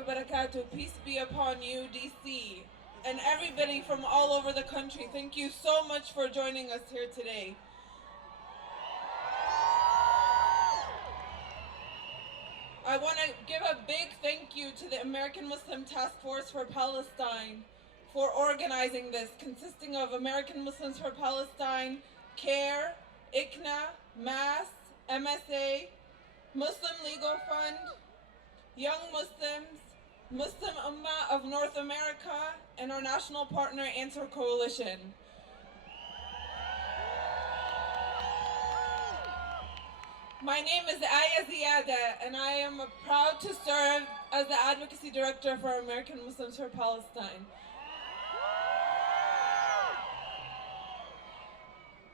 wa barakatuh. Peace be upon you, DC, and everybody from all over the country. Thank you so much for joining us here today. I want to give a big thank you to the American Muslim Task Force for Palestine for organizing this, consisting of American Muslims for Palestine, CARE, ICNA, MAS, MSA, Muslim Legal Fund, Young Muslims, Muslim Ummah of North America, and our national partner, Ansar Coalition. My name is Zayed, and I am proud to serve as the Advocacy Director for American Muslims for Palestine.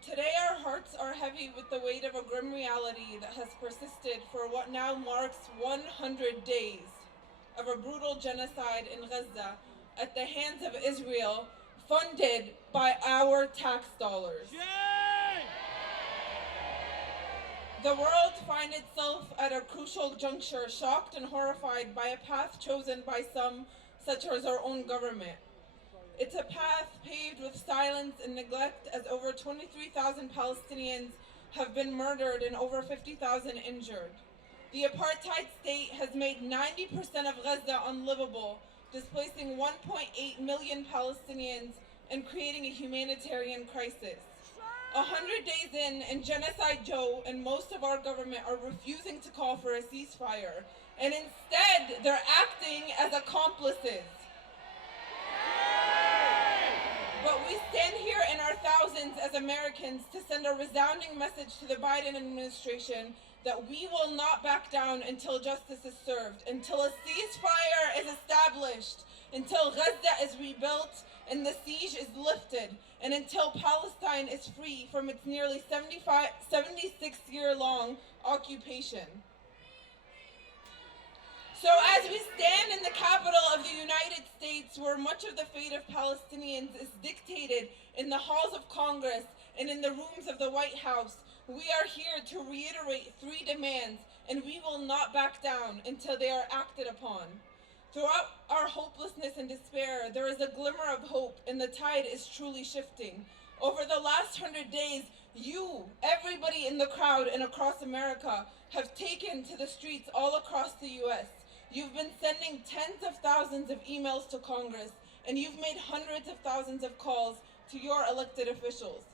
Today our hearts are heavy with the weight of a grim reality that has persisted for what now marks 100 days of a brutal genocide in Gaza at the hands of Israel, funded by our tax dollars. The world finds itself at a crucial juncture, shocked and horrified by a path chosen by some, such as our own government. It's a path paved with silence and neglect, as over 23,000 Palestinians have been murdered and over 50,000 injured. The apartheid state has made 90% of Gaza unlivable, displacing 1.8 million Palestinians and creating a humanitarian crisis. 100 days in, and Genocide Joe and most of our government are refusing to call for a ceasefire, and instead they're acting as accomplices. But we stand here in our thousands as Americans to send a resounding message to the Biden administration that we will not back down until justice is served, until a ceasefire is established, until Gaza is rebuilt and the siege is lifted, and until Palestine is free from its nearly 76-year-long occupation. So as we stand in the capital of the United States, where much of the fate of Palestinians is dictated in the halls of Congress and in the rooms of the White House, we are here to reiterate 3 demands, and we will not back down until they are acted upon. Throughout our hopelessness and despair, there is a glimmer of hope, and the tide is truly shifting. Over the last 100 days, you, everybody in the crowd and across America, have taken to the streets all across the U.S. You've been sending tens of thousands of emails to Congress, and you've made hundreds of thousands of calls to your elected officials.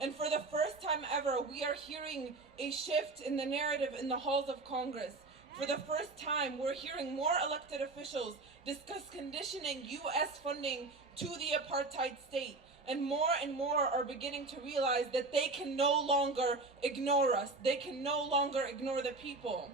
And for the first time ever, we are hearing a shift in the narrative in the halls of Congress. For the first time, we're hearing more elected officials discuss conditioning U.S. funding to the apartheid state. And more are beginning to realize that they can no longer ignore us. They can no longer ignore the people.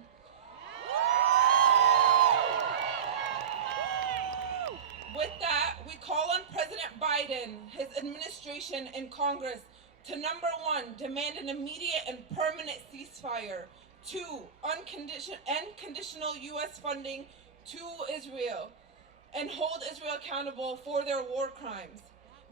With that, we call on President Biden, his administration, and Congress to number 1, demand an immediate and permanent ceasefire. 2, unconditional U.S. funding to Israel, and hold Israel accountable for their war crimes.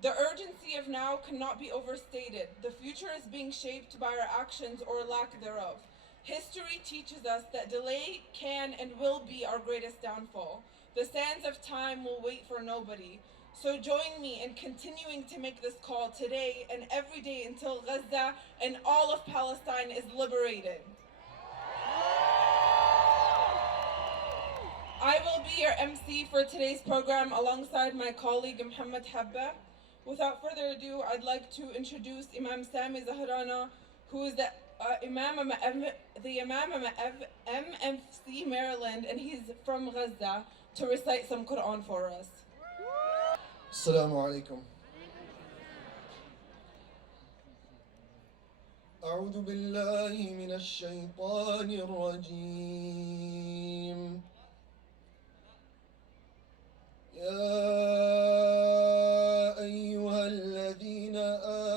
The urgency of now cannot be overstated. The future is being shaped by our actions or lack thereof. History teaches us that delay can and will be our greatest downfall. The sands of time will wait for nobody. So join me in continuing to make this call today and every day until Gaza and all of Palestine is liberated. I will be your MC for today's program alongside my colleague Muhammad Habba. Without further ado, I'd like to introduce Imam Sami Zahrana, who is the Imam of MFC Maryland, and he's from Gaza, to recite some Quran for us. Assalamu alaikum. أعوذ بالله من الشيطان الرجيم. يا أيها الذين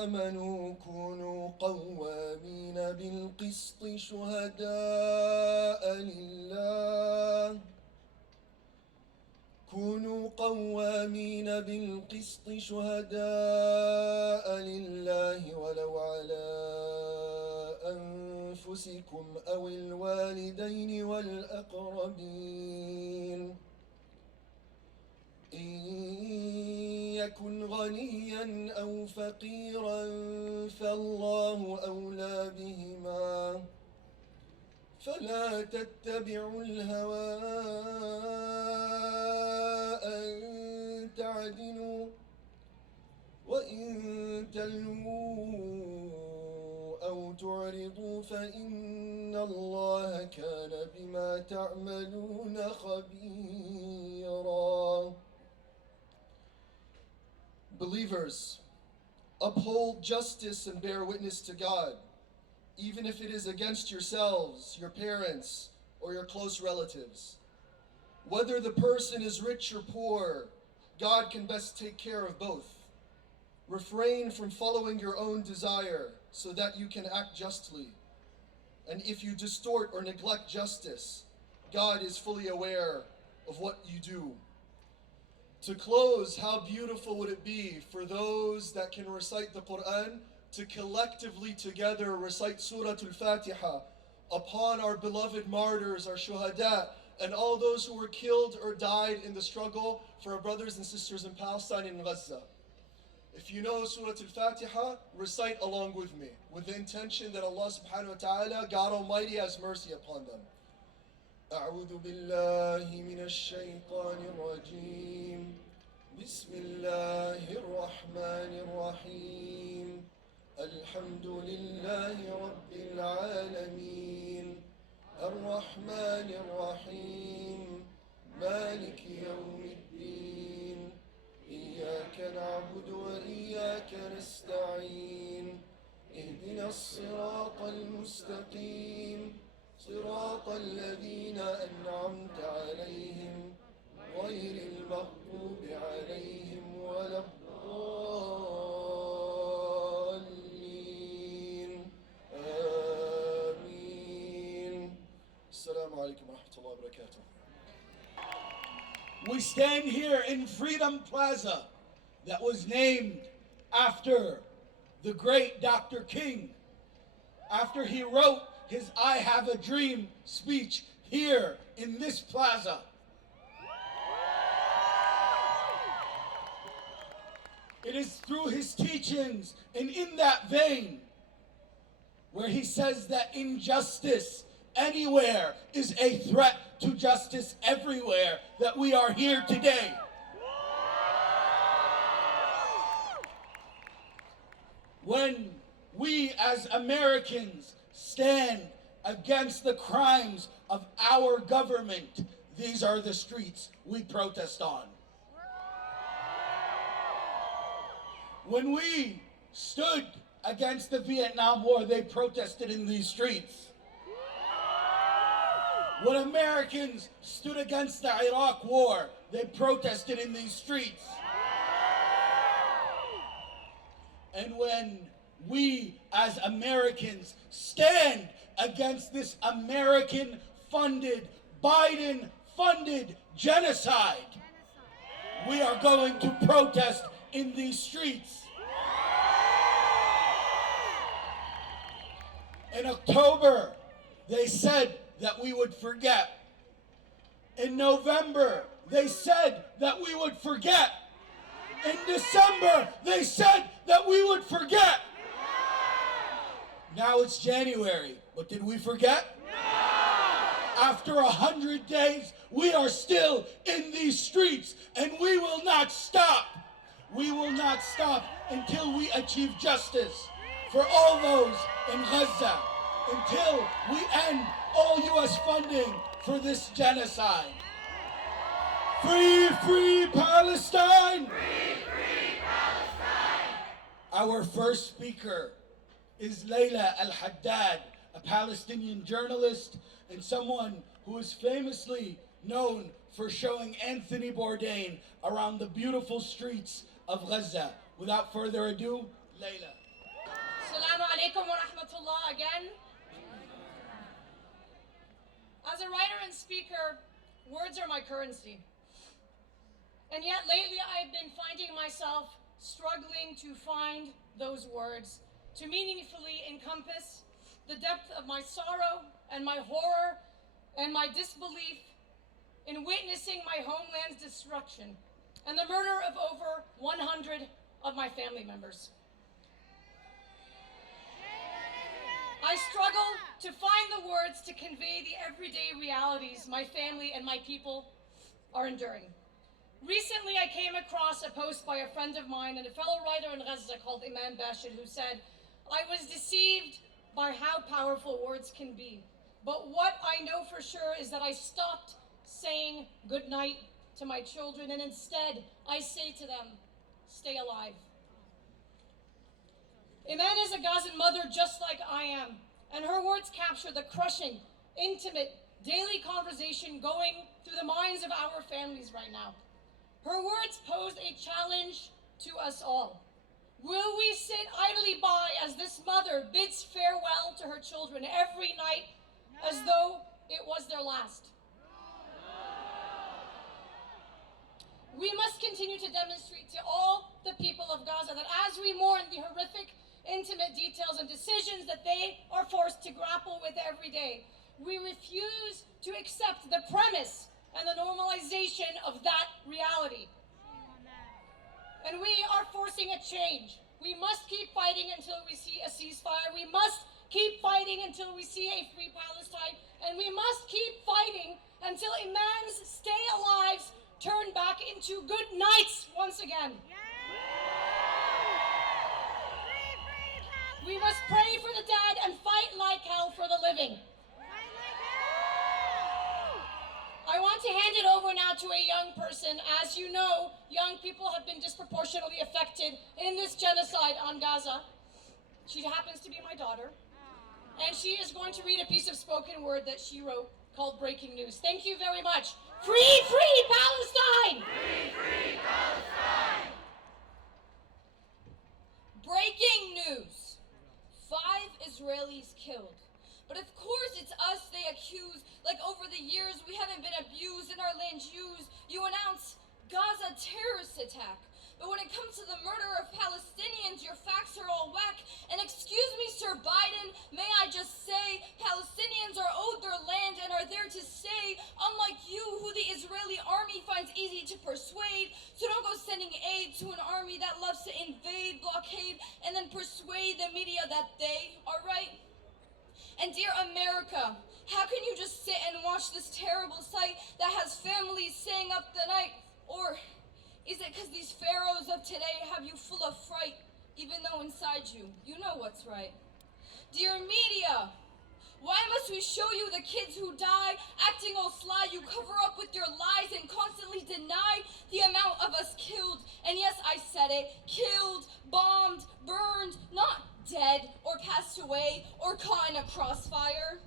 آمنوا كونوا قوامين بالقسط شهداء لله. كونوا قوامين بالقسط شهداء لله ولو على أنفسكم أو الوالدين والأقربين يكن غنيا أو فقيرا فالله أولى بهما فلا تتبعوا الهوى أن تعدلوا وإن تلووا أو تعرضوا فإن الله كان بما تعملون خبيرا. Believers, uphold justice and bear witness to God, even if it is against yourselves, your parents, or your close relatives. Whether the person is rich or poor, God can best take care of both. Refrain from following your own desire so that you can act justly. And if you distort or neglect justice, God is fully aware of what you do. To close, how beautiful would it be for those that can recite the Quran to collectively together recite Surah Al-Fatiha upon our beloved martyrs, our shuhada, and all those who were killed or died in the struggle for our brothers and sisters in Palestine and Gaza. If you know Surah Al-Fatiha, recite along with me, with the intention that Allah subhanahu wa ta'ala, God Almighty, has mercy upon them. أعوذ بالله من الشيطان الرجيم بسم الله الرحمن الرحيم الحمد لله رب العالمين الرحمن الرحيم مالك يوم الدين إياك نعبد وإياك نستعين اهدنا الصراط المستقيم صراط الذين أنعمت عليهم غير المغضوب عليهم ولا الضالين آمين. السلام عليكم ورحمة الله وبركاته. We stand here in Freedom Plaza that was named after the great Dr. King, after he wrote his I Have a Dream speech here in this plaza. It is through his teachings and in that vein where he says that injustice anywhere is a threat to justice everywhere that we are here today. When we as Americans stand against the crimes of our government, these are the streets we protest on. When we stood against the Vietnam War, they protested in these streets. When Americans stood against the Iraq War, they protested in these streets. And when we as Americans stand against this American-funded, Biden-funded genocide, we are going to protest in these streets. In October, they said that we would forget. In November, they said that we would forget. In December, they said that we would forget. Now it's January, but did we forget? After 100 days, we are still in these streets, and we will not stop. We will not stop until we achieve justice for all those in Gaza, until we end all U.S. funding for this genocide. Free, free Palestine! Free, free Palestine! Our first speaker is Laila al-Haddad, a Palestinian journalist and someone who is famously known for showing Anthony Bourdain around the beautiful streets of Gaza. Without further ado, Laila. Assalamu alaikum wa rahmatullah again. As a writer and speaker, words are my currency. And yet lately I've been finding myself struggling to find those words to meaningfully encompass the depth of my sorrow and my horror and my disbelief in witnessing my homeland's destruction and the murder of over 100 of my family members. I struggle to find the words to convey the everyday realities my family and my people are enduring. Recently, I came across a post by a friend of mine and a fellow writer in Gaza called Iman who said, "I was deceived by how powerful words can be. But what I know for sure is that I stopped saying good night to my children, and instead I say to them, stay alive." Iman is a Gazan mother just like I am, and her words capture the crushing, intimate, daily conversation going through the minds of our families right now. Her words pose a challenge to us all. Will we sit idly by as this mother bids farewell to her children every night as though it was their last? We must continue to demonstrate to all the people of Gaza that as we mourn the horrific, intimate details and decisions that they are forced to grapple with every day, we refuse to accept the premise and the normalization of that reality. And we are forcing a change. We must keep fighting until we see a ceasefire. We must keep fighting until we see a free Palestine. And we must keep fighting until Iman's stay alives turn back into good nights once again. We must pray for the dead and fight like hell for the living. I want to hand it over now to a young person. As you know, young people have been disproportionately affected in this genocide on Gaza. She happens to be my daughter, and she is going to read a piece of spoken word that she wrote called Breaking News. Thank you very much. Free, free Palestine! Free, free Palestine! Breaking news. 5 Israelis killed. But of course it's us they accuse. Like over the years we haven't been abused and our land used. You announce Gaza terrorist attack. But when it comes to the murder of Palestinians, your facts are all whack. And excuse me, Sir Biden, may I just say, Palestinians are owed their land and are there to stay, unlike you, who the Israeli army finds easy to persuade. So don't go sending aid to an army that loves to invade, blockade, and then persuade the media that they are right. And dear America, how can you just sit and watch this terrible sight that has families staying up the night? Or is it because these pharaohs of today have you full of fright, even though inside you, you know what's right? Dear media, why must we show you the kids who die, acting all sly? You cover up with your lies and constantly deny the amount of us killed. And yes, I said it, killed, bombed, burned, not dead or passed away or caught in a crossfire.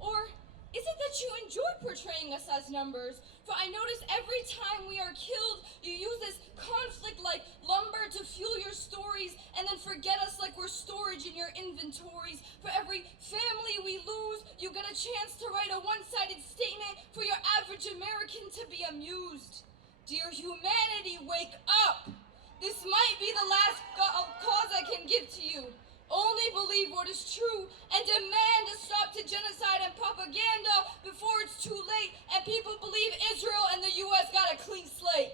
Or is it that you enjoy portraying us as numbers? For I notice every time we are killed, you use this conflict like lumber to fuel your stories and then forget us like we're storage in your inventories. For every family we lose, you get a chance to write a one-sided statement for your average American to be amused. Dear humanity, wake up! This might be the last cause I can give to you. Only believe what is true and demand a stop to genocide and propaganda before it's too late and people believe Israel and the U.S. got a clean slate.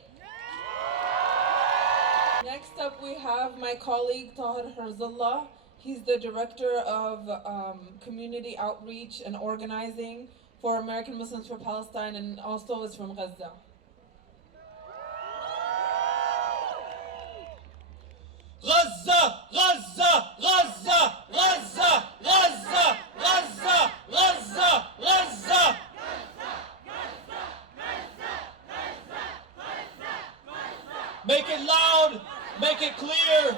Next up we have my colleague Taher Herzallah. He's the Director of Community Outreach and Organizing for American Muslims for Palestine and also is from Gaza. Gaza, Gaza, Gaza, Gaza, Gaza, Gaza, Gaza, Gaza. Make it loud, make it clear.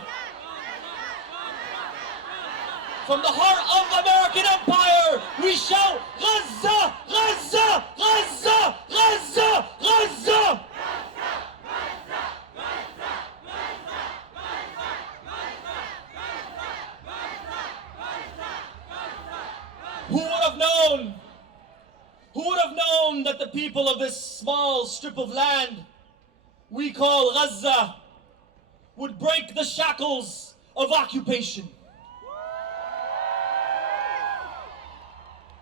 From the heart of American Empire, we shout Gaza, Gaza, Gaza, Gaza, Gaza. Who would have known that the people of this small strip of land we call Gaza would break the shackles of occupation?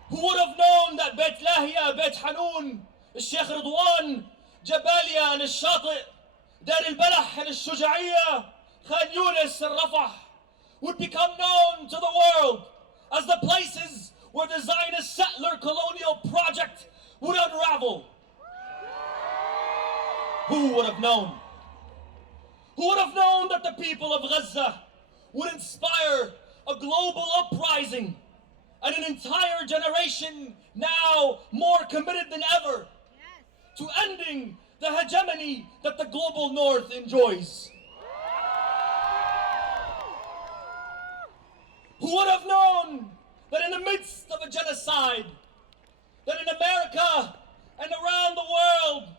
Who would have known that Beit Lahia, Beit Hanun, Sheikh Ridwan, Jabalia and Shatit, دار البلح and الشجاعية Khan Yunis and Rafah would become known to the world as the places where the Zionist settler colonial project would unravel. Who would have known? Who would have known that the people of Gaza would inspire a global uprising and an entire generation now more committed than ever to ending the hegemony that the global north enjoys? Who would have known that in the midst of a genocide, that in America and around the world,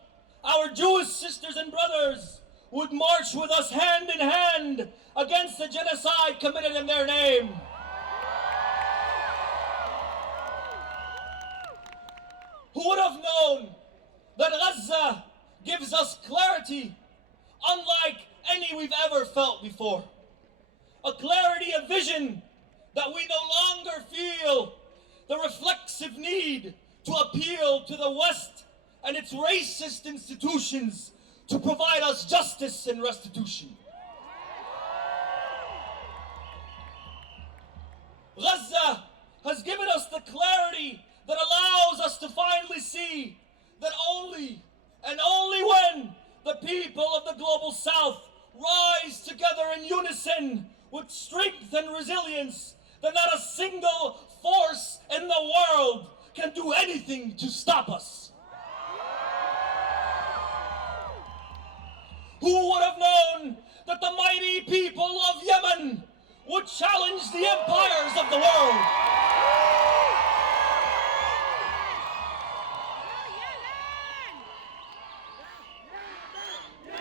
our Jewish sisters and brothers would march with us hand in hand against the genocide committed in their name? Who would have known that Gaza gives us clarity unlike any we've ever felt before? A clarity of vision that we no longer feel the reflexive need to appeal to the West and its racist institutions to provide us justice and restitution. Gaza has given us the clarity that allows us to finally see that only and only when the people of the global South rise together in unison with strength and resilience, that not a single force in the world can do anything to stop us. Who would have known that the mighty people of Yemen would challenge the empires of the world?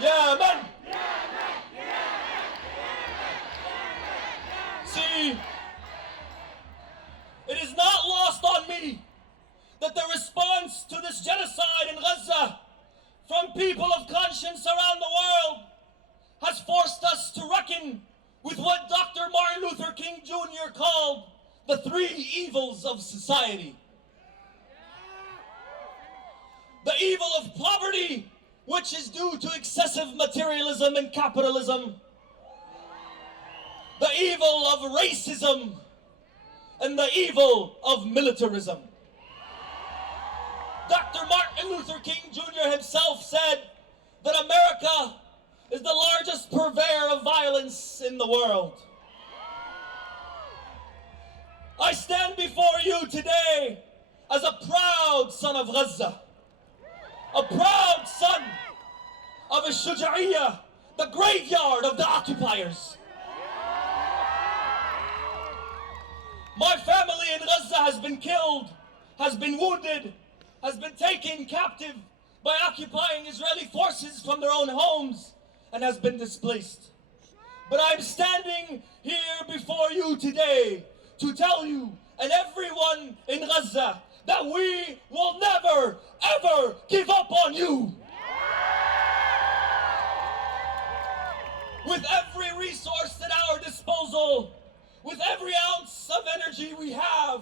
Yemen! See, it is not lost on me that the response to this genocide in Gaza from people of conscience around the world has forced us to reckon with what Dr. Martin Luther King Jr. called the three evils of society. The evil of poverty, which is due to excessive materialism and capitalism. The evil of racism and the evil of militarism. Dr. Martin Luther King Jr. himself said that America is the largest purveyor of violence in the world. I stand before you today as a proud son of Gaza, a proud son of Al-Shuja'iyya, the graveyard of the occupiers. My family in Gaza has been killed, has been wounded, has been taken captive by occupying Israeli forces from their own homes, and has been displaced. But I'm standing here before you today to tell you and everyone in Gaza that we will never, ever give up on you. With every resource at our disposal, with every ounce of energy we have,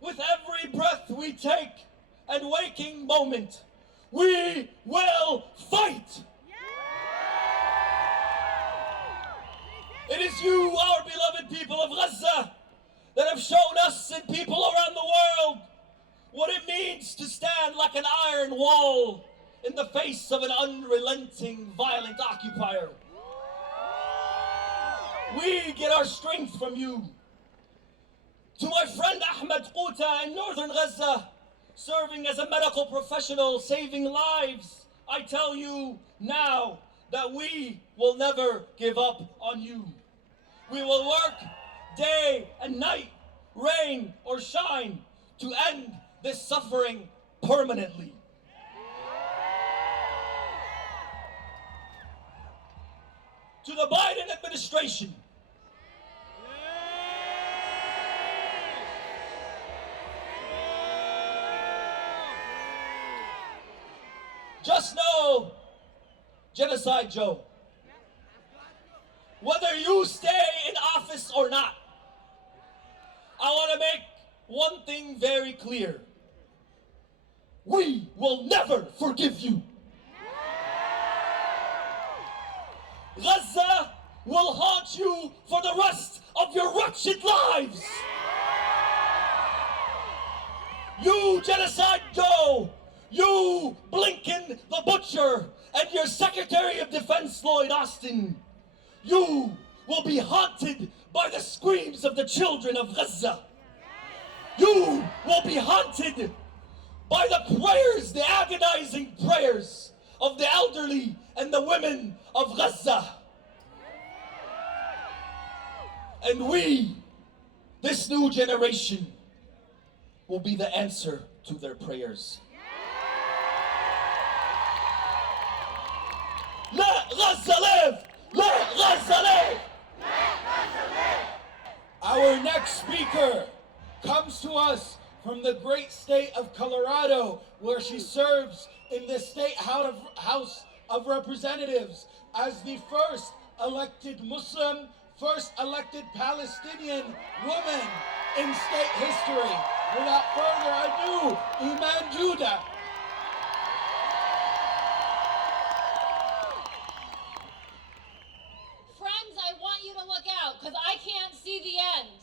with every breath we take and waking moment, we will fight. It is you, our beloved people of Gaza, that have shown us and people around the world what it means to stand like an iron wall in the face of an unrelenting, violent occupier. We get our strength from you. To my friend Ahmed Quta in northern Gaza, serving as a medical professional, saving lives, I tell you now that we will never give up on you. We will work day and night, rain or shine, to end this suffering permanently. To the Biden administration, just know, Genocide Joe, whether you stay in office or not, I want to make one thing very clear. We will never forgive you. Gaza will haunt you for the rest of your wretched lives. You genocide Joe, you Blinken the Butcher, and your Secretary of Defense Lloyd Austin, you will be haunted by the screams of the children of Gaza. You will be haunted by the prayers, the agonizing prayers of the elderly and the women of Gaza. And we, this new generation, will be the answer to their prayers. Let Gaza live! Let Gaza live! Our next speaker comes to us from the great state of Colorado, where she serves in the State House of Representatives as the first elected Muslim, first elected Palestinian woman in state history. Without further ado, Iman Jodeh. Friends, I want you to look out, because I can't see the end.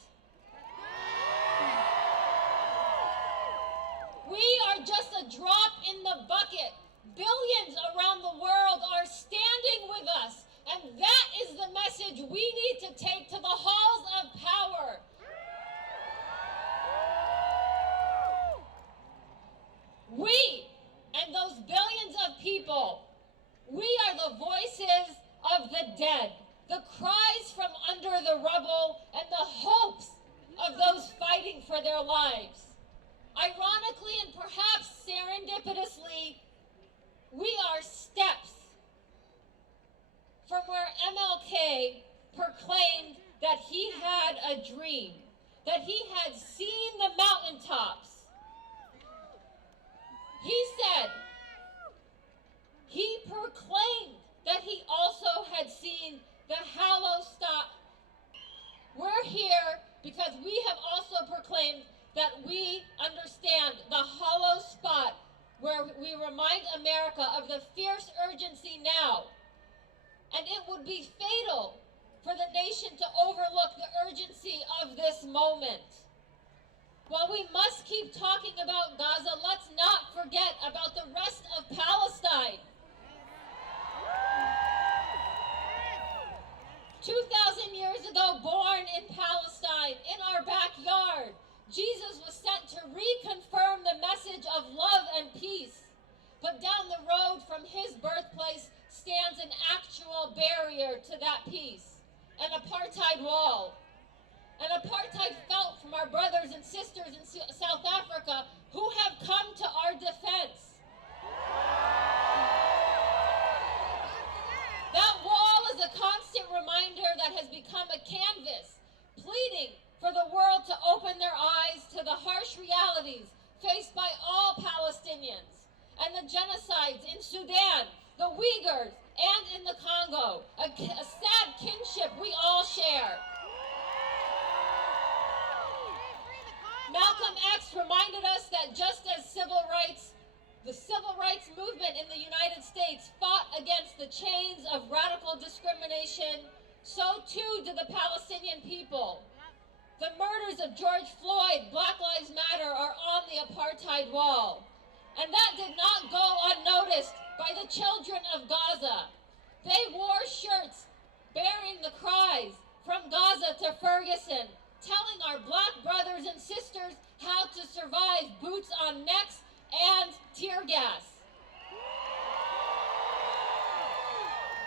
We are just a drop in the bucket. Billions around the world are standing with us, and that is the message we need to take to the halls of power. We and those billions of people, we are the voices of the dead, the cries from under the rubble, and the hopes of those fighting for their lives. Ironically and perhaps serendipitously, we are steps from where MLK proclaimed that he had a dream, that he had seen the mountaintops. He said, he proclaimed that he also had seen the hollow spot. We're here because we have also proclaimed that we understand the hollow spot where we remind America of the fierce urgency now. And it would be fatal for the nation to overlook the urgency of this moment. While we must keep talking about Gaza, let's not forget about the rest of Palestine. 2,000 years ago, born in Palestine, in our backyard, Jesus was sent to reconfirm the message of love and peace. But down the road from his birthplace stands an actual barrier to that peace, an apartheid wall. An apartheid felt from our brothers and sisters in South Africa who have come to our defense. That wall is a constant reminder that has become a canvas, pleading for the world to open their eyes to the harsh realities faced by all Palestinians and the genocides in Sudan, the Uyghurs, and in the Congo, a sad kinship we all share. Malcolm X reminded us that just as the civil rights movement in the United States fought against the chains of radical discrimination, so too did the Palestinian people. The murders of George Floyd, Black Lives Matter, are on the apartheid wall. And that did not go unnoticed by the children of Gaza. They wore shirts bearing the cries from Gaza to Ferguson, telling our black brothers and sisters how to survive boots on necks and tear gas.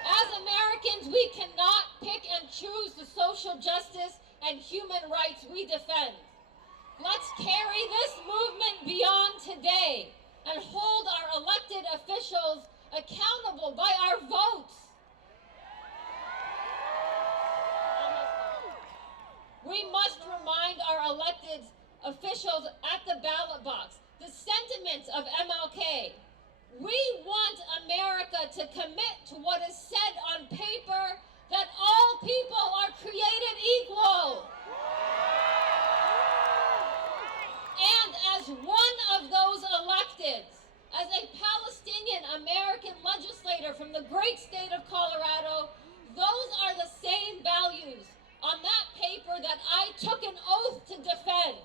As Americans, we cannot pick and choose the social justice and human rights we defend. Let's carry this movement beyond today and hold our elected officials accountable by our votes. We must remind our elected officials at the ballot box the sentiments of MLK. We want America to commit to what is said on paper, that all people are created equal. And as one of those elected, as a Palestinian-American legislator from the great state of Colorado, those paper that I took an oath to defend.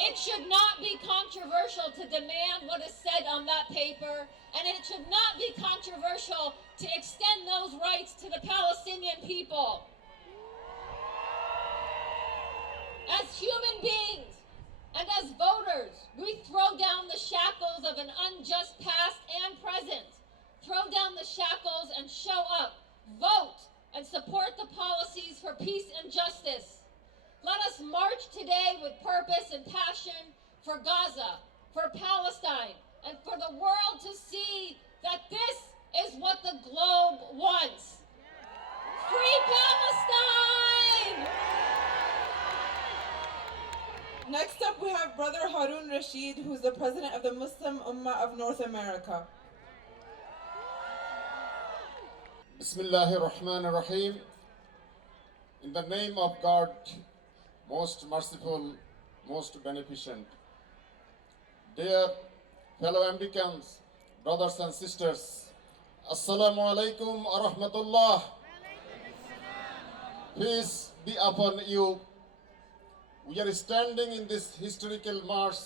It should not be controversial to demand what is said on that paper, and it should not be controversial to extend those rights to the Palestinian people. As human beings and as voters, we throw down the shackles of an unjust past and present. Throw down the shackles and show up, vote, and support the policies for peace and justice. Let us march today with purpose and passion for Gaza, for Palestine, and for the world to see that this is what the globe wants. Free Palestine! Next up, we have Brother Harun Rashid, who's the president of the Muslim Ummah of North America. Bismillahir Rahmanir Rahim. In the name of God, most merciful, most beneficent. Dear fellow Americans, brothers and sisters, Assalamu alaikum wa rahmatullah. Peace be upon you. We are standing in this historical march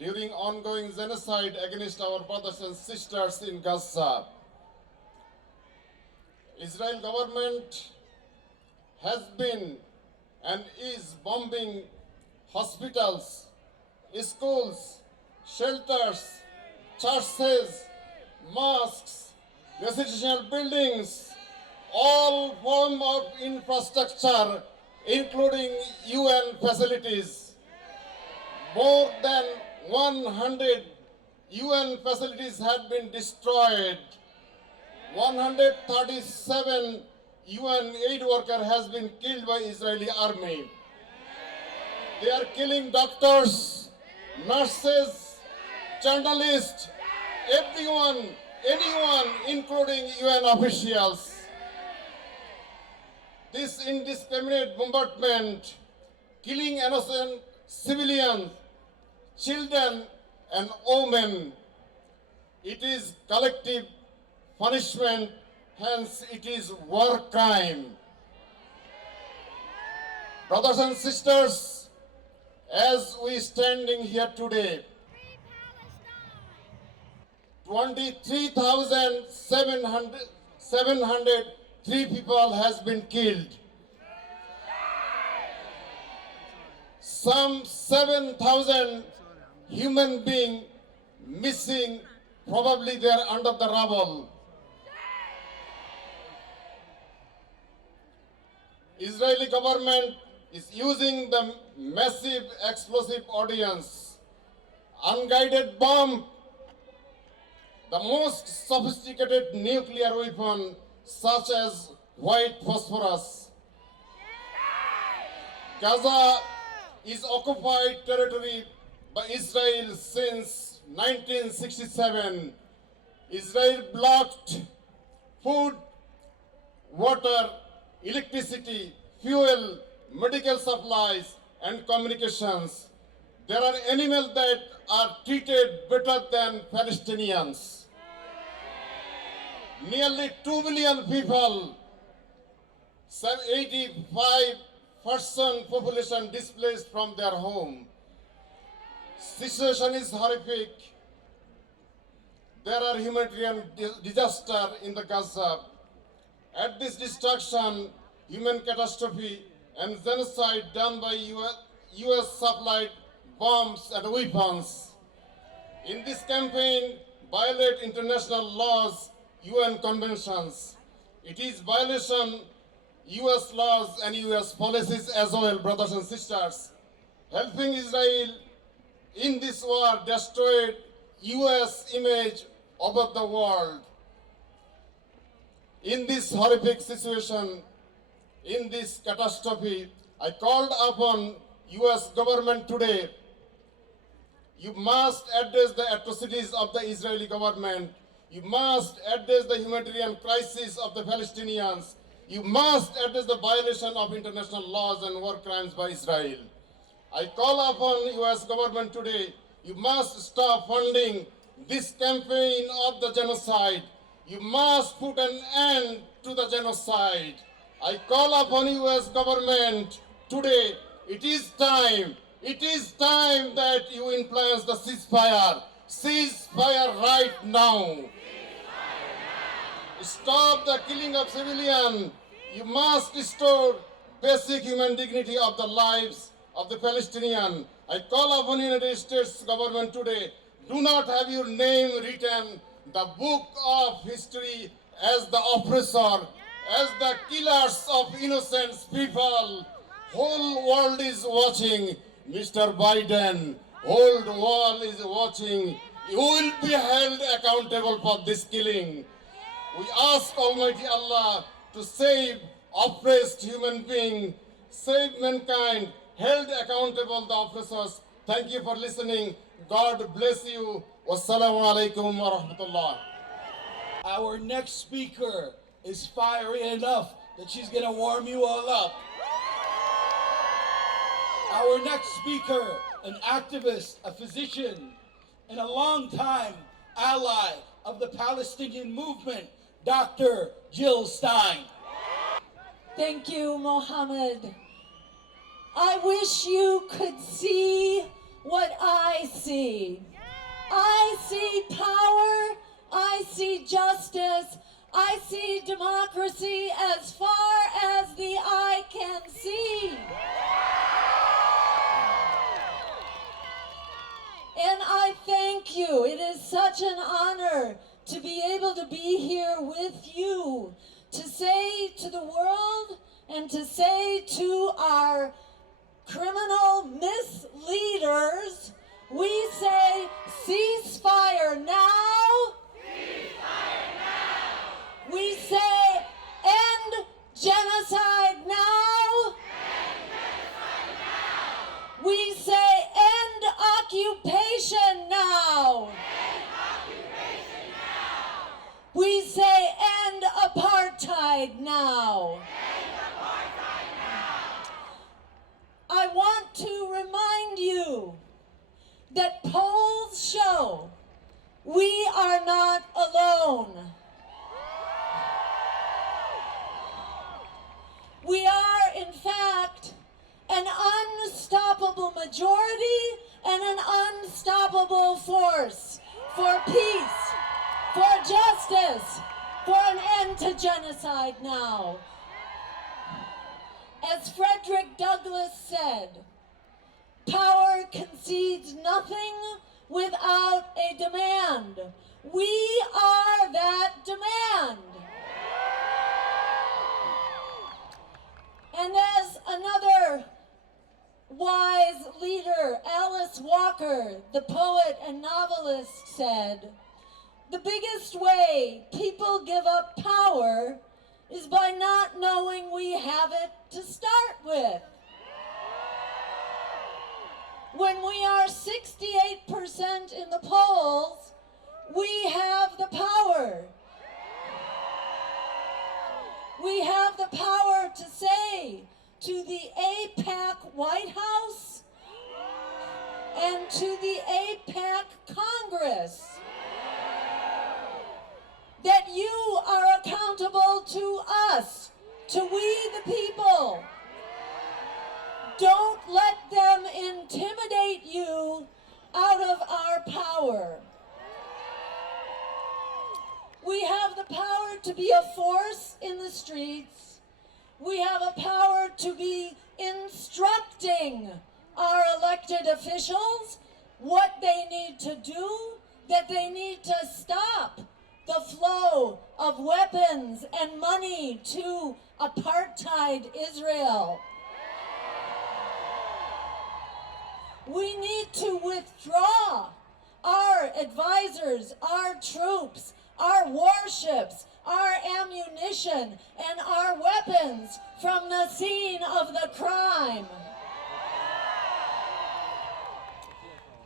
during ongoing genocide against our brothers and sisters in Gaza. Israel government has been and is bombing hospitals, schools, shelters, churches, mosques, residential buildings, all forms of infrastructure, including UN facilities. More than 100 UN facilities had been destroyed. 137 UN aid worker has been killed by Israeli army. They are killing doctors, nurses, journalists, everyone, anyone, including UN officials. This indiscriminate bombardment, killing innocent civilians, children and women, it is collective punishment, hence it is war crime. Brothers and sisters, as we standing here today, 23,703 people has been killed. Some 7,000 human beings missing, probably they are under the rubble. Israeli government is using the massive explosive ordnance, unguided bomb, the most sophisticated nuclear weapon such as white phosphorus. Gaza is occupied territory by Israel since 1967. Israel blocked food, water, electricity, fuel, medical supplies, and communications. There are animals that are treated better than Palestinians. Nearly 2 million people, 85% population displaced from their home. Situation is horrific. There are humanitarian disaster in the Gaza. At this destruction, human catastrophe and genocide done by US supplied bombs and weapons. In this campaign, violate international laws, UN conventions. It is violation US laws and US policies as well, brothers and sisters. Helping Israel in this war destroyed US image over the world. In this horrific situation, in this catastrophe, I called upon US government today. You must address the atrocities of the Israeli government. You must address the humanitarian crisis of the Palestinians. You must address the violation of international laws and war crimes by Israel. I call upon US government today. You must stop funding this campaign of the genocide. You must put an end to the genocide. I call upon US government today. It is time that you influence the ceasefire. Ceasefire right now. Stop the killing of civilians. You must restore basic human dignity of the lives of the Palestinians. I call upon the United States government today. Do not have your name written the book of history as the oppressor, as the killers of innocent people. Whole world is watching, Mr. Biden. Whole world is watching. You will be held accountable for this killing. We ask Almighty Allah to save oppressed human beings, save mankind, held accountable the oppressors. Thank you for listening. God bless you. Wassalamu alaikum wa rahmatullah. Our next speaker is fiery enough that she's gonna warm you all up. Our next speaker, an activist, a physician, and a long-time ally of the Palestinian movement, Dr. Jill Stein. Thank you, Mohammed. I wish you could see what I see. I see power, I see justice, I see democracy as far as the eye can see. And I thank you. It is such an honor to be able to be here with you, to say to the world and to say to our criminal misleaders, we say ceasefire now. Ceasefire now. We say end genocide now. End genocide now. We say end occupation now. End occupation now. We say end apartheid now. End apartheid now. I want to remind you that polls show we are not alone. We are, in fact, an unstoppable majority and an unstoppable force for peace, for justice, for an end to genocide now. As Frederick Douglass said, power concedes nothing without a demand. We are that demand. And as another wise leader, Alice Walker, the poet and novelist, said, the biggest way people give up power is by not knowing we have it to start with. When we are 68% in the polls, we have the power. We have the power to say to the AIPAC White House and to the AIPAC Congress that you are accountable to us, to we the people. Don't let them intimidate you out of our power. We have the power to be a force in the streets. We have a power to be instructing our elected officials what they need to do, that they need to stop the flow of weapons and money to apartheid Israel. We need to withdraw our advisors, our troops, our warships, our ammunition, and our weapons from the scene of the crime.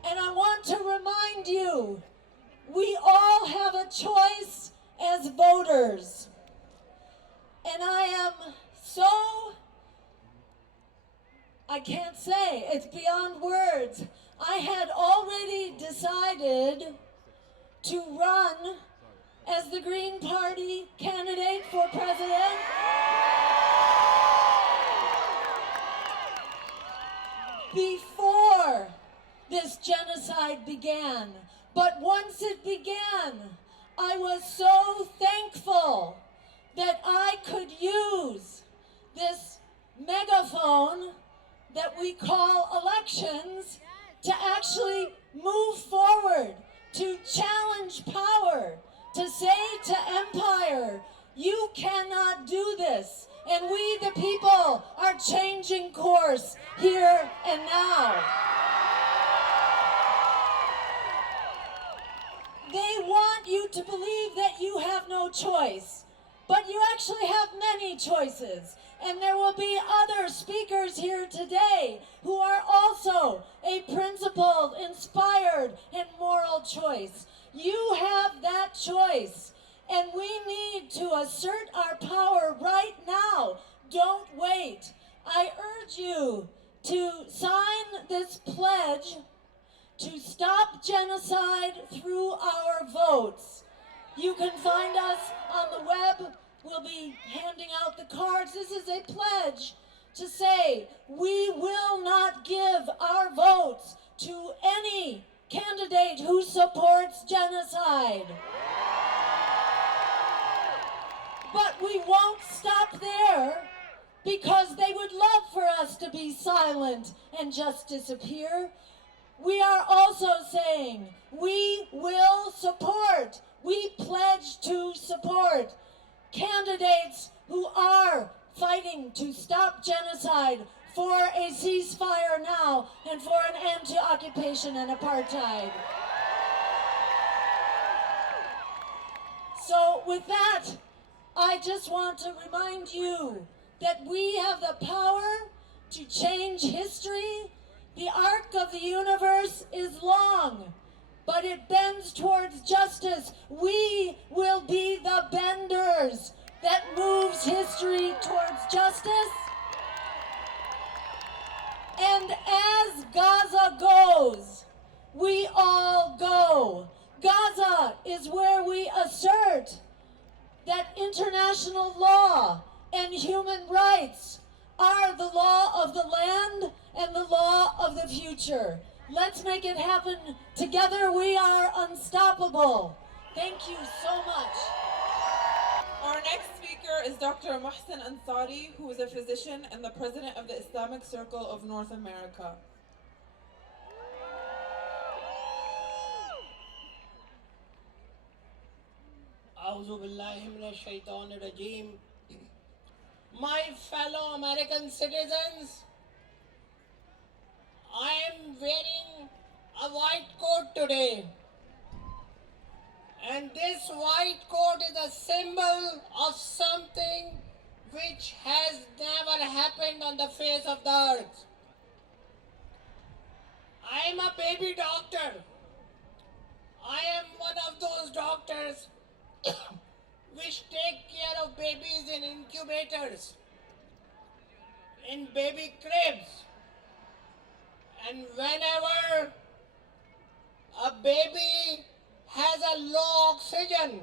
And I want to remind you, we all have a choice as voters. And I am so, I can't say, it's beyond words. I had already decided to run as the Green Party candidate for president. Before this genocide began. But once it began, I was so thankful that I could use this megaphone that we call elections to actually move forward, to challenge power, to say to empire, you cannot do this. And we, the people, are changing course here and now. They want you to believe that you have no choice, but you actually have many choices. And there will be other speakers here today who are also a principled, inspired, and moral choice. You have that choice. And we need to assert our power right now. Don't wait. I urge you to sign this pledge to stop genocide through our votes. You can find us on the web. We'll be handing out the cards. This is a pledge to say we will not give our votes to any candidate who supports genocide. But we won't stop there, because they would love for us to be silent and just disappear. We are also saying we will support, we pledge to support candidates who are fighting to stop genocide, for a ceasefire now, and for an end to occupation and apartheid. So with that, I just want to remind you that we have the power to change history. The arc of the universe is long, but it bends towards justice. We will be the benders that moves history towards justice. And as Gaza goes, we all go. Gaza is where we assert that international law and human rights are the law of the land and the law of the future. Let's make it happen. Together we are unstoppable. Thank you so much. Our next speaker is Dr. Mohsin Ansari, who is a physician and the president of the Islamic Circle of North America. A'udhu billahi minash shaitanir rajeem. My fellow American citizens, I am wearing a white coat today. And this white coat is a symbol of something which has never happened on the face of the earth. I am a baby doctor. I am one of those doctors which take care of babies in incubators, in baby cribs. And whenever a baby has a low oxygen,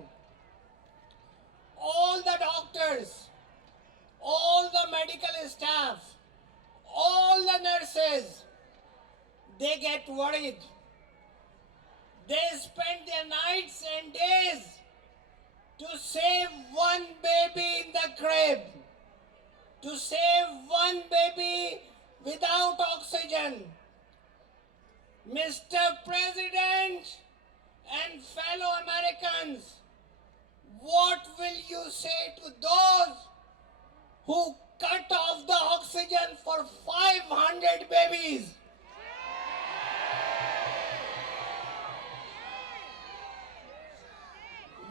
all the doctors, all the medical staff, all the nurses, they get worried. They spend their nights and days to save one baby in the crib, to save one baby without oxygen. Mr. President and fellow Americans, what will you say to those who cut off the oxygen for 500 babies?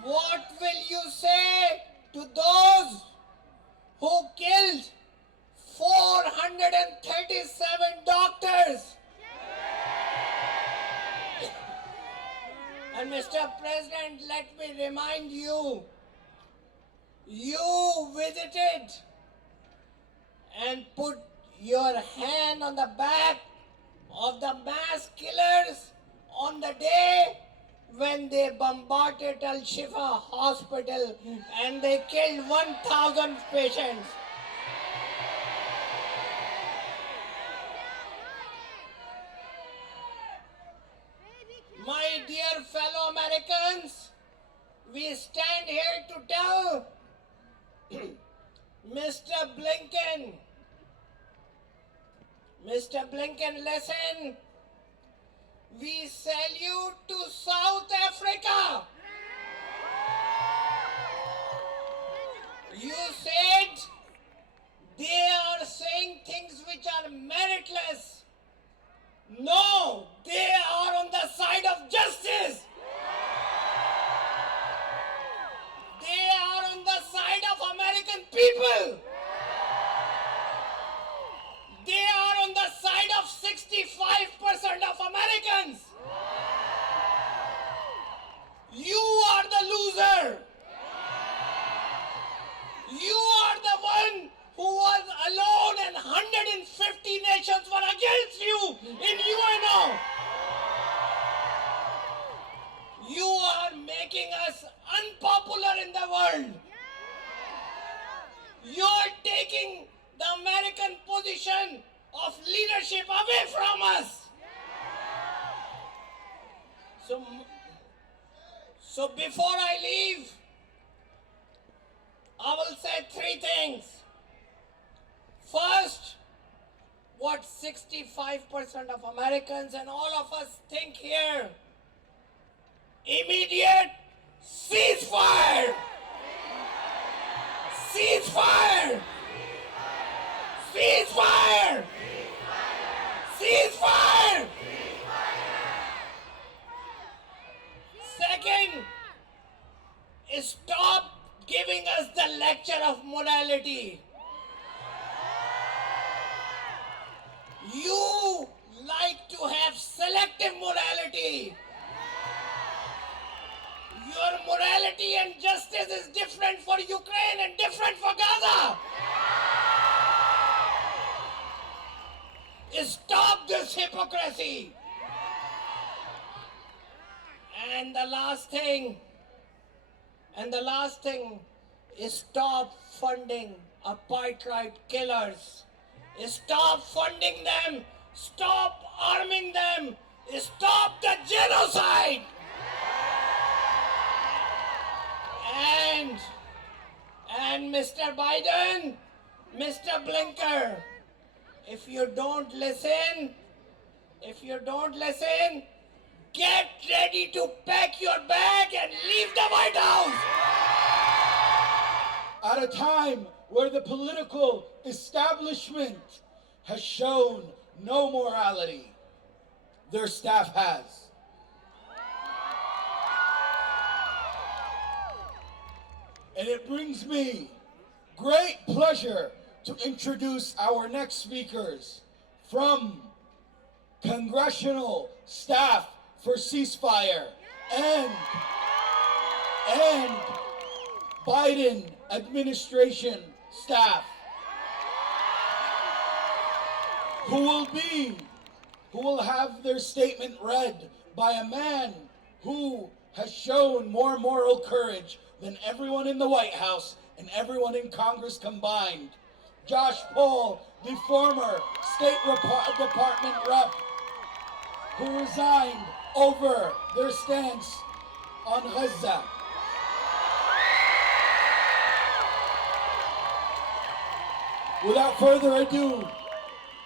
What will you say to those who killed 437 doctors? And Mr. President, let me remind you, you visited and put your hand on the back of the mass killers on the day when they bombarded Al Shifa hospital and they killed 1,000 patients. My dear fellow Americans, we stand here to tell Mr. Blinken, listen. We salute to South Africa. You said they are saying things which are meritless. No, they are on the side of justice. They are on the side of American people. They are on the side of 65% of Americans. You are the loser. You are the one who was alone and 150 nations were against you in UNO. You are making us unpopular in the world. You are taking the American position of leadership away from us. So before I leave, I will say three things. First, what 65% of Americans and all of us think here: immediate ceasefire! Ceasefire! Ceasefire! Ceasefire! Second, stop giving us the lecture of morality. You like to have selective morality. Your morality and justice is different for Ukraine and different for Gaza. Stop this hypocrisy. And the last thing is stop funding apartheid killers. Stop funding them. Stop arming them. Stop the genocide. And Mr. Biden, Mr. Blinker, if you don't listen, get ready to pack your bag and leave the White House. At a time where the political establishment has shown no morality, their staff has. And it brings me great pleasure to introduce our next speakers from Congressional Staff for Ceasefire and Biden administration staff, who will have their statement read by a man who has shown more moral courage than everyone in the White House and everyone in Congress combined. Josh Paul, the former State Department rep, who resigned over their stance on Gaza. Without further ado,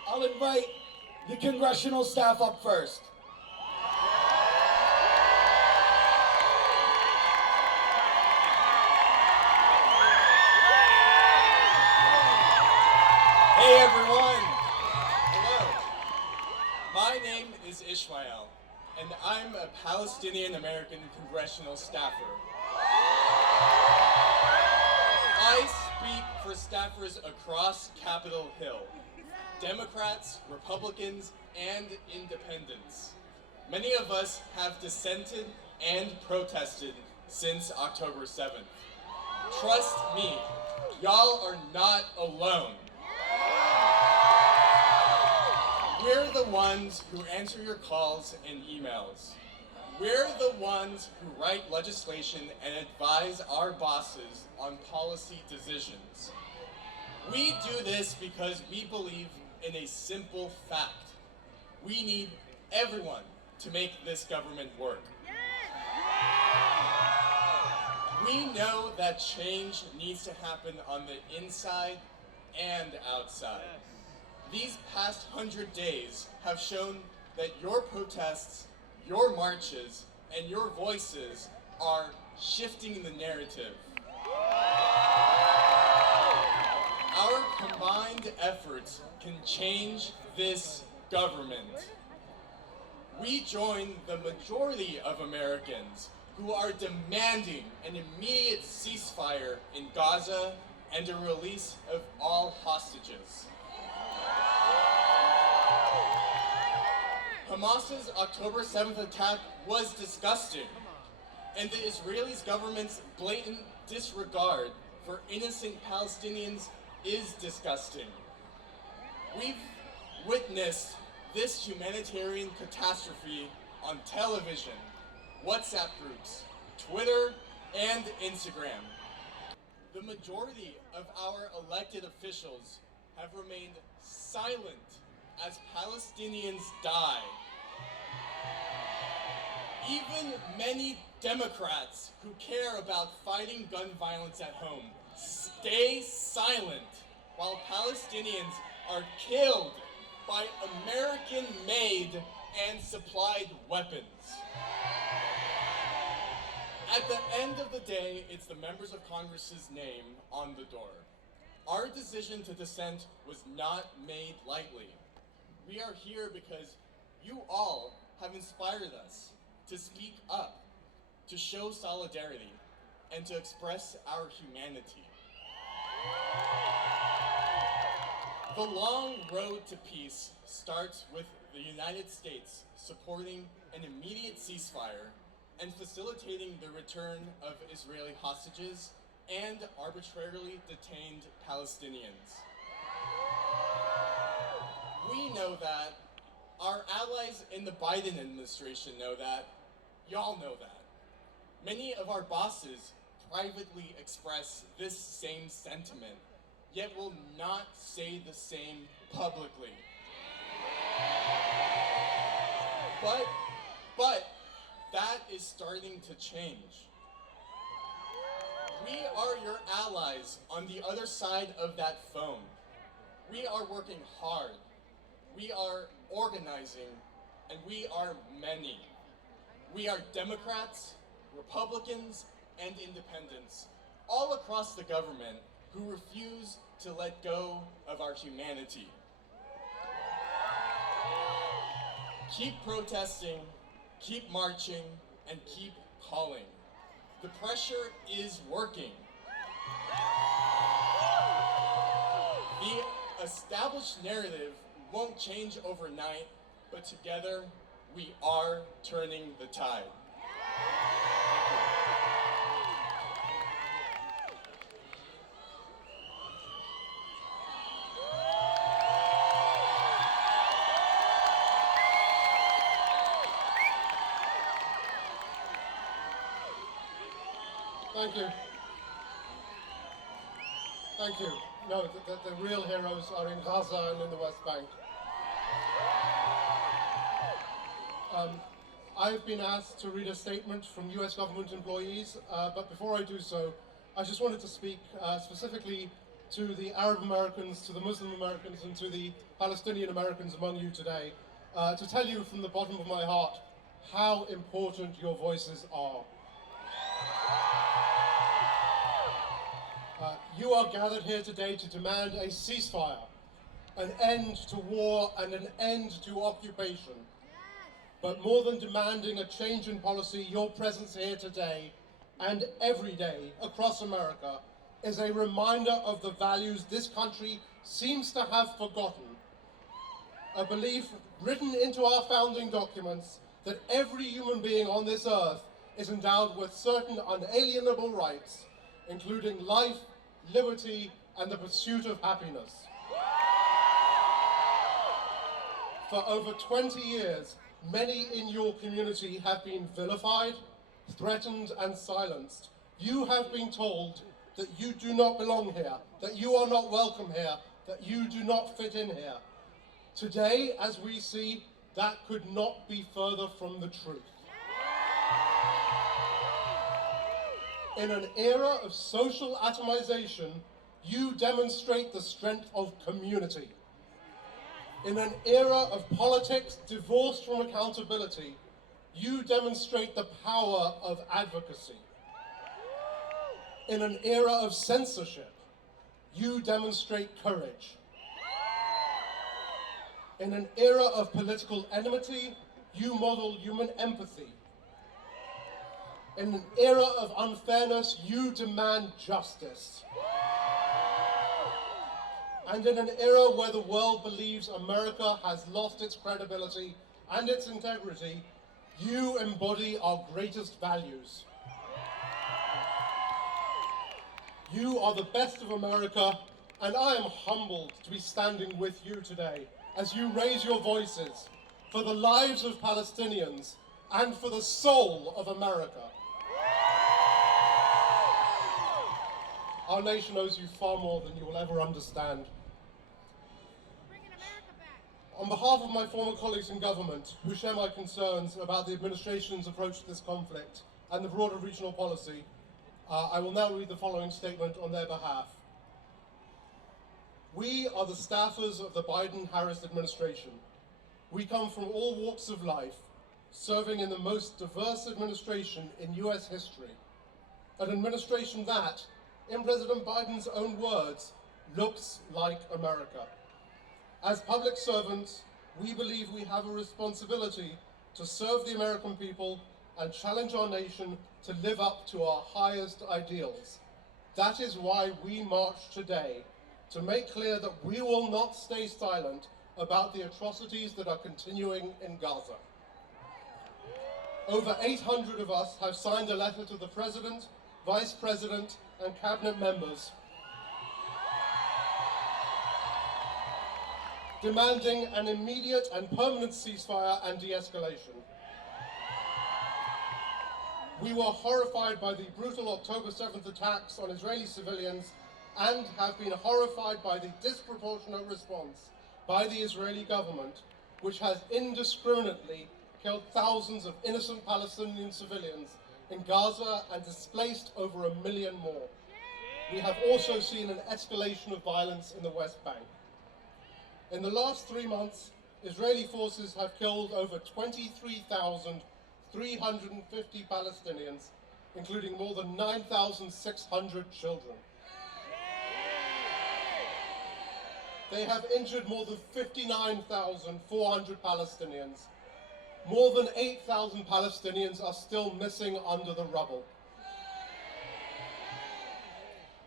I'll invite the congressional staff up first. Hey everyone! Hello. My name is Ishmael, and I'm a Palestinian-American congressional staffer. I speak for staffers across Capitol Hill, Democrats, Republicans, and independents. Many of us have dissented and protested since October 7th. Trust me, y'all are not alone. We're the ones who answer your calls and emails. We're the ones who write legislation and advise our bosses on policy decisions. We do this because we believe in a simple fact. We need everyone to make this government work. We know that change needs to happen on the inside and outside. These past 100 days have shown that your protests, your marches, and your voices are shifting the narrative. Our combined efforts can change this government. We join the majority of Americans who are demanding an immediate ceasefire in Gaza and a release of all hostages. Hamas's October 7th attack was disgusting, and the Israeli government's blatant disregard for innocent Palestinians is disgusting. We've witnessed this humanitarian catastrophe on television, WhatsApp groups, Twitter, and Instagram. The majority of our elected officials have remained silent as Palestinians die. Even many Democrats who care about fighting gun violence at home stay silent while Palestinians are killed by American-made and supplied weapons. At the end of the day, it's the members of Congress's name on the door. Our decision to dissent was not made lightly. We are here because you all have inspired us to speak up, to show solidarity, and to express our humanity. The long road to peace starts with the United States supporting an immediate ceasefire and facilitating the return of Israeli hostages and arbitrarily detained Palestinians. We know that, our allies in the Biden administration know that, y'all know that. Many of our bosses privately express this same sentiment, yet will not say the same publicly. But that is starting to change. We are your allies on the other side of that phone. We are working hard. We are organizing, and we are many. We are Democrats, Republicans, and independents, all across the government who refuse to let go of our humanity. Keep protesting, keep marching, and keep calling. The pressure is working. The established narrative won't change overnight, but together we are turning the tide. Thank you. Thank you. No, the real heroes are in Gaza and in the West Bank. I've been asked to read a statement from US government employees, but before I do so, I just wanted to speak specifically to the Arab Americans, to the Muslim Americans, and to the Palestinian Americans among you today, to tell you from the bottom of my heart how important your voices are. You are gathered here today to demand a ceasefire, an end to war and an end to occupation. But more than demanding a change in policy, your presence here today and every day across America is a reminder of the values this country seems to have forgotten. A belief written into our founding documents that every human being on this earth is endowed with certain unalienable rights, including life, liberty, and the pursuit of happiness. For over 20 years, Many in your community have been vilified, threatened, and silenced. You have been told that you do not belong here, that you are not welcome here, that you do not fit in here. Today, as we see, that could not be further from the truth. In an era of social atomization, you demonstrate the strength of community. In an era of politics divorced from accountability, you demonstrate the power of advocacy. In an era of censorship, you demonstrate courage. In an era of political enmity, you model human empathy. In an era of unfairness, you demand justice. And in an era where the world believes America has lost its credibility and its integrity, you embody our greatest values. You are the best of America, and I am humbled to be standing with you today as you raise your voices for the lives of Palestinians and for the soul of America. Our nation owes you far more than you will ever understand. On behalf of my former colleagues in government who share my concerns about the administration's approach to this conflict and the broader regional policy, I will now read the following statement on their behalf. We are the staffers of the Biden-Harris administration. We come from all walks of life, serving in the most diverse administration in US history. An administration that, in President Biden's own words, looks like America. As public servants, we believe we have a responsibility to serve the American people and challenge our nation to live up to our highest ideals. That is why we march today, to make clear that we will not stay silent about the atrocities that are continuing in Gaza. Over 800 of us have signed a letter to the President, Vice President, and Cabinet members demanding an immediate and permanent ceasefire and de-escalation. We were horrified by the brutal October 7th attacks on Israeli civilians and have been horrified by the disproportionate response by the Israeli government, which has indiscriminately killed thousands of innocent Palestinian civilians in Gaza and displaced over 1 million more. We have also seen an escalation of violence in the West Bank. In the last 3 months, Israeli forces have killed over 23,350 Palestinians, including more than 9,600 children. They have injured more than 59,400 Palestinians. More than 8,000 Palestinians are still missing under the rubble.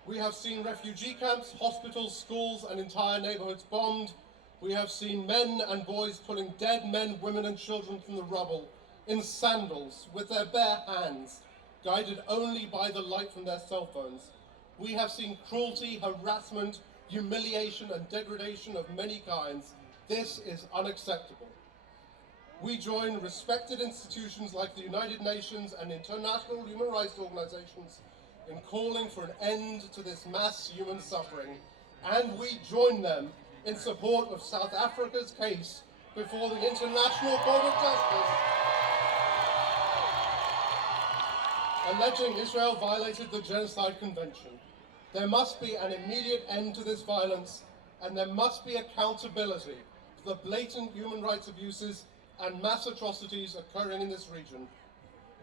We have seen refugee camps, hospitals, schools, and entire neighborhoods bombed. We have seen men and boys pulling dead men, women, and children from the rubble in sandals with their bare hands, guided only by the light from their cell phones. We have seen cruelty, harassment, humiliation, and degradation of many kinds. This is unacceptable. We join respected institutions like the United Nations and international human rights organizations in calling for an end to this mass human suffering, and we join them in support of South Africa's case before the International Court of Justice, alleging Israel violated the Genocide Convention. There must be an immediate end to this violence, and there must be accountability for the blatant human rights abuses and mass atrocities occurring in this region.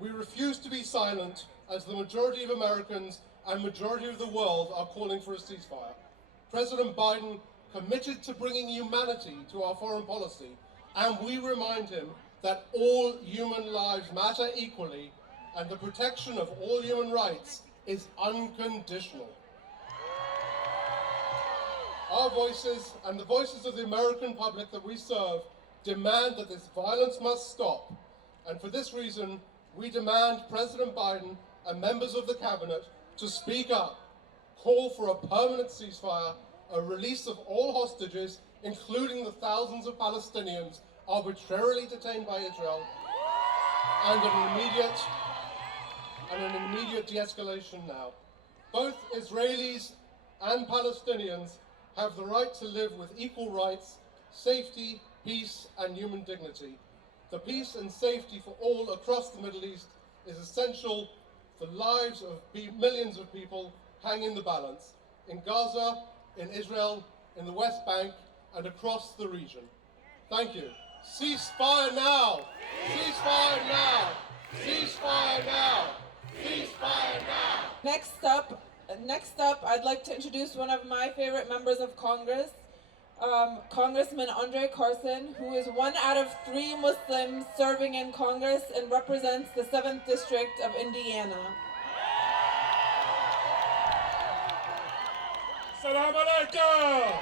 We refuse to be silent as the majority of Americans and majority of the world are calling for a ceasefire. President Biden committed to bringing humanity to our foreign policy, and we remind him that all human lives matter equally and the protection of all human rights is unconditional. Our voices and the voices of the American public that we serve demand that this violence must stop, and for this reason, we demand President Biden and members of the cabinet to speak up, call for a permanent ceasefire, a release of all hostages, including the thousands of Palestinians, arbitrarily detained by Israel, and an immediate de-escalation now. Both Israelis and Palestinians have the right to live with equal rights, safety, peace, and human dignity. The peace and safety for all across the Middle East is essential. The lives of millions of people hang in the balance, in Gaza, in Israel, in the West Bank, and across the region. Thank you. Ceasefire now! Ceasefire now! Ceasefire now! Ceasefire now! Next up, I'd like to introduce one of my favorite members of Congress, Congressman Carson, who is 1 out of 3 Muslims serving in Congress and represents the 7th District of Indiana. Salam alaikum!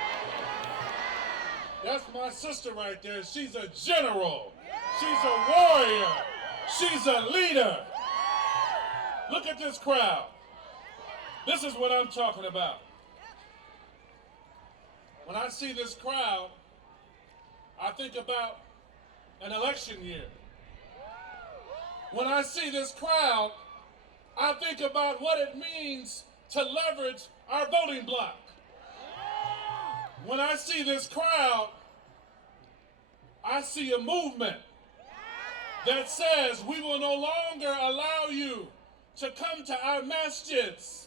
That's my sister right there. She's a general. She's a warrior. She's a leader. Look at this crowd. This is what I'm talking about. When I see this crowd, I think about an election year. When I see this crowd, I think about what it means to leverage our voting bloc. When I see this crowd, I see a movement that says we will no longer allow you to come to our masjids,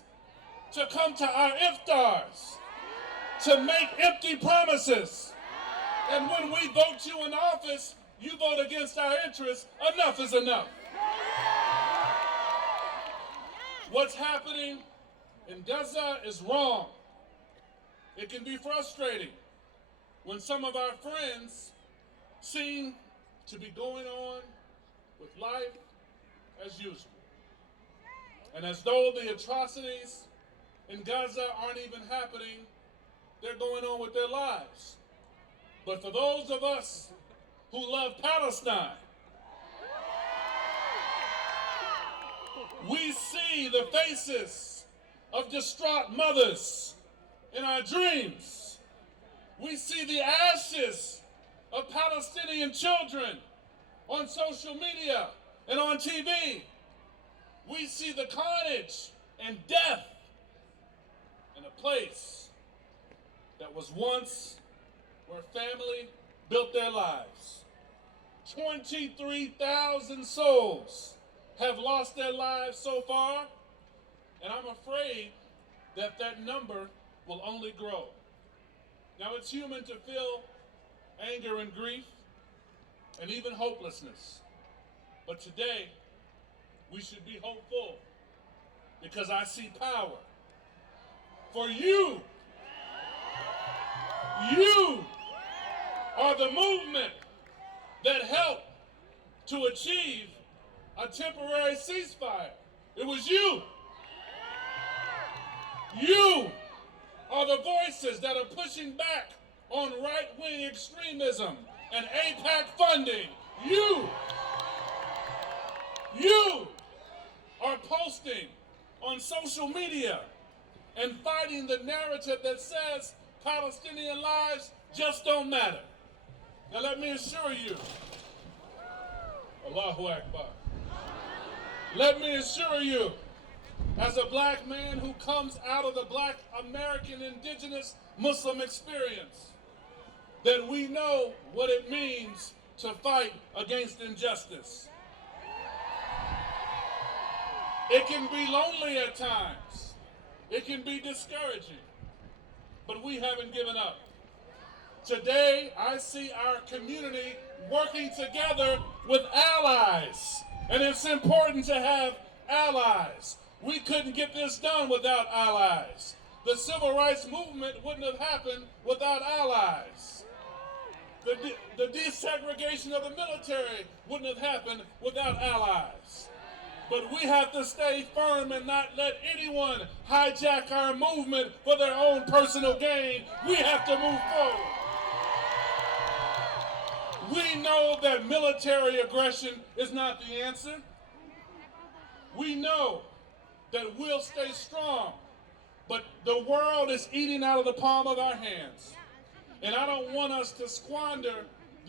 to come to our iftars, to make empty promises. And when we vote you in office, you vote against our interests. Enough is enough. What's happening in Gaza is wrong. It can be frustrating when some of our friends seem to be going on with life as usual. And as though the atrocities in Gaza aren't even happening, they're going on with their lives. But for those of us who love Palestine, we see the faces of distraught mothers in our dreams. We see the ashes of Palestinian children on social media and on TV. We see the carnage and death in a place that was once where family built their lives. 23,000 souls have lost their lives so far, and I'm afraid that that number will only grow. Now, it's human to feel anger and grief and even hopelessness. But today, we should be hopeful because I see power. For you are the movement that helped to achieve a temporary ceasefire. It was you. You are the voices that are pushing back on right-wing extremism and AIPAC funding. You are posting on social media and fighting the narrative that says Palestinian lives just don't matter. Now let me assure you, Allahu Akbar. Let me assure you, as a black man who comes out of the Black American indigenous Muslim experience, that we know what it means to fight against injustice. It can be lonely at times. It can be discouraging, but we haven't given up. Today, I see our community working together with allies, and it's important to have allies. We couldn't get this done without allies. The civil rights movement wouldn't have happened without allies. The desegregation of the military wouldn't have happened without allies. But we have to stay firm and not let anyone hijack our movement for their own personal gain. We have to move forward. We know that military aggression is not the answer. We know that we'll stay strong, but the world is eating out of the palm of our hands. And I don't want us to squander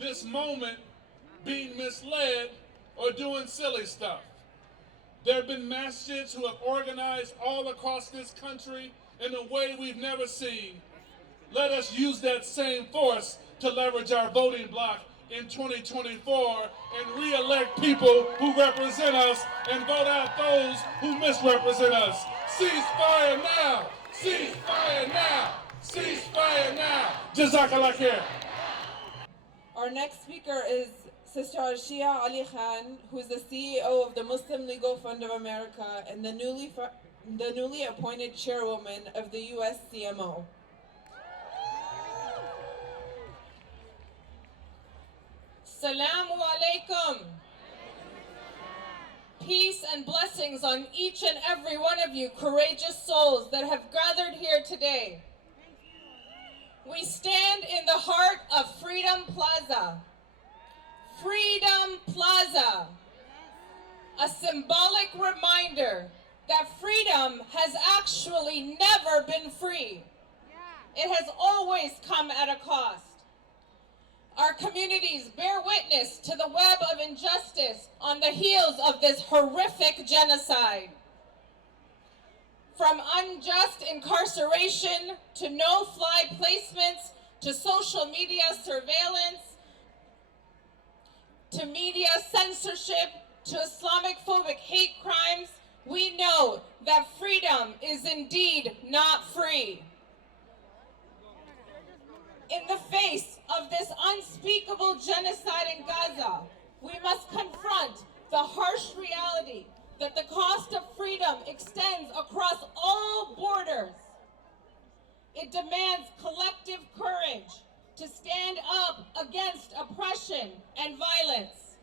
this moment being misled or doing silly stuff. There have been masjids who have organized all across this country in a way we've never seen. Let us use that same force to leverage our voting bloc in 2024 and re-elect people who represent us and vote out those who misrepresent us. Ceasefire now! Ceasefire now! Ceasefire now! Jazakallah khair. Our next speaker is Sister Arshia Ali Khan, who is the CEO of the Muslim Legal Fund of America and the newly appointed chairwoman of the U.S. CMO. Assalamu alaikum. Peace and blessings on each and every one of you courageous souls that have gathered here today. We stand in the heart of Freedom Plaza. Freedom Plaza, a symbolic reminder that freedom has actually never been free. It has always come at a cost. Our communities bear witness to the web of injustice on the heels of this horrific genocide. From unjust incarceration to no-fly placements to social media surveillance to media censorship to Islamophobic hate crimes, we know that freedom is indeed not free. In the face of this unspeakable genocide in Gaza, we must confront the harsh reality that the cost of freedom extends across all borders. It demands collective courage to stand up against oppression and violence.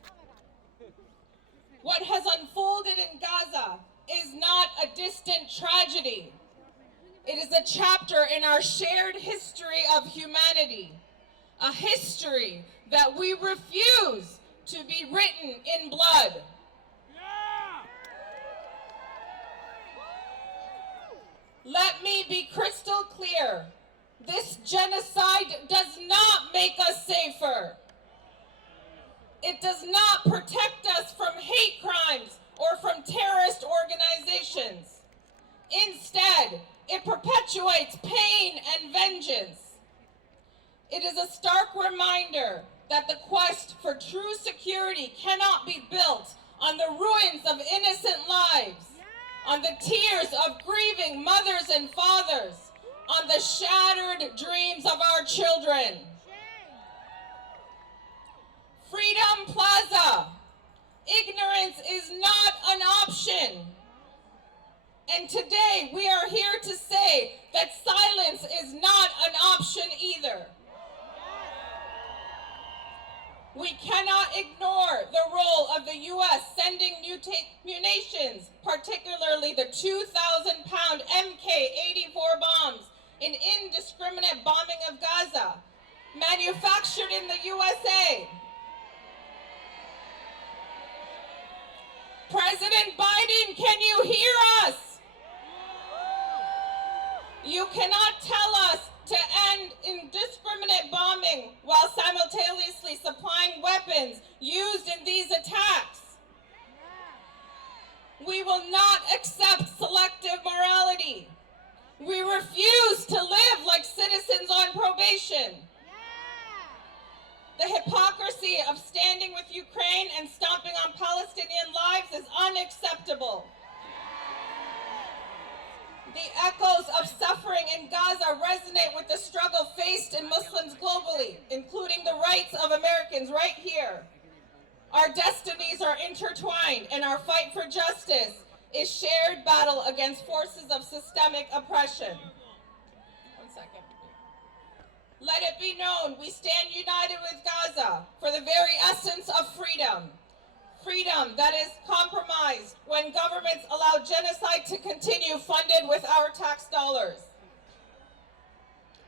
What has unfolded in Gaza is not a distant tragedy. It is a chapter in our shared history of humanity, a history that we refuse to be written in blood. Let me be crystal clear. This genocide does not make us safer. It does not protect us from hate crimes or from terrorist organizations. Instead, it perpetuates pain and vengeance. It is a stark reminder that the quest for true security cannot be built on the ruins of innocent lives, on the tears of grieving mothers and fathers, on the shattered dreams of our children. Freedom Plaza, ignorance is not an option. And today we are here to say that silence is not an option either. We cannot ignore the role of the U.S. sending munitions, particularly the 2,000-pound MK-84 bombs in indiscriminate bombing of Gaza, manufactured in the USA. President Biden, can you hear us? You cannot tell us to end indiscriminate bombing while simultaneously supplying weapons used in these attacks. We will not accept selective morality. We refuse to live like citizens on probation. The hypocrisy of standing with Ukraine and stomping on Palestinian lives is unacceptable. The echoes of suffering in Gaza resonate with the struggle faced in Muslims globally, including the rights of Americans right here. Our destinies are intertwined, and our fight for justice is shared battle against forces of systemic oppression. One second. Let it be known, we stand united with Gaza for the very essence of freedom. Freedom that is compromised when governments allow genocide to continue funded with our tax dollars.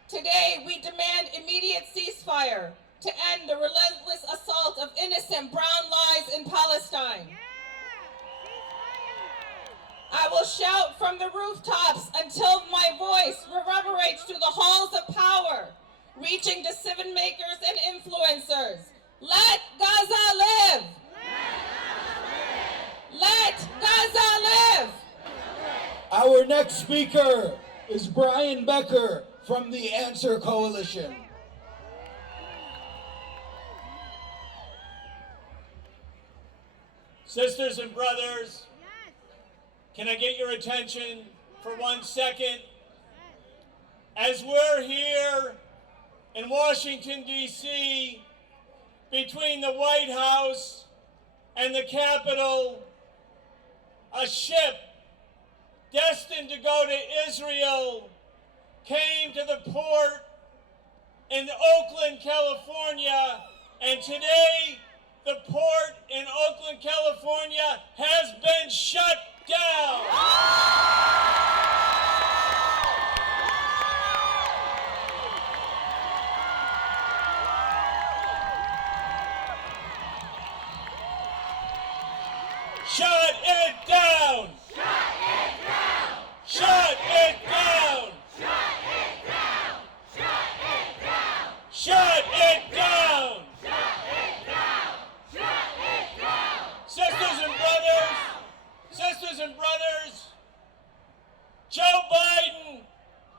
Today, we demand immediate ceasefire to end the relentless assault of innocent brown lives in Palestine. I will shout from the rooftops until my voice reverberates through the halls of power, reaching decision makers and influencers Let Gaza live! Let Gaza live! Our next speaker is Brian Becker from the Answer Coalition. Sisters and brothers, can I get your attention for 1 second? As we're here in Washington, D.C., between the White House and the Capitol, a ship destined to go to Israel came to the port in Oakland, California, and today the port in Oakland, California has been shut down. Shut it down! Shut it down! Shut it down! Sisters and brothers, Joe Biden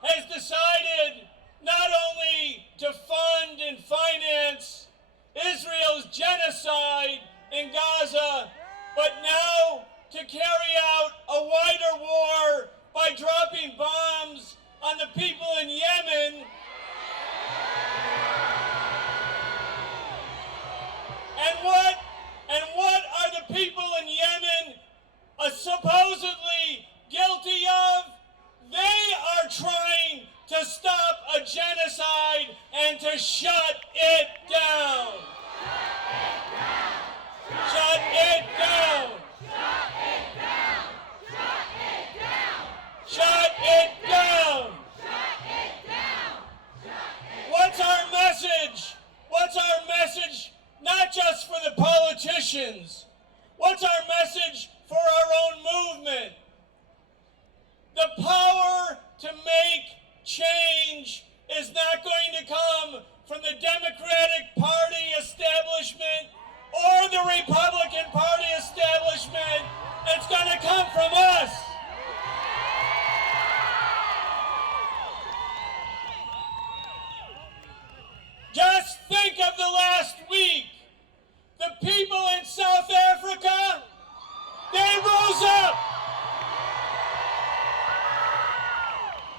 has decided not only to fund and finance Israel's genocide in Gaza, but now to carry out a wider war by dropping bombs on the people in Yemen. And what are the people in Yemen supposedly guilty of? They are trying to stop a genocide and to shut it down. Shut it down. Shut it down. What's our message? What's our message? Not just for the politicians. What's our message for our own movement? The power to make change is not going to come from the Democratic Party establishment or the Republican Party establishment. It's going to come from us. Just think of the last week. The people in South Africa, they rose up.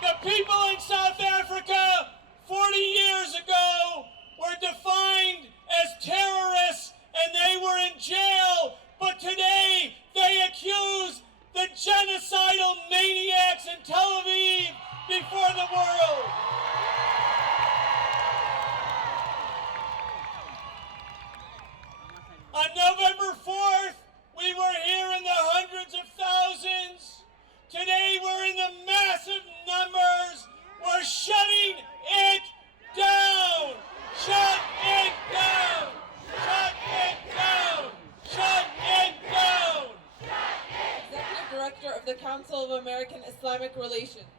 The people in South Africa 40 years ago were defined as terrorists and they were in jail, but today they accuse the genocidal maniacs in Tel Aviv before the world. On November 4th, we were here in the hundreds of thousands. Today we're in the massive numbers. We're shutting it down. Shut it down. Shut it down. Shut it down. Executive Director of the Council of American Islamic Relations.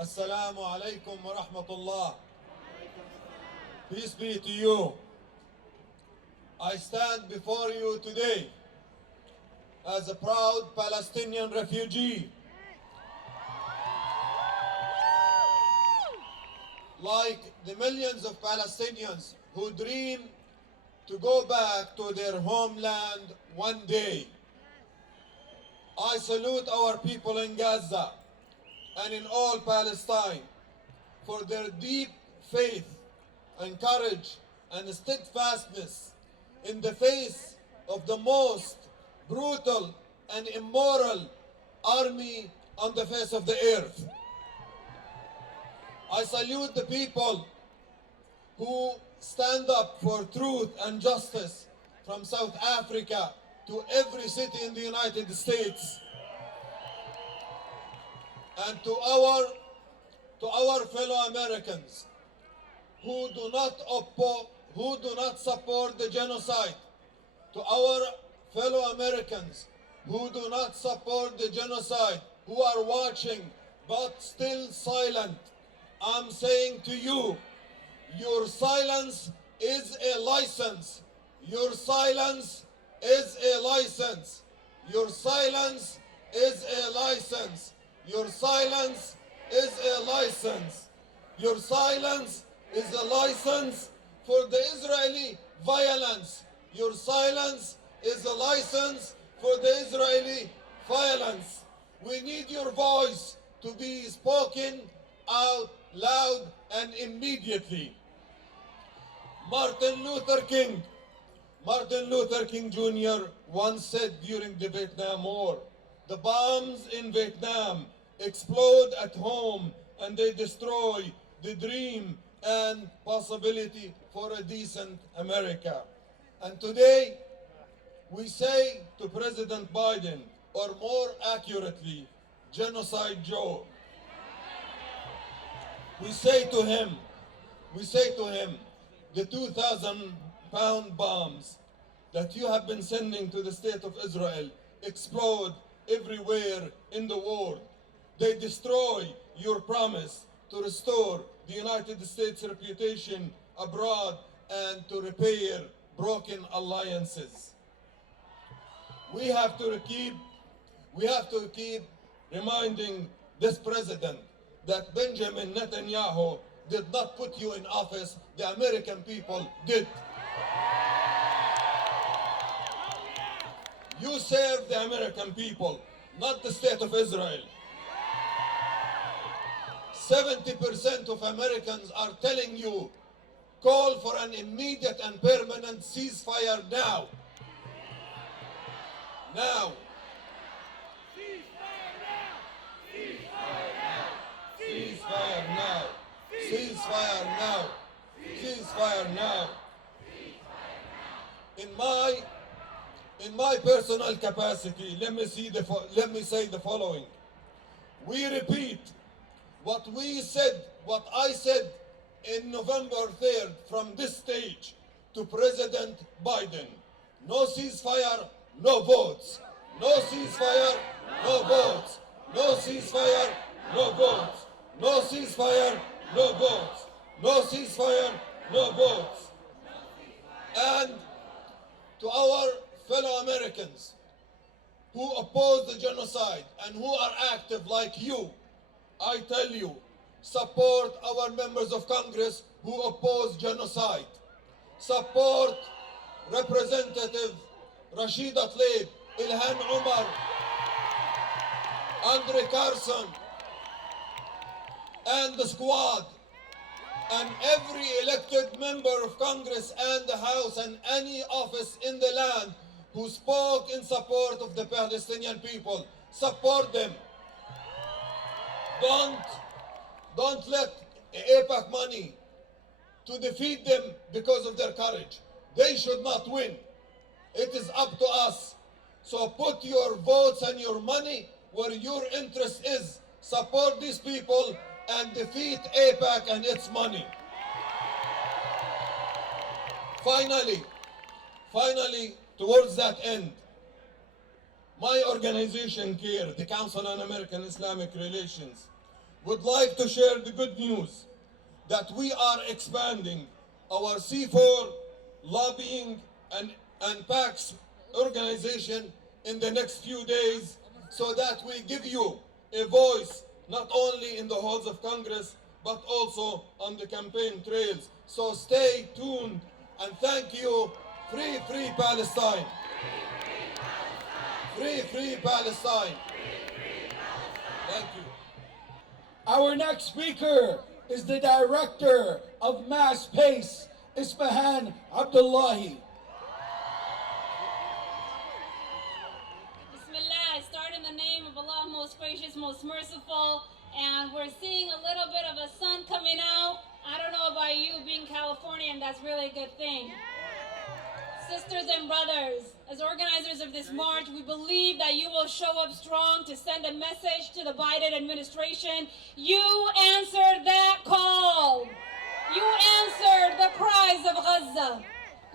Assalamu alaikum wa rahmatullah. Peace be to you. I stand before you today as a proud Palestinian refugee. Like the millions of Palestinians who dream to go back to their homeland one day, I salute our people in Gaza and in all Palestine for their deep faith and courage and steadfastness in the face of the most brutal and immoral army on the face of the earth. I salute the people who stand up for truth and justice from South Africa to every city in the United States. And to our fellow Americans who do not support the genocide, to our fellow Americans who do not support the genocide, who are watching but still silent. I'm saying to you, your silence is a license. Your silence is a license. Your silence is a license. Your silence is a license. Your silence is a license for the Israeli violence. Your silence is a license for the Israeli violence. We need your voice to be spoken out loud and immediately. Martin Luther King Jr. once said during the Vietnam War, the bombs in Vietnam explode at home and they destroy the dream and possibility for a decent America. And today, we say to President Biden, or more accurately, Genocide Joe, we say to him, the 2,000-pound bombs that you have been sending to the state of Israel explode everywhere in the world. They destroy your promise to restore the United States' reputation abroad and to repair broken alliances. We have to keep reminding this president that Benjamin Netanyahu did not put you in office, the American people did. You serve the American people, not the state of Israel. 70% of Americans are telling you, call for an immediate and permanent ceasefire now. Now. Ceasefire now. Ceasefire now. Ceasefire now. In my personal capacity, let me say the following. We repeat what I said in November 3rd from this stage to President Biden. No ceasefire, no votes. No ceasefire, no votes. No ceasefire, no votes. No ceasefire, no votes. No ceasefire, no votes. And to our fellow Americans who oppose the genocide and who are active like you, I tell you, support our members of Congress who oppose genocide. Support Representative Rashid, Ilhan Omar, Andre Carson, and the squad, and every elected member of Congress and the House and any office in the land who spoke in support of the Palestinian people. Support them. Don't let AIPAC money to defeat them because of their courage. They should not win. It is up to us. So put your votes and your money where your interest is. Support these people and defeat AIPAC and its money. Finally, towards that end, my organization CARE, the Council on American Islamic Relations, would like to share the good news that we are expanding our C4 lobbying and PACS organization in the next few days so that we give you a voice not only in the halls of Congress but also on the campaign trails. So stay tuned and thank you. Free, free Palestine. Free, free Palestine. Thank you. Our next speaker is the Director of Mass Pace, Isfahan Abdullahi. Bismillah, I start in the name of Allah, most gracious, most merciful, and we're seeing a little bit of a sun coming out. I don't know about you, being Californian, that's really a good thing. Sisters and brothers, as organizers of this march, we believe that you will show up strong to send a message to the Biden administration. You answered that call. You answered the cries of Gaza.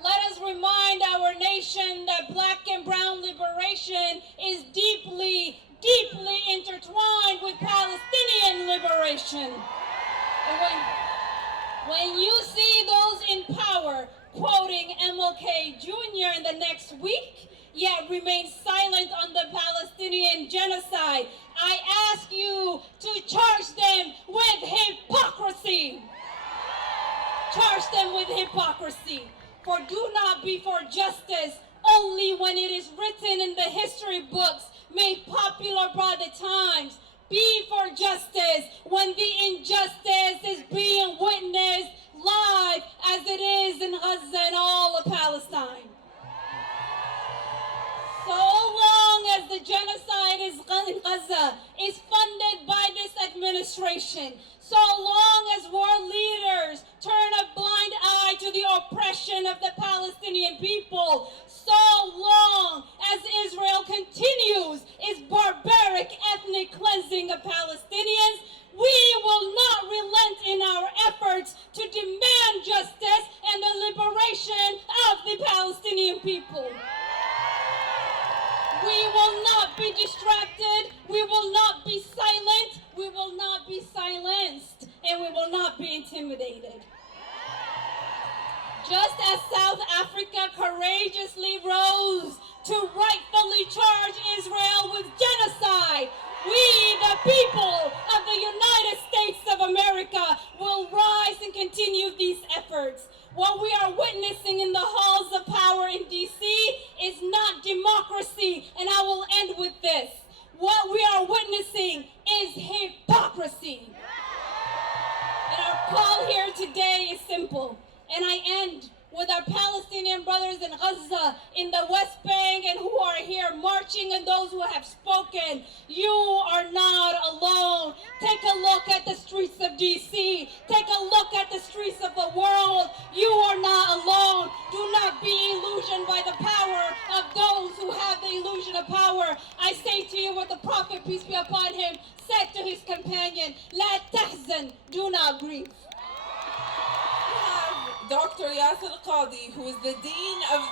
Let us remind our nation that black and brown liberation is deeply, deeply intertwined with Palestinian liberation. And when you see those in power quoting MLK Jr. in the next week, yet remain silent on the Palestinian genocide, I ask you to charge them with hypocrisy. Charge them with hypocrisy. For do not be for justice only when it is written in the history books made popular by the times. Be for justice when the injustice is being witnessed live as it is in Gaza and all of Palestine. So long as the genocide in Gaza is funded by this administration, so long as world leaders turn a blind eye to the oppression of the Palestinian people, so long as Israel continues its barbaric ethnic cleansing of Palestinians, we will not relent in our efforts to demand justice and the liberation of the Palestinian people. We will not be distracted, we will not be silent, we will not be silenced, and we will not be intimidated. Just as South Africa courageously rose to rightfully charge Israel with genocide, we, the people of the United States of America, will rise and continue these efforts. What we are witnessing in the halls of power in D.C. is not democracy, and I will end with this. What we are witnessing is hypocrisy. And our call here today is simple, and I end with our Palestinian brothers in Gaza, in the West Bank, and who are here marching, and those who have spoken. You are not alone. Take a look at the streets of D.C. Take a look at the streets of the world. You are not alone. Do not be illusioned by the power of those who have the illusion of power. I say to you what the Prophet, peace be upon him, said to his companion, La tahzan, do not grieve. Dr. Yasir Qadhi, who is the Dean of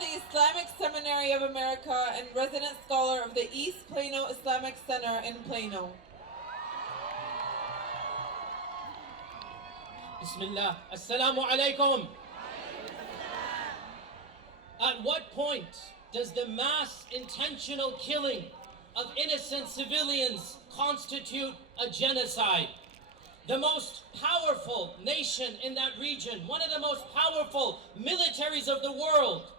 the Islamic Seminary of America and resident scholar of the East Plano Islamic Center in Plano. Bismillah. Assalamu alaikum. At what point does the mass intentional killing of innocent civilians constitute a genocide? The most powerful nation in that region, one of the most powerful militaries of the world,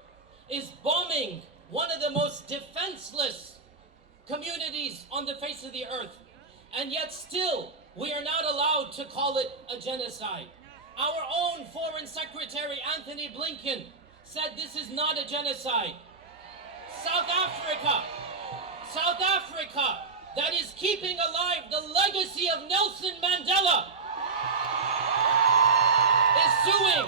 is bombing one of the most defenseless communities on the face of the earth. And yet still, we are not allowed to call it a genocide. Our own Foreign Secretary, Anthony Blinken, said this is not a genocide. South Africa, that is keeping alive the legacy of Nelson Mandela, is suing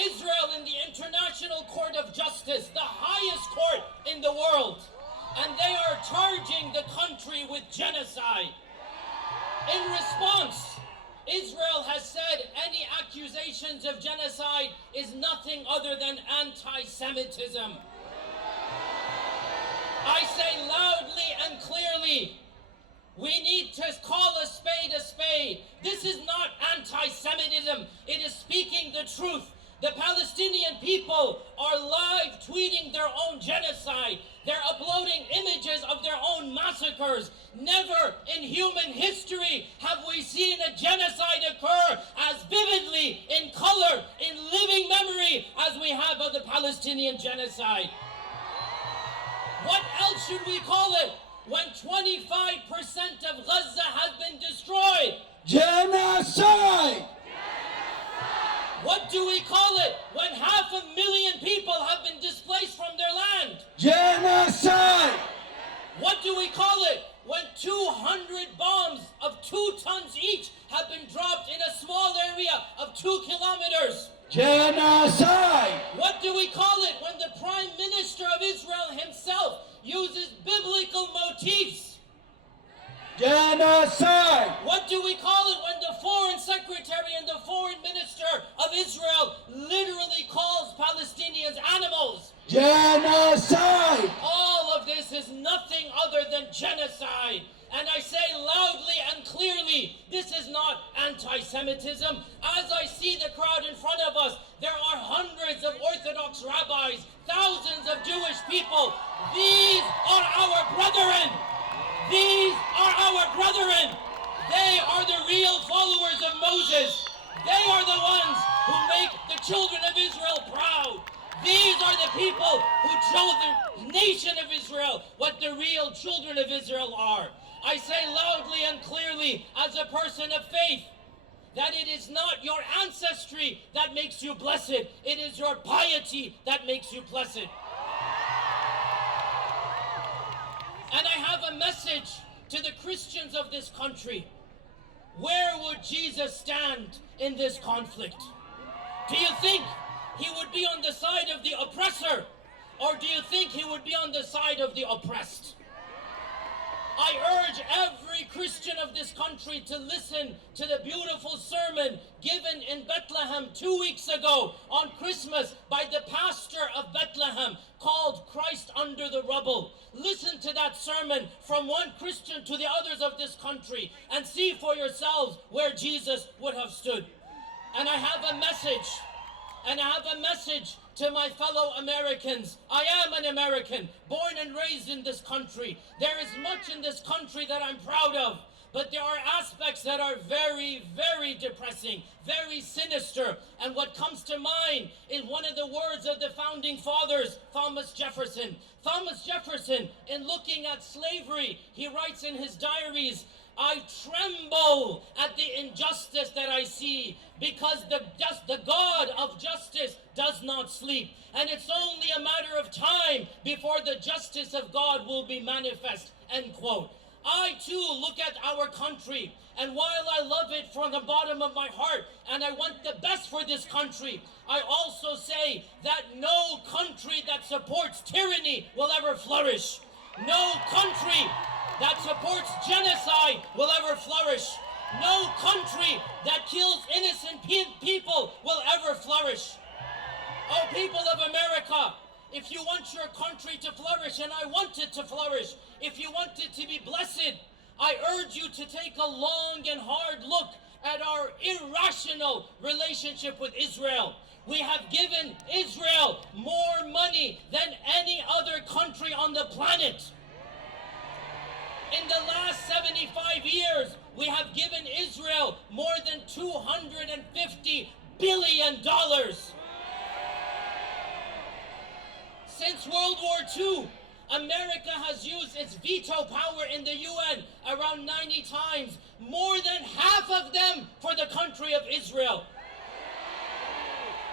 Israel in the International Court of Justice, the highest court in the world, and they are charging the country with genocide. In response, Israel has said any accusations of genocide is nothing other than anti-Semitism. I say loudly and clearly, we need to call a spade a spade. This is not anti-Semitism. It is speaking the truth. The Palestinian people are live tweeting their own genocide. They're uploading images of their own massacres. Never in human history have we seen a genocide occur as vividly, in color, in living memory as we have of the Palestinian genocide. What else should we call it when 25% of Gaza has been destroyed? Genocide! What do we call it when 500,000 people have been displaced from their land? Genocide! What do we call it when 200 bombs of 2 tons each have been dropped in a small area of 2 kilometers? Genocide! What do we call it when the Prime Minister of Israel himself uses biblical motifs? Genocide! What do we call it when the Foreign Secretary and the Foreign Minister of Israel literally calls Palestinians animals? Genocide! All of this is nothing other than genocide. And I say loudly and clearly, this is not anti-Semitism. As I see the crowd in front of us, there are hundreds of Orthodox rabbis, thousands of Jewish people. These are our brethren. These are our brethren. They are the real followers of Moses. They are the ones who make the children of Israel proud. These are the people who show the nation of Israel what the real children of Israel are. I say loudly and clearly, as a person of faith, that it is not your ancestry that makes you blessed. It is your piety that makes you blessed. And I have a message to the Christians of this country. Where would Jesus stand in this conflict? Do you think he would be on the side of the oppressor, or do you think he would be on the side of the oppressed? I urge every Christian of this country to listen to the beautiful sermon given in Bethlehem 2 weeks ago on Christmas by the pastor of Bethlehem called Christ Under the Rubble. Listen to that sermon from one Christian to the others of this country and see for yourselves where Jesus would have stood. And I have a message to my fellow Americans. I am an American, born and raised in this country. There is much in this country that I'm proud of, but there are aspects that are very, very depressing, very sinister. And what comes to mind is one of the words of the founding fathers, Thomas Jefferson. Thomas Jefferson, in looking at slavery, he writes in his diaries, I tremble at the injustice that I see, because the God of justice does not sleep. And it's only a matter of time before the justice of God will be manifest, end quote. I too look at our country, and while I love it from the bottom of my heart, and I want the best for this country, I also say that no country that supports tyranny will ever flourish. No country that supports genocide will ever flourish. No country that kills innocent people will ever flourish. Oh, people of America, if you want your country to flourish, and I want it to flourish, if you want it to be blessed, I urge you to take a long and hard look at our irrational relationship with Israel. We have given Israel more money than any other country on the planet. In the last 75 years, we have given Israel more than $250 billion. Since World War II, America has used its veto power in the UN around 90 times, more than half of them for the country of Israel.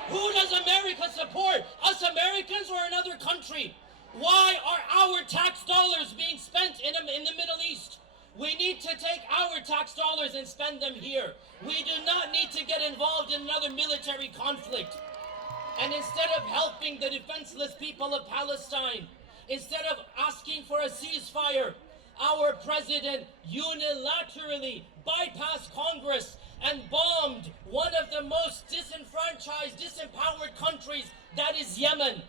Who does America support? Us Americans or another country? Why are our tax dollars being spent in the Middle East? We need to take our tax dollars and spend them here. We do not need to get involved in another military conflict. And instead of helping the defenseless people of Palestine, instead of asking for a ceasefire, our president unilaterally bypassed Congress and bombed one of the most disenfranchised, disempowered countries, that is Yemen.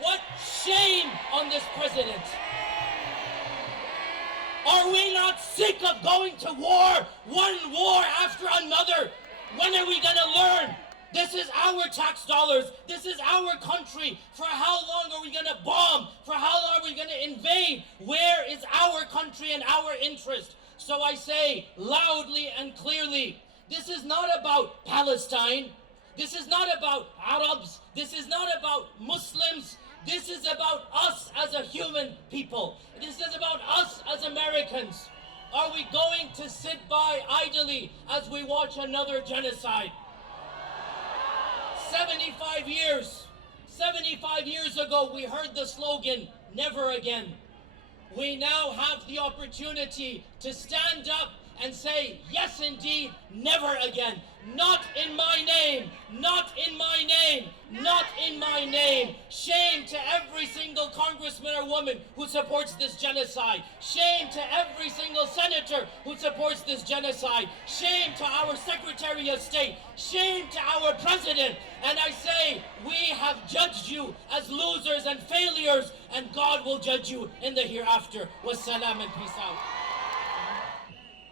What shame on this president! Are we not sick of going to war, one war after another? When are we going to learn? This is our tax dollars. This is our country. For how long are we going to bomb? For how long are we going to invade? Where is our country and our interest? So I say loudly and clearly, this is not about Palestine. This is not about Arabs. This is not about Muslims. This is about us as a human people. This is about us as Americans. Are we going to sit by idly as we watch another genocide? 75 years ago, we heard the slogan, never again. We now have the opportunity to stand up and say, yes indeed, never again. Not in my name, not in my name, not in my name. Shame to every single congressman or woman who supports this genocide. Shame to every single senator who supports this genocide. Shame to our Secretary of State. Shame to our president. And I say, we have judged you as losers and failures, and God will judge you in the hereafter. Wassalam and peace out.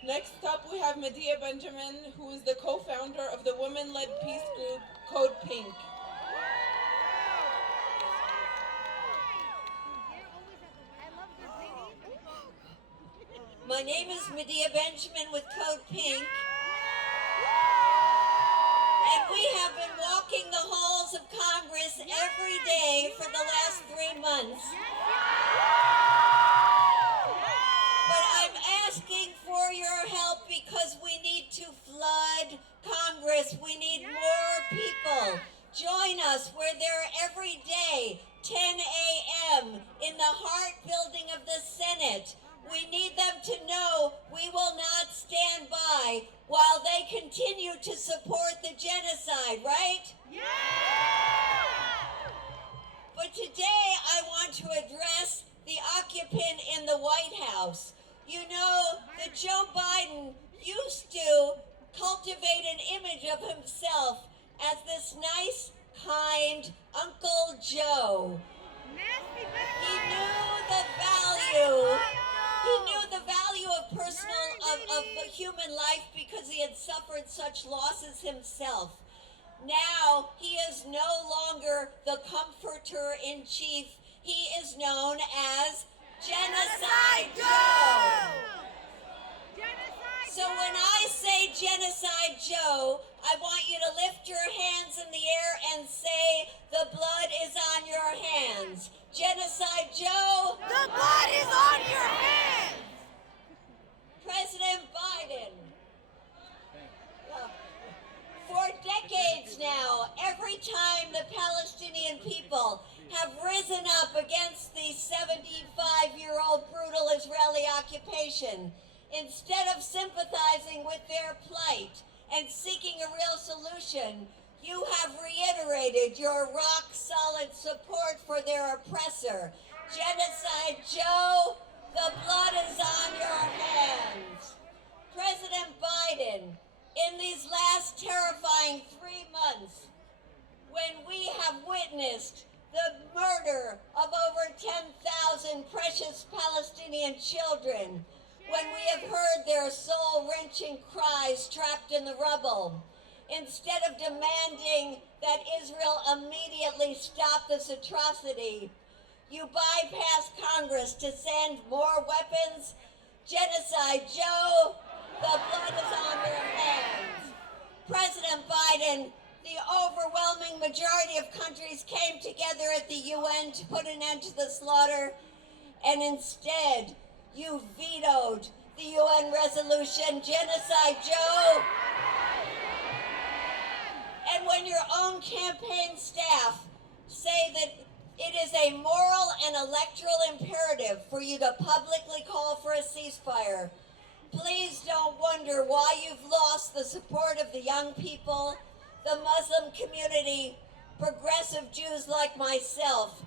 Next up, we have Medea Benjamin, who is the co-founder of the women-led peace group Code Pink. My name is Medea Benjamin with Code Pink. And we have been walking the halls of Congress every day for the last 3 months. But I'm asking for your help because we need to flood Congress. We need more people. Join us. We're there every day, 10 a.m. in the heart building of the Senate. We need them to know we will not stand by while they continue to support the genocide, right? Yeah! But today I want to address the occupant in the White House. You know that Joe Biden used to cultivate an image of himself as this nice, kind Uncle Joe. He knew the value. He knew the value of of human life because he had suffered such losses himself. Now he is no longer the comforter in chief. He is known as Genocide Joe. So when I say Genocide Joe, I want you to lift your hands in the air and say, the blood is on your hands. Genocide Joe, the blood is on your hands. President Biden, for decades now, every time the Palestinian people have risen up against the 75-year-old brutal Israeli occupation, instead of sympathizing with their plight and seeking a real solution, you have reiterated your rock-solid support for their oppressor. Genocide Joe, the blood is on your hands. President Biden, in these last terrifying 3 months, when we have witnessed the murder of over 10,000 precious Palestinian children, when we have heard their soul-wrenching cries trapped in the rubble, instead of demanding that Israel immediately stop this atrocity, you bypass Congress to send more weapons. Genocide Joe, the blood is on your hands. President Biden, the overwhelming majority of countries came together at the UN to put an end to the slaughter, and instead, you vetoed the UN resolution, Genocide Joe. And when your own campaign staff say that it is a moral and electoral imperative for you to publicly call for a ceasefire, please don't wonder why you've lost the support of the young people, the Muslim community, progressive Jews like myself.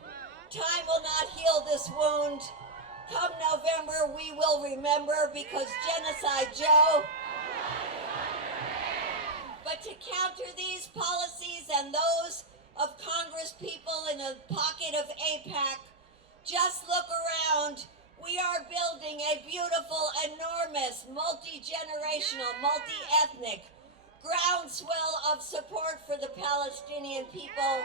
Time will not heal this wound. Come November, we will remember, because Genocide Joe. But to counter these policies and those of Congress people in the pocket of AIPAC, just look around. We are building a beautiful, enormous, multi-generational, multi-ethnic groundswell of support for the Palestinian people.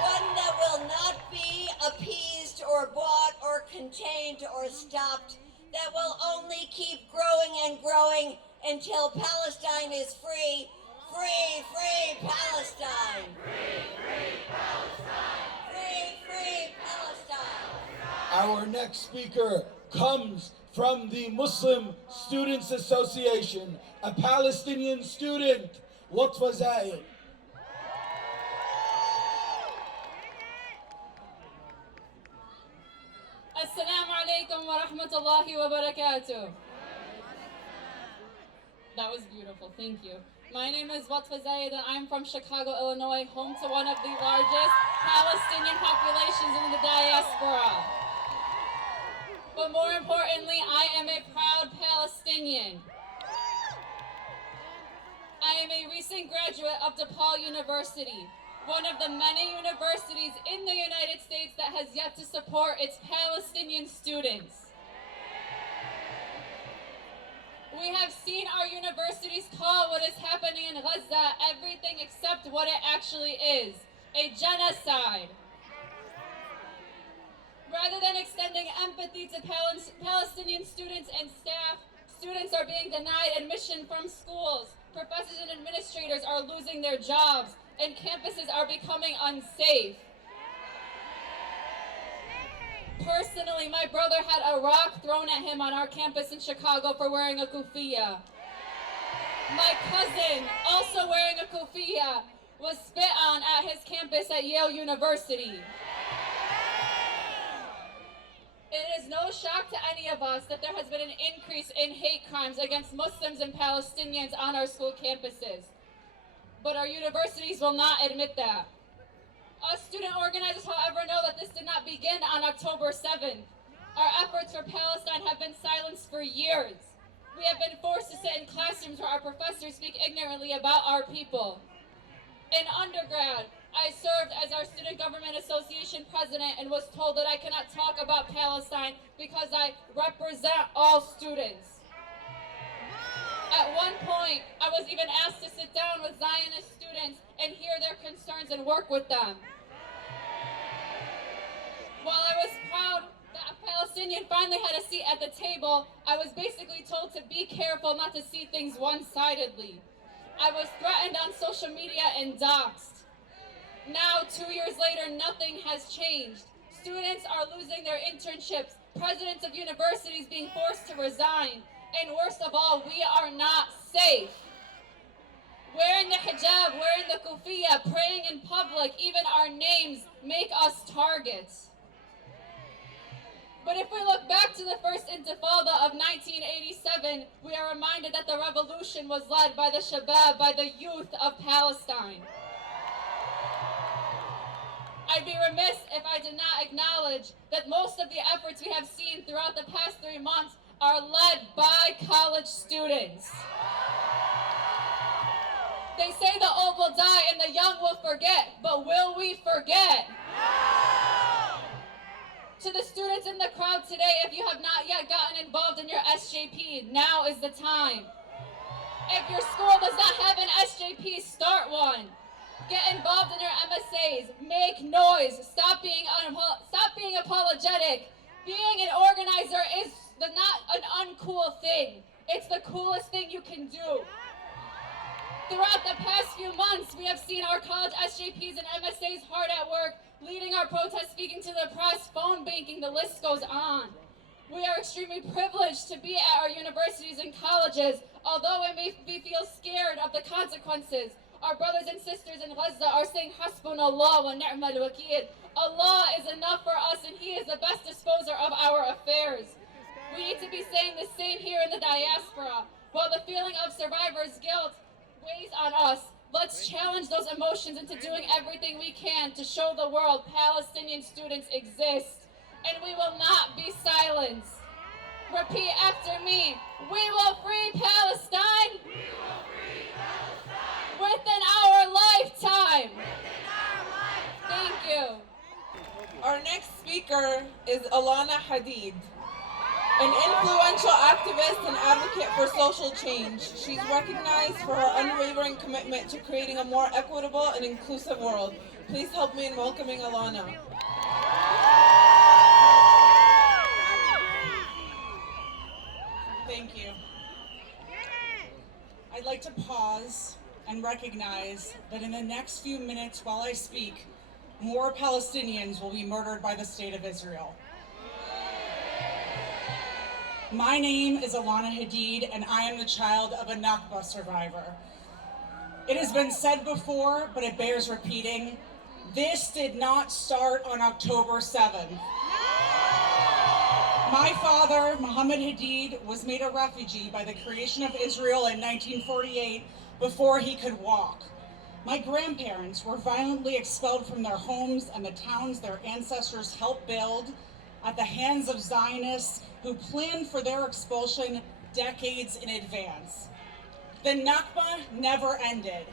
One that will not be appeased or bought or contained or stopped, that will only keep growing and growing until Palestine is free. Free, free Palestine! Free, free Palestine! Free, free Palestine! Our next speaker comes from the Muslim Students Association, a Palestinian student, Watfae Zayed. Assalamu alaikum wa rahmatullahi wa barakatuh. That was beautiful, thank you. My name is Watfae Zayed, and I'm from Chicago, Illinois, home to one of the largest Palestinian populations in the diaspora. But more importantly, I am a proud Palestinian. I am a recent graduate of DePaul University, one of the many universities in the United States that has yet to support its Palestinian students. We have seen our universities call what is happening in Gaza everything except what it actually is, a genocide. Rather than extending empathy to Palestinian students and staff, students are being denied admission from schools, professors and administrators are losing their jobs, and campuses are becoming unsafe. Personally, my brother had a rock thrown at him on our campus in Chicago for wearing a kufiya. My cousin, also wearing a kufiya, was spit on at his campus at Yale University. It is no shock to any of us that there has been an increase in hate crimes against Muslims and Palestinians on our school campuses. But our universities will not admit that. Us student organizers, however, know that this did not begin on October 7th. Our efforts for Palestine have been silenced for years. We have been forced to sit in classrooms where our professors speak ignorantly about our people. In undergrad, I served as our Student Government Association president and was told that I cannot talk about Palestine because I represent all students. At one point, I was even asked to sit down with Zionist students and hear their concerns and work with them. While I was proud that a Palestinian finally had a seat at the table, I was basically told to be careful not to see things one-sidedly. I was threatened on social media and doxxed. Now, 2 years later, nothing has changed. Students are losing their internships, presidents of universities being forced to resign, and worst of all, we are not safe. Wearing the hijab, wearing the kufiya, praying in public, even our names make us targets. But if we look back to the first intifada of 1987, we are reminded that the revolution was led by the shabab, by the youth of Palestine. I'd be remiss if I did not acknowledge that most of the efforts we have seen throughout the past 3 months are led by college students. They say the old will die and the young will forget, but will we forget? No! To the students in the crowd today, if you have not yet gotten involved in your SJP, now is the time. If your school does not have an SJP, start one. Get involved in your MSAs, make noise, stop being apologetic. Being an organizer is not an uncool thing. It's the coolest thing you can do. Throughout the past few months, we have seen our college SJPs and MSAs hard at work, leading our protests, speaking to the press, phone banking, the list goes on. We are extremely privileged to be at our universities and colleges, although we feel scared of the consequences. Our brothers and sisters in Gaza are saying, Hasbunallah wa ni'mal wakeel. Allah is enough for us and He is the best disposer of our affairs. We need to be saying the same here in the diaspora. While the feeling of survivor's guilt weighs on us, let's challenge those emotions into doing everything we can to show the world Palestinian students exist. And we will not be silenced. Repeat after me. We will free Palestine. We will free Palestine. Within our lifetime. Thank you. Our next speaker is Alana Hadid, an influential activist and advocate for social change. She's recognized for her unwavering commitment to creating a more equitable and inclusive world. Please help me in welcoming Alana. Thank you. I'd like to pause and recognize that in the next few minutes while I speak, more Palestinians will be murdered by the State of Israel. My name is Alana Hadid, and I am the child of a Nakba survivor. It has been said before, but it bears repeating. This did not start on October 7th. My father, Muhammad Hadid, was made a refugee by the creation of Israel in 1948 before he could walk. My grandparents were violently expelled from their homes and the towns their ancestors helped build at the hands of Zionists who planned for their expulsion decades in advance. The Nakba never ended.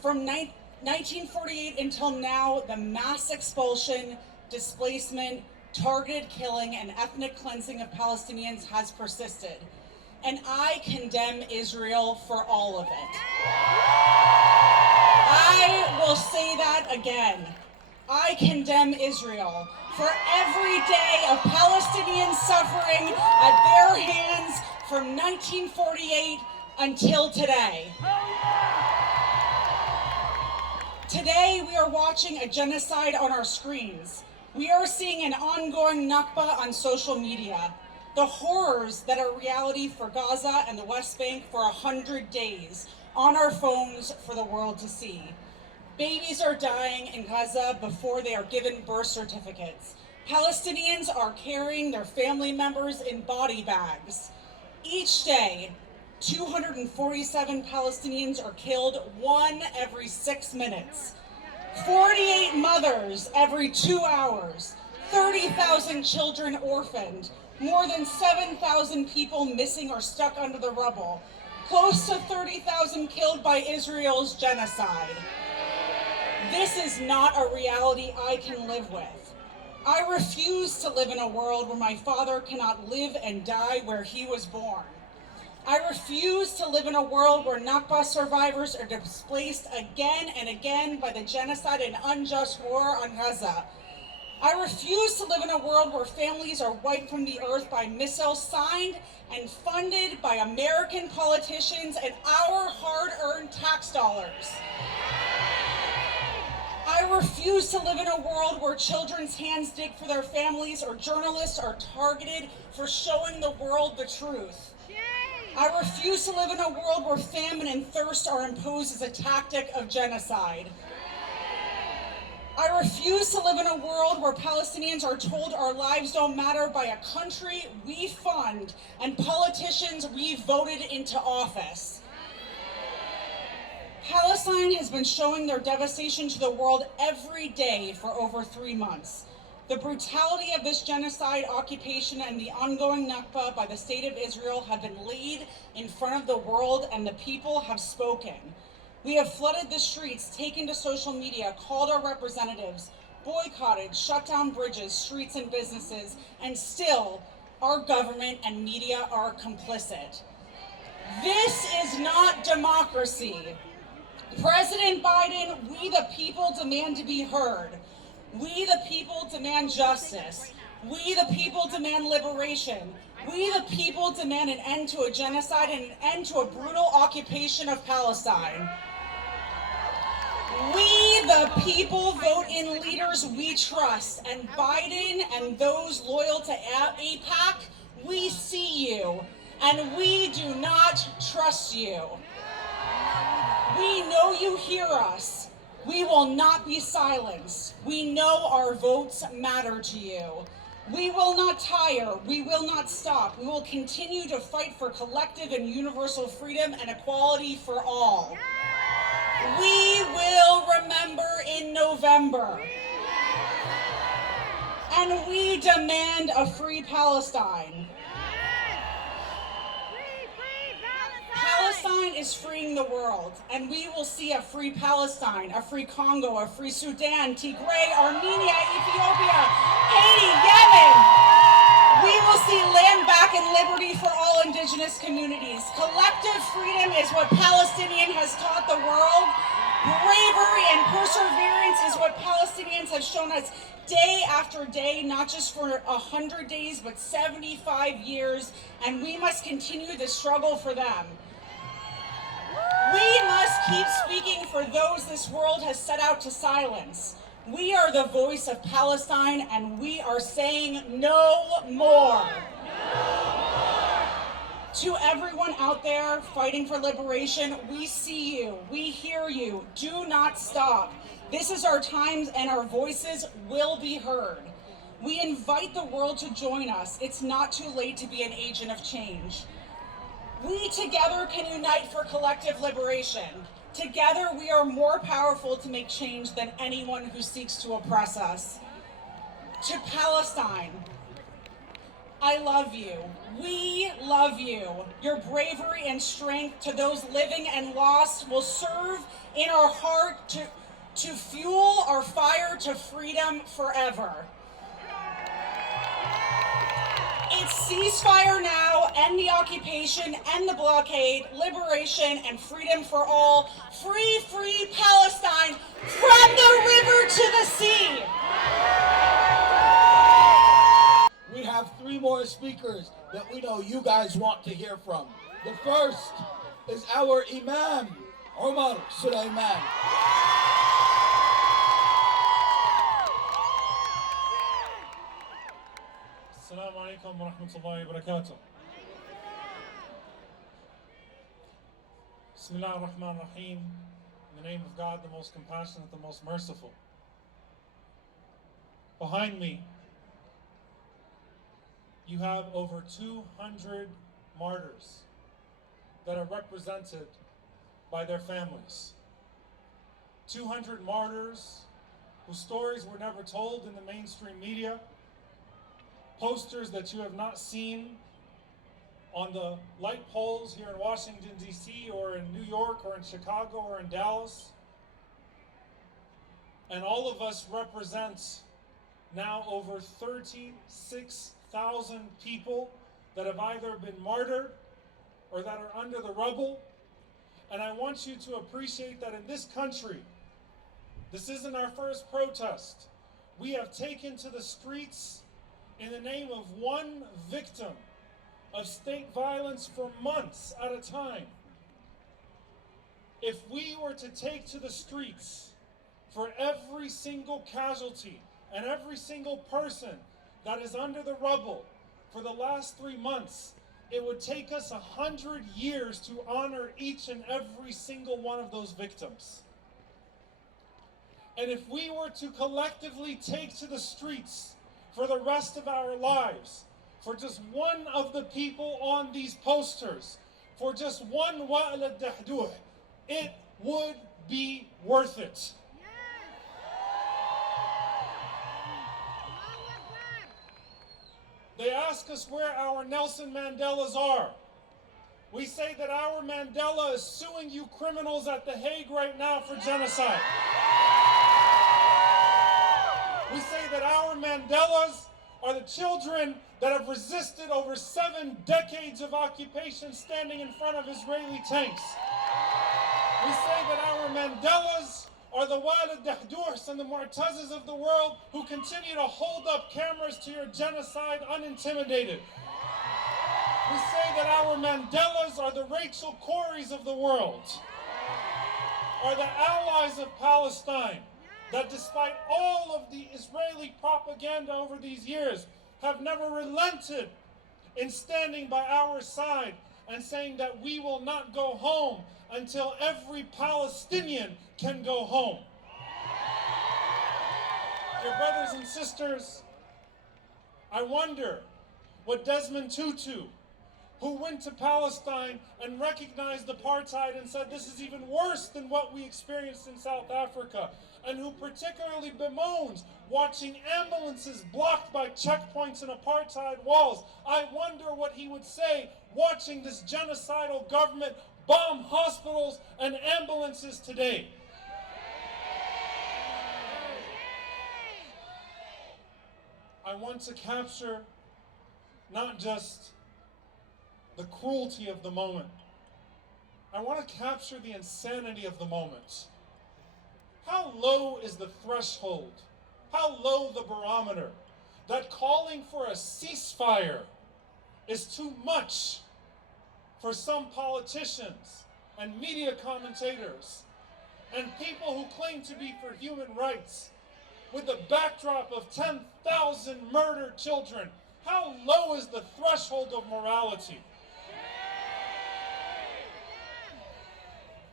From 1948 until now, the mass expulsion, displacement, targeted killing, and ethnic cleansing of Palestinians has persisted. And I condemn Israel for all of it. I will say that again. I condemn Israel for every day of Palestinian suffering at their hands from 1948 until today. Today, we are watching a genocide on our screens. We are seeing an ongoing Nakba on social media. The horrors that are reality for Gaza and the West Bank for 100 days on our phones for the world to see. Babies are dying in Gaza before they are given birth certificates. Palestinians are carrying their family members in body bags. Each day, 247 Palestinians are killed, 1 every 6 minutes. 48 mothers every 2 hours. 30,000 children orphaned. More than 7,000 people missing or stuck under the rubble. Close to 30,000 killed by Israel's genocide. This is not a reality I can live with. I refuse to live in a world where my father cannot live and die where he was born. I refuse to live in a world where Nakba survivors are displaced again and again by the genocide and unjust war on Gaza. I refuse to live in a world where families are wiped from the earth by missiles signed and funded by American politicians and our hard-earned tax dollars. I refuse to live in a world where children's hands dig for their families or journalists are targeted for showing the world the truth. I refuse to live in a world where famine and thirst are imposed as a tactic of genocide. I refuse to live in a world where Palestinians are told our lives don't matter by a country we fund and politicians we voted into office. Palestine has been showing their devastation to the world every day for over 3 months. The brutality of this genocide, occupation, and the ongoing Nakba by the State of Israel have been laid in front of the world, and the people have spoken. We have flooded the streets, taken to social media, called our representatives, boycotted, shut down bridges, streets, and businesses, and still, our government and media are complicit. This is not democracy. President Biden, we the people demand to be heard. We the people demand justice. We the people demand liberation. We the people demand an end to a genocide and an end to a brutal occupation of Palestine. We the people vote in leaders we trust, and Biden and those loyal to AIPAC, we see you, and we do not trust you. We know you hear us. We will not be silenced. We know our votes matter to you. We will not tire. We will not stop. We will continue to fight for collective and universal freedom and equality for all. We will remember in November. And we demand a free Palestine. Palestine is freeing the world, and we will see a free Palestine, a free Congo, a free Sudan, Tigray, Armenia, Ethiopia, Haiti, Yemen. We will see land back and liberty for all indigenous communities. Collective freedom is what Palestinian has taught the world. Bravery and perseverance is what Palestinians have shown us day after day, not just for 100 days, but 75 years, and we must continue the struggle for them. We must keep speaking for those this world has set out to silence. We are the voice of Palestine, and we are saying no more. To everyone out there fighting for liberation, we see you, we hear you. Do not stop. This is our time, and our voices will be heard. We invite the world to join us. It's not too late to be an agent of change. We together can unite for collective liberation. Together we are more powerful to make change than anyone who seeks to oppress us. To Palestine, I love you. We love you. Your bravery and strength to those living and lost will serve in our heart to fuel our fire to freedom forever. It's ceasefire now, end the occupation, end the blockade, liberation and freedom for all. Free, free Palestine from the river to the sea. We have 3 more speakers that we know you guys want to hear from. The first is our Imam, Omar Suleiman. Assalamu alaikum wa rahmatullahi wa barakatuh. Bismillah ar-Rahman ar-Rahim. In the name of God, the most compassionate, the most merciful. Behind me, you have over 200 martyrs that are represented by their families. 200 martyrs whose stories were never told in the mainstream media. Posters that you have not seen on the light poles here in Washington, D.C., or in New York, or in Chicago, or in Dallas. And all of us represent now over 36,000 people that have either been martyred or that are under the rubble. And I want you to appreciate that in this country, this isn't our first protest. We have taken to the streets in the name of one victim of state violence for months at a time. If we were to take to the streets for every single casualty and every single person that is under the rubble for the last 3 months, it would take us 100 years to honor each and every single one of those victims. And if we were to collectively take to the streets for the rest of our lives, for just one of the people on these posters, for just one Wa'al al-Dahduh, it would be worth it. They ask us where our Nelson Mandelas are. We say that our Mandela is suing you criminals at The Hague right now for genocide. We say that our Mandelas are the children that have resisted over 7 decades of occupation standing in front of Israeli tanks. We say that our Mandelas are the Walid Dahdouhs and the Mu'tazas of the world who continue to hold up cameras to your genocide unintimidated. We say that our Mandelas are the Rachel Corries of the world, are the allies of Palestine, that despite all of the Israeli propaganda over these years, have never relented in standing by our side and saying that we will not go home until every Palestinian can go home. Dear brothers and sisters, I wonder what Desmond Tutu, who went to Palestine and recognized apartheid and said this is even worse than what we experienced in South Africa, and who particularly bemoans watching ambulances blocked by checkpoints and apartheid walls. I wonder what he would say watching this genocidal government bomb hospitals and ambulances today. I want to capture not just the cruelty of the moment. I want to capture the insanity of the moment. How low is the threshold? How low the barometer that calling for a ceasefire is too much for some politicians and media commentators and people who claim to be for human rights with the backdrop of 10,000 murdered children. How low is the threshold of morality?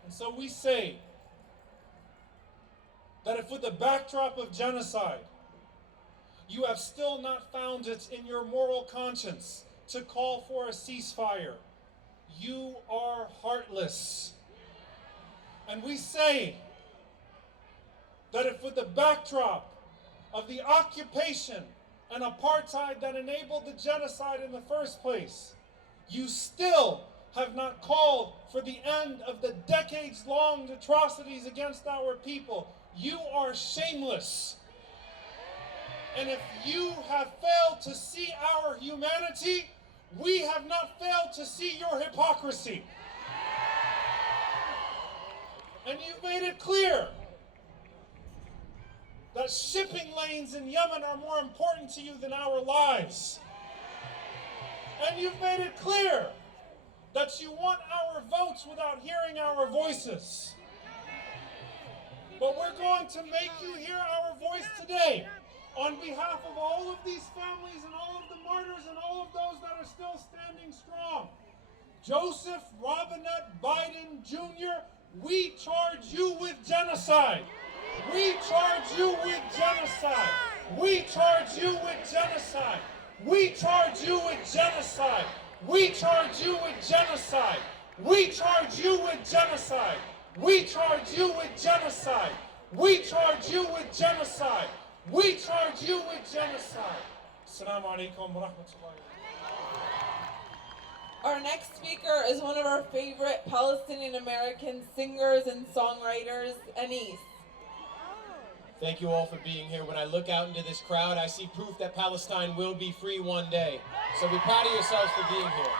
And so we say that if with the backdrop of genocide, you have still not found it in your moral conscience to call for a ceasefire. You are heartless. And we say that if with the backdrop of the occupation and apartheid that enabled the genocide in the first place, you still have not called for the end of the decades-long atrocities against our people, you are shameless. And if you have failed to see our humanity, we have not failed to see your hypocrisy. And you've made it clear that shipping lanes in Yemen are more important to you than our lives. And you've made it clear that you want our votes without hearing our voices. But we're going to make you hear our voice today on behalf of all of these families and all of the martyrs and all of those that are still standing strong. Joseph Robinette Biden Jr., we charge you with genocide. We charge you with genocide. We charge you with genocide. We charge you with genocide. We charge you with genocide. We charge you with genocide. We charge you with genocide. We charge you with genocide. We charge you with genocide. Assalamu alaikum wa rahmatullahi. Our next speaker is one of our favorite Palestinian-American singers and songwriters, Anis. Thank you all for being here. When I look out into this crowd, I see proof that Palestine will be free one day. So be proud of yourselves for being here.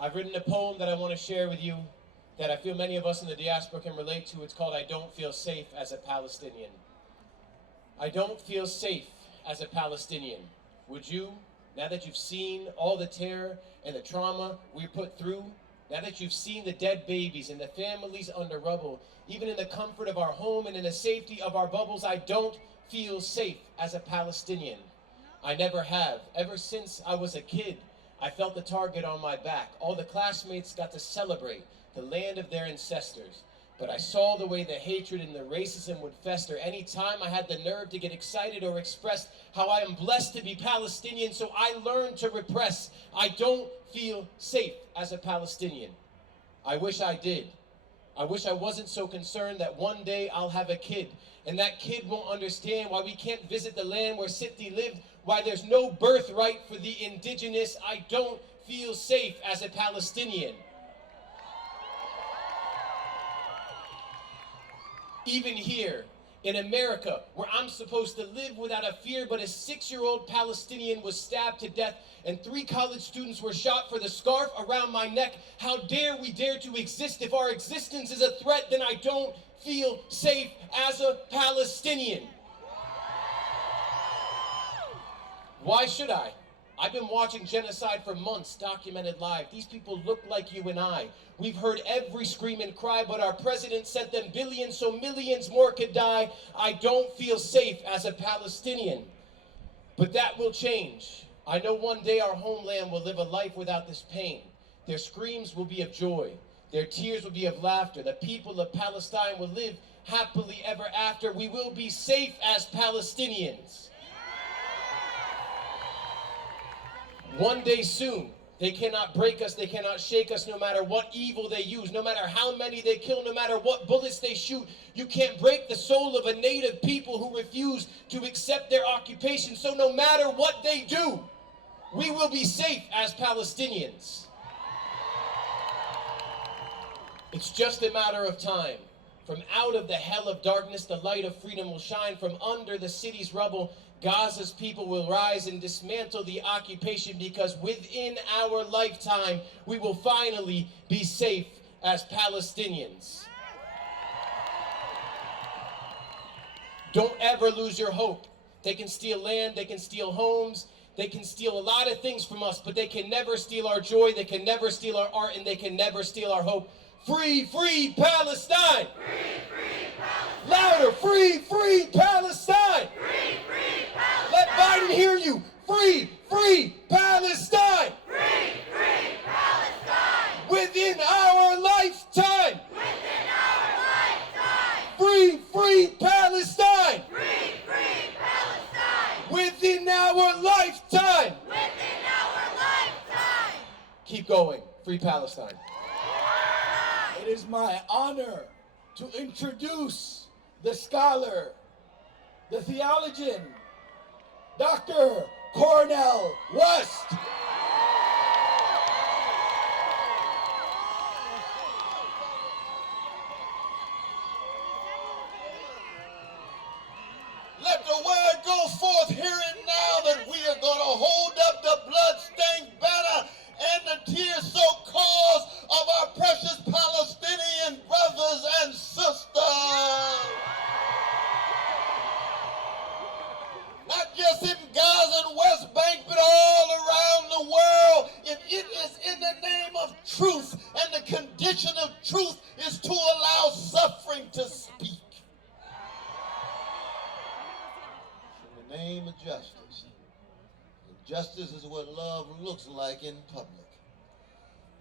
I've written a poem that I want to share with you that I feel many of us in the diaspora can relate to. It's called I Don't Feel Safe as a Palestinian. I don't feel safe as a Palestinian. Would you? Now that you've seen all the terror and the trauma we put through, now that you've seen the dead babies and the families under rubble, even in the comfort of our home and in the safety of our bubbles, I don't feel safe as a Palestinian. I never have. Ever since I was a kid, I felt the target on my back. All the classmates got to celebrate the land of their ancestors. But I saw the way the hatred and the racism would fester any time I had the nerve to get excited or express how I am blessed to be Palestinian, so I learned to repress. I don't feel safe as a Palestinian. I wish I did. I wish I wasn't so concerned that one day I'll have a kid, and that kid won't understand why we can't visit the land where Siti lived, why there's no birthright for the indigenous. I don't feel safe as a Palestinian. Even here in America, where I'm supposed to live without a fear, but a 6-year-old Palestinian was stabbed to death and 3 college students were shot for the scarf around my neck. How dare we dare to exist? If our existence is a threat, then I don't feel safe as a Palestinian. Why should I? I've been watching genocide for months, documented live. These people look like you and I. We've heard every scream and cry, but our president sent them billions so millions more could die. I don't feel safe as a Palestinian. But that will change. I know one day our homeland will live a life without this pain. Their screams will be of joy. Their tears will be of laughter. The people of Palestine will live happily ever after. We will be safe as Palestinians. One day soon, they cannot break us, they cannot shake us, no matter what evil they use, no matter how many they kill, no matter what bullets they shoot. You can't break the soul of a native people who refuse to accept their occupation. So no matter what they do, we will be safe as Palestinians. It's just a matter of time. From out of the hell of darkness, the light of freedom will shine. From under the city's rubble, Gaza's people will rise and dismantle the occupation, because within our lifetime, we will finally be safe as Palestinians. Don't ever lose your hope. They can steal land, they can steal homes, they can steal a lot of things from us, but they can never steal our joy, they can never steal our art, and they can never steal our hope. Free, free Palestine! Free, free Palestine! Louder! Free, free Palestine! Free, free Palestine! Let Biden hear you! Free, free Palestine! Free, free Palestine! Within our lifetime! Within our lifetime! Free, free Palestine! Free, free Palestine! Free Palestine. It is my honor to introduce the scholar, the theologian, Dr. Cornel West. Let the word go forth here and now that we are going to hold up the blood-stained banner and the tear-soaked cause of our precious Palestinian brothers and sisters. Not just in Gaza and West Bank, but all around the world. And it is in the name of truth, and the condition of truth is to allow suffering to speak. In the name of justice. And justice is what love looks like in public.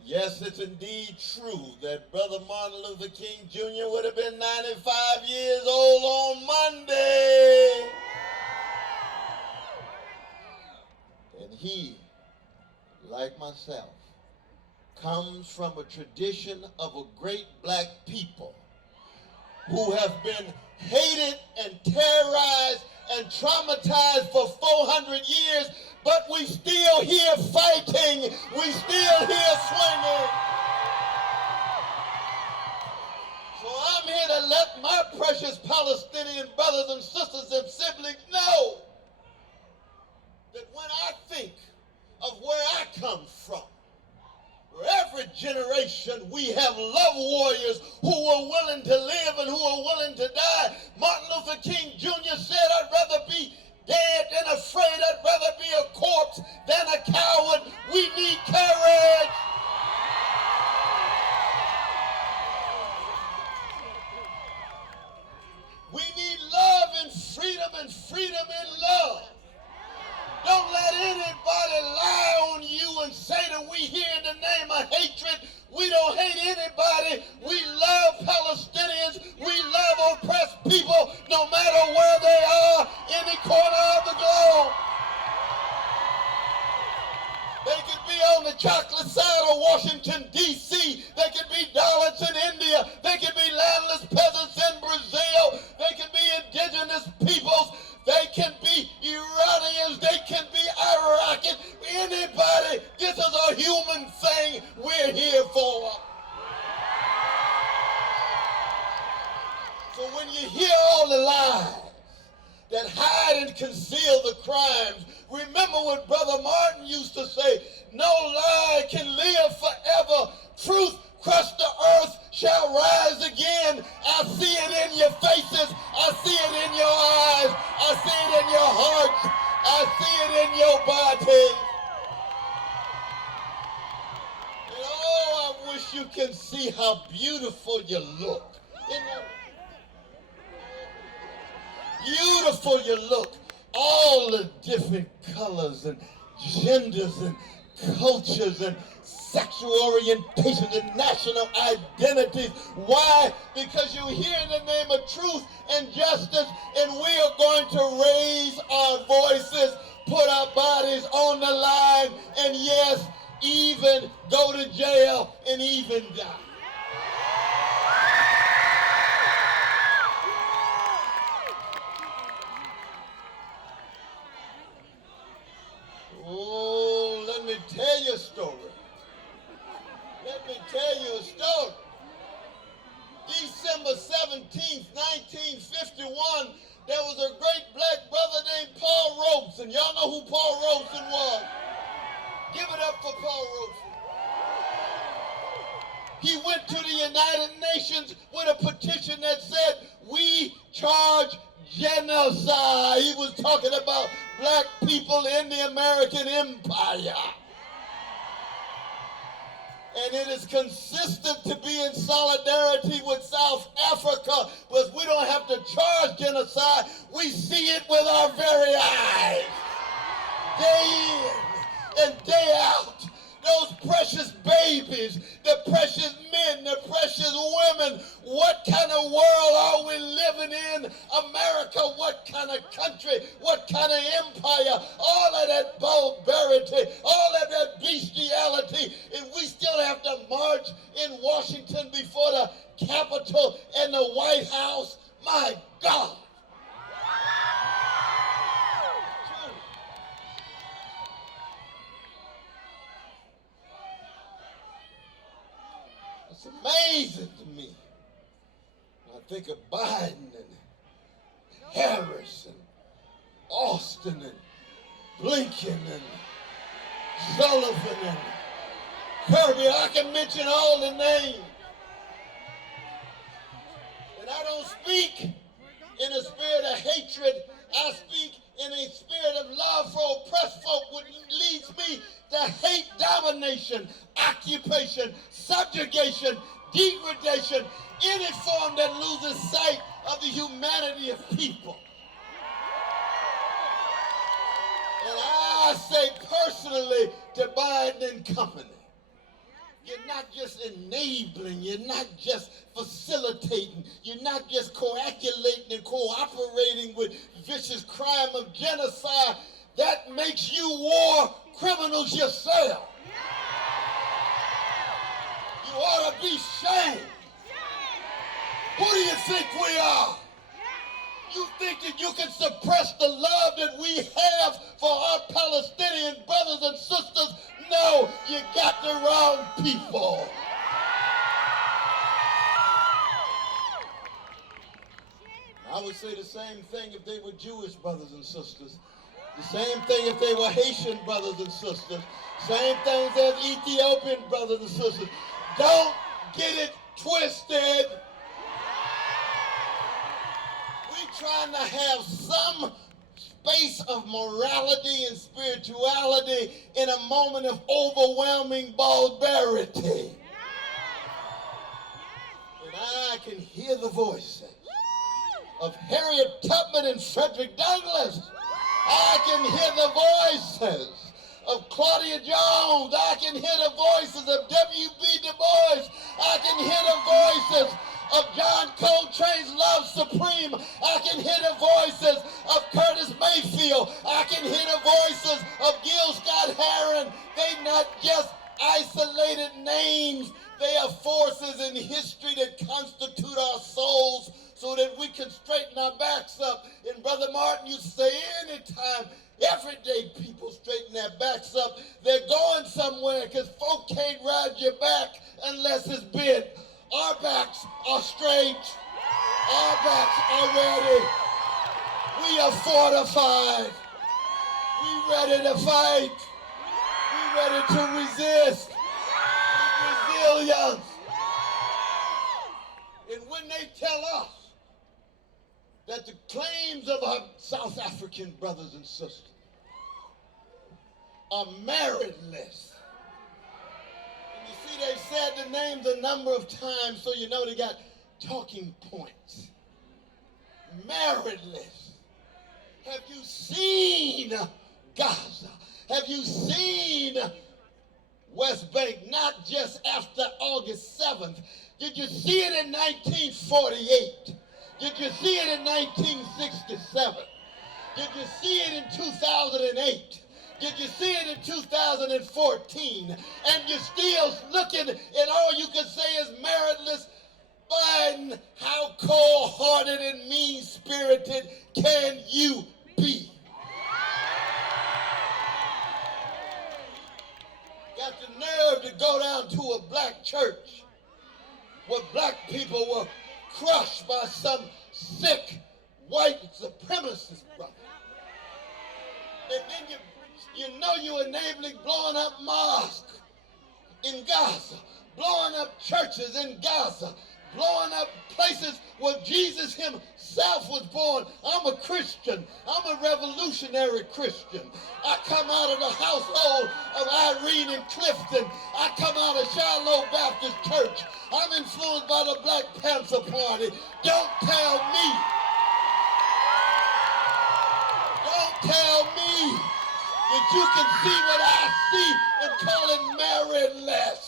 Yes, it's indeed true that Brother Martin Luther King Jr. would have been 95 years old on Monday. And he, like myself, comes from a tradition of a great black people who have been hated and terrorized and traumatized for 400 years, but we still here fighting, we still here swinging. So I'm here to let my precious Palestinian brothers and sisters and siblings know that when I think of where I come from, for every generation we have love warriors who are willing to live and who are willing to die. Martin Luther King Jr. said, I'd rather be dead than afraid. I'd rather be a corpse than a coward. We need courage. We need love and freedom in love. Don't let anybody lie on you and say that we here in the name of hatred. We don't hate anybody. We love Palestinians. We love oppressed people no matter where they are, any corner of the globe. They could be on the chocolate side of Washington, D.C. They could be Dalits in India. They could be landless peasants in Brazil. They could be indigenous peoples. They can be Iranians. They can be Iraqis. Anybody. This is a human thing we're here for. So when you hear all the lies that hide and conceal the crimes, remember what Brother Martin used to say, no lie can live forever. Truth crushed the earth shall rise again. I see it in your faces. I see it in your eyes. I see it in your hearts. I see it in your body. And oh, I wish you can see how beautiful you look. Beautiful you look. All the different colors and genders and cultures and sexual orientations and national identities. Why? Because you're here in the name of truth and justice, and we are going to raise our voices, put our bodies on the line, and yes, even go to jail and even die. Oh, let me tell you a story. Let me tell you a story. December 17th, 1951, there was a great black brother named Paul Robeson. Y'all know who Paul Robeson was? Give it up for Paul Robeson. He went to the United Nations with a petition that said, we charge genocide. He was talking about black people in the American Empire. And it is consistent to be in solidarity with South Africa, because we don't have to charge genocide. We see it with our very eyes. Day in and day out. those precious babies, the precious men, the precious women. What kind of world are we living in? America, what kind of country, what kind of empire? All of that barbarity, all of that bestiality, and we still have to march in Washington before the Capitol and the White House. My God. It's amazing to me. I think of Biden and Harris and Austin and Blinken and Sullivan and Kirby. I can mention all the names. And I don't speak in a spirit of hatred. I speak in a spirit of love for oppressed folk, which leads me to hate domination, occupation, subjugation, degradation, any form that loses sight of the humanity of people. And I say personally to Biden and company, you're not just enabling, you're not just facilitating, you're not just coagulating and cooperating with vicious crime of genocide. That makes you war criminals yourself. You ought to be shamed. Who do you think we are? You think that you can suppress the love that we have for our Palestinian brothers and sisters? No, you got the wrong people. I would say the same thing if they were Jewish brothers and sisters. The same thing if they were Haitian brothers and sisters. Same thing as Ethiopian brothers and sisters. Don't get it twisted. We're trying to have some space of morality and spirituality in a moment of overwhelming barbarity. And I can hear the voices of Harriet Tubman and Frederick Douglass. I can hear the voices of Claudia Jones. I can hear the voices of W.B. Du Bois. I can hear the voices of John Coltrane's Love Supreme. I can hear the voices of Curtis Mayfield. I can hear the voices of Gil Scott Heron. They're not just isolated names. They are forces in history that constitute our souls so that we can straighten our backs up. And Brother Martin used to say, anytime, everyday people straighten their backs up, they're going somewhere, because folk can't ride your back unless it's bent. Our backs are straight. Our backs are ready. We are fortified. We ready to fight. We ready to resist. With resilience. And when they tell us that the claims of our South African brothers and sisters are meritless. And you see, they've said the names a number of times, so you know they got talking points. Meritless. Have you seen Gaza? Have you seen West Bank? Not just after August 7th. Did you see it in 1948? Did you see it in 1967? Did you see it in 2008? Did you see it in 2014? And you're still looking and all you can say is meritless. Biden, how cold-hearted and mean-spirited can you be? Got the nerve to go down to a black church where black people were crushed by some sick white supremacist brother. And then you know you're enabling blowing up mosques in Gaza, blowing up churches in Gaza, blowing up places where Jesus himself was born. I'm a Christian. I'm a revolutionary Christian. I come out of the household of Irene and Clifton. I come out of Shiloh Baptist Church. I'm influenced by the Black Panther Party. Don't tell me. Don't tell me that you can see what I see and call it meritless.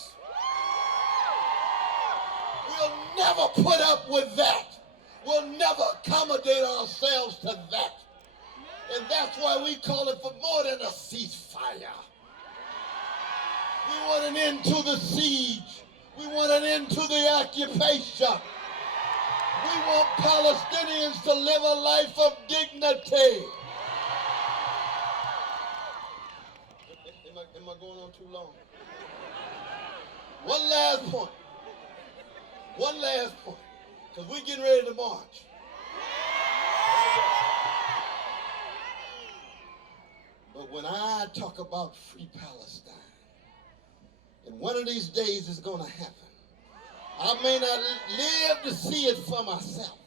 We'll never put up with that. We'll never accommodate ourselves to that. And that's why we call it for more than a ceasefire. We want an end to the siege. We want an end to the occupation. We want Palestinians to live a life of dignity. Am I going on too long? One last point. Because we're getting ready to march. But when I talk about free Palestine, and one of these days it's going to happen, I may not live to see it for myself,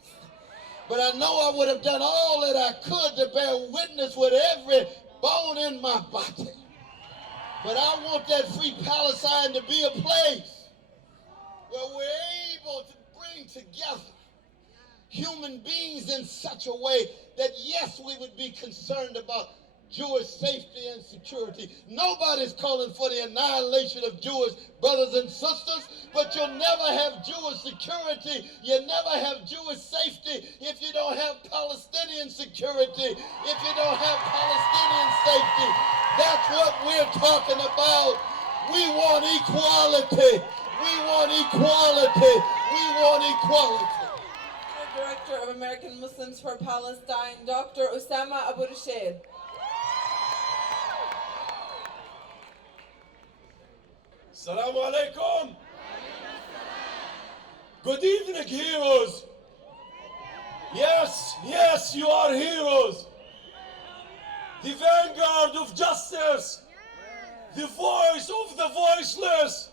but I know I would have done all that I could to bear witness with every bone in my body. But I want that free Palestine to be a place where we're able to bring together human beings in such a way that, yes, we would be concerned about Jewish safety and security. Nobody's calling for the annihilation of Jewish brothers and sisters, but you'll never have Jewish security, you'll never have Jewish safety if you don't have Palestinian security, if you don't have Palestinian safety. That's what we're talking about. We want equality. We want equality. We want equality. Director of American Muslims for Palestine, Dr. Osama Abu Rashid. Assalamu alaikum. Good evening, heroes. Yes, you are heroes. The vanguard of justice. The voice of the voiceless.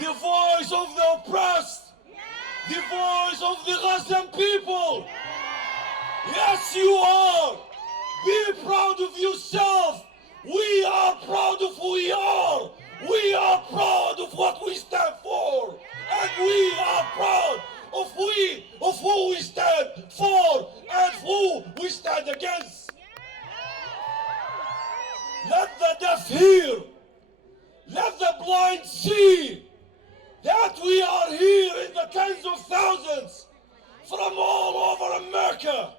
The voice of the oppressed. The voice of the Gazan people. Yes, you are. Be proud of yourself. We are proud of who we are. We are proud of what we stand for. And we are proud of who we stand for and who we stand against. Let the deaf hear. Let the blind see that we are here in the tens of thousands from all over America.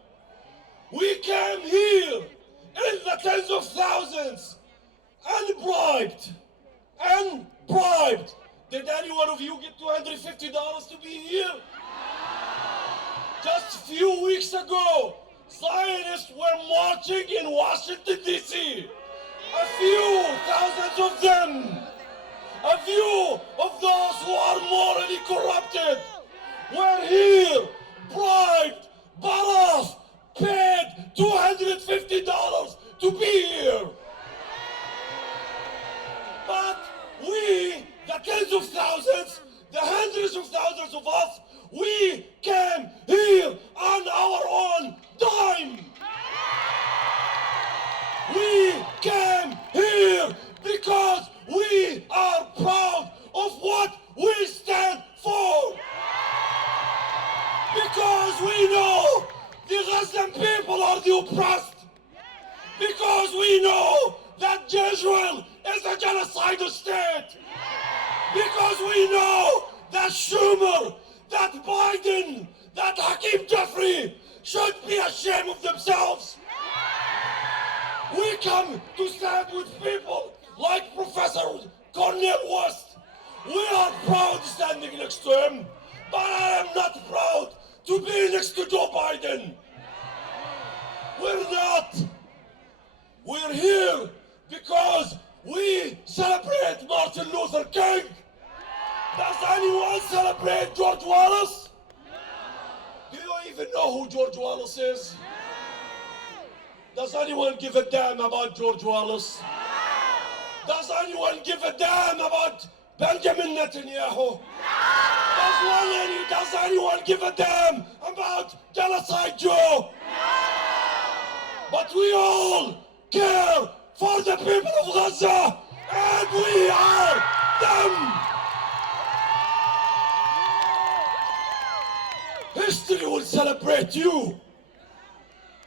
We came here in the tens of thousands and bribed. Did any one of you get $250 to be here? Just a few weeks ago, Zionists were marching in Washington, D.C. A few thousands of them. A few of those who are morally corrupted were here, bribed, bought off, paid $250 to be here. But we, the tens of thousands, the hundreds of thousands of us, we came here on our own dime. We came here because we are proud of what we stand for. Because we know the Gazan people are the oppressed. Because we know that Israel is a genocidal state. Because we know that Schumer, that Biden, that Hakeem Jeffrey should be ashamed of themselves. We come to stand with people like Professor Cornel West. We are proud standing next to him, but I am not proud to be next to Joe Biden. We're not. We're here because we celebrate Martin Luther King. Does anyone celebrate George Wallace? Do you even know who George Wallace is? Does anyone give a damn about George Wallace? Does anyone give a damn about Benjamin Netanyahu? Does anyone give a damn about Genocide Joe? But we all care for the people of Gaza, and we are them. History will celebrate you.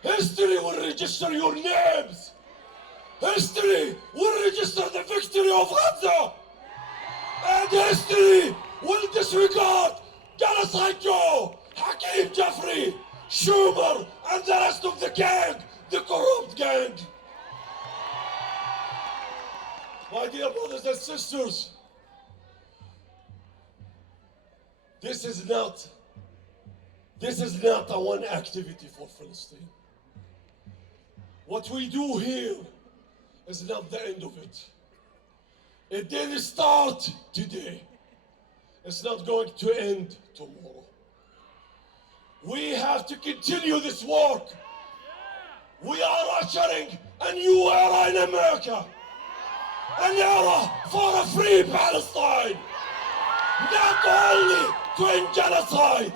History will register your names. History will register the victory of Gaza. And history will disregard Genocide Joe, Hakeem Jeffrey, Schumer, and the rest of the gang, the corrupt gang. My dear brothers and sisters, this is not a one activity for Palestine. What we do here is not the end of it. It didn't start today. It's not going to end tomorrow. We have to continue this work. We are ushering a new era in America. An era for a free Palestine. Not only to end genocide.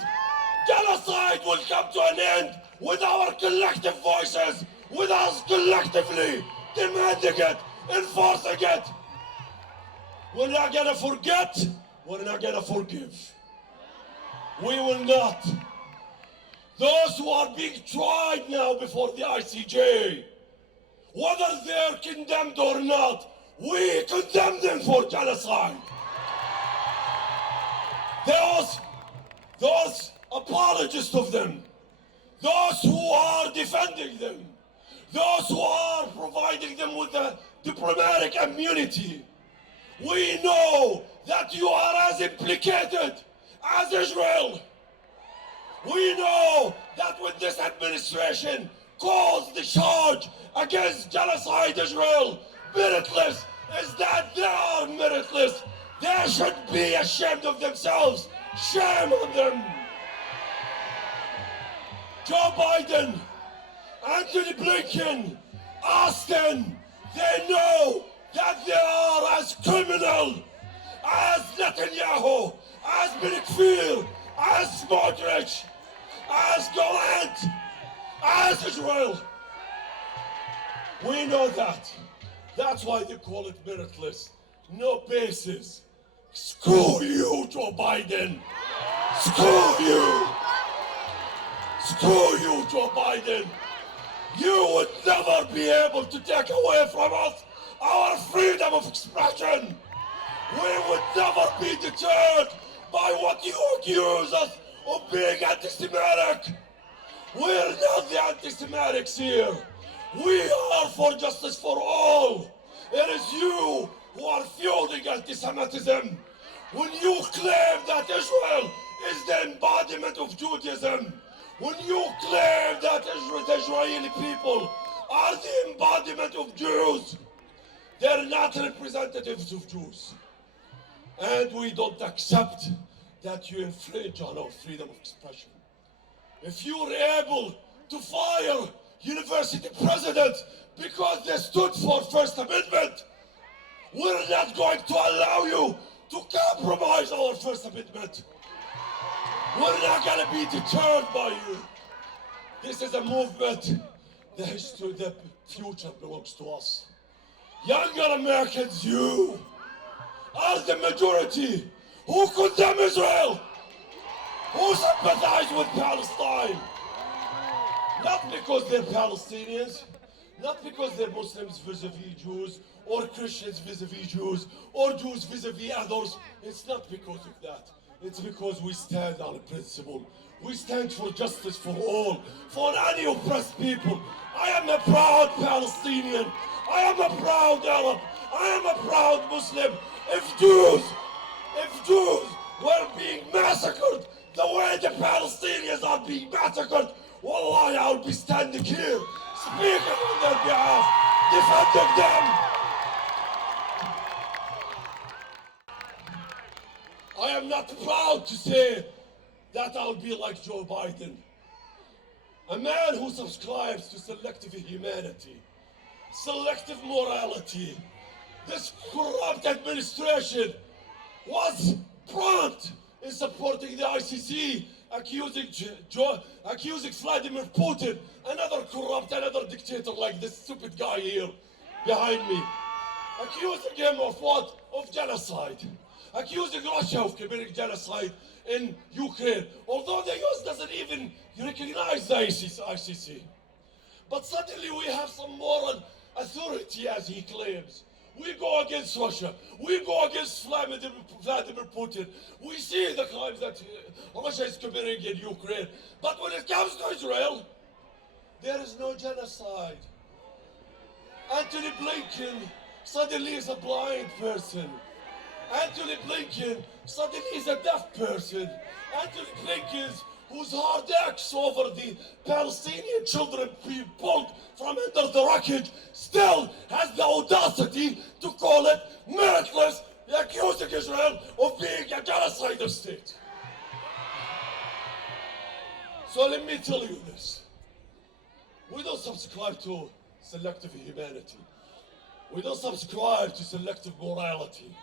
Genocide will come to an end with our collective voices, with us collectively demanding it, enforcing it. We're not gonna forget, we're not gonna forgive. We will not. Those who are being tried now before the ICJ, whether they're condemned or not, we condemn them for genocide. Those apologists of them, those who are defending them, those who are providing them with the diplomatic immunity, we know that you are as implicated as Israel. We know that when this administration calls the charge against genocide Israel meritless, is that they are meritless. They should be ashamed of themselves. Shame on them. Joe Biden, Anthony Blinken, Austin, they know that they are as criminal as Netanyahu, as Becker, as Smotrich, as Gallant, as Israel. We know that. That's why they call it meritless. No basis. Screw you, Joe Biden. Screw you. Screw you, Joe Biden. You would never be able to take away from us our freedom of expression. We would never be deterred by what you accuse us of being anti-Semitic. We're not the anti-Semitics here. We are for justice for all. It is you who are fueling anti-Semitism. When you claim that Israel is the embodiment of Judaism, when you claim that the Israeli people are the embodiment of Jews, they're not representatives of Jews. And we don't accept that you infringe on our freedom of expression. If you were able to fire university presidents because they stood for First Amendment, we're not going to allow you to compromise our First Amendment. We're not going to be deterred by you. This is a movement. The history, the future belongs to us. Younger Americans, you are the majority who condemn Israel, who sympathize with Palestine. Not because they're Palestinians, not because they're Muslims vis-a-vis Jews, or Christians vis-a-vis Jews, or Jews vis-a-vis others. It's not because of that. It's because we stand on a principle. We stand for justice for all, for any oppressed people. I am a proud Palestinian. I am a proud Arab. I am a proud Muslim. If Jews were being massacred the way the Palestinians are being massacred, wallahi, I will be standing here, speaking on their behalf, defending them. I am not proud to say that I'll be like Joe Biden, a man who subscribes to selective humanity, selective morality. This corrupt administration was prompt in supporting the ICC, accusing Vladimir Putin, another corrupt, another dictator like this stupid guy here behind me, accusing him of what? Of genocide. Accusing Russia of committing genocide in Ukraine, although the US doesn't even recognize the ICC. But suddenly we have some moral authority as he claims. We go against Russia. We go against Vladimir Putin. We see the crimes that Russia is committing in Ukraine. But when it comes to Israel, there is no genocide. Anthony Blinken suddenly is a blind person. Anthony Blinken suddenly is a deaf person. Anthony Blinken, whose hard axe over the Palestinian children being pulled from under the wreckage, still has the audacity to call it meritless, accusing Israel of being a genocidal state. So let me tell you this. We don't subscribe to selective humanity. We don't subscribe to selective morality.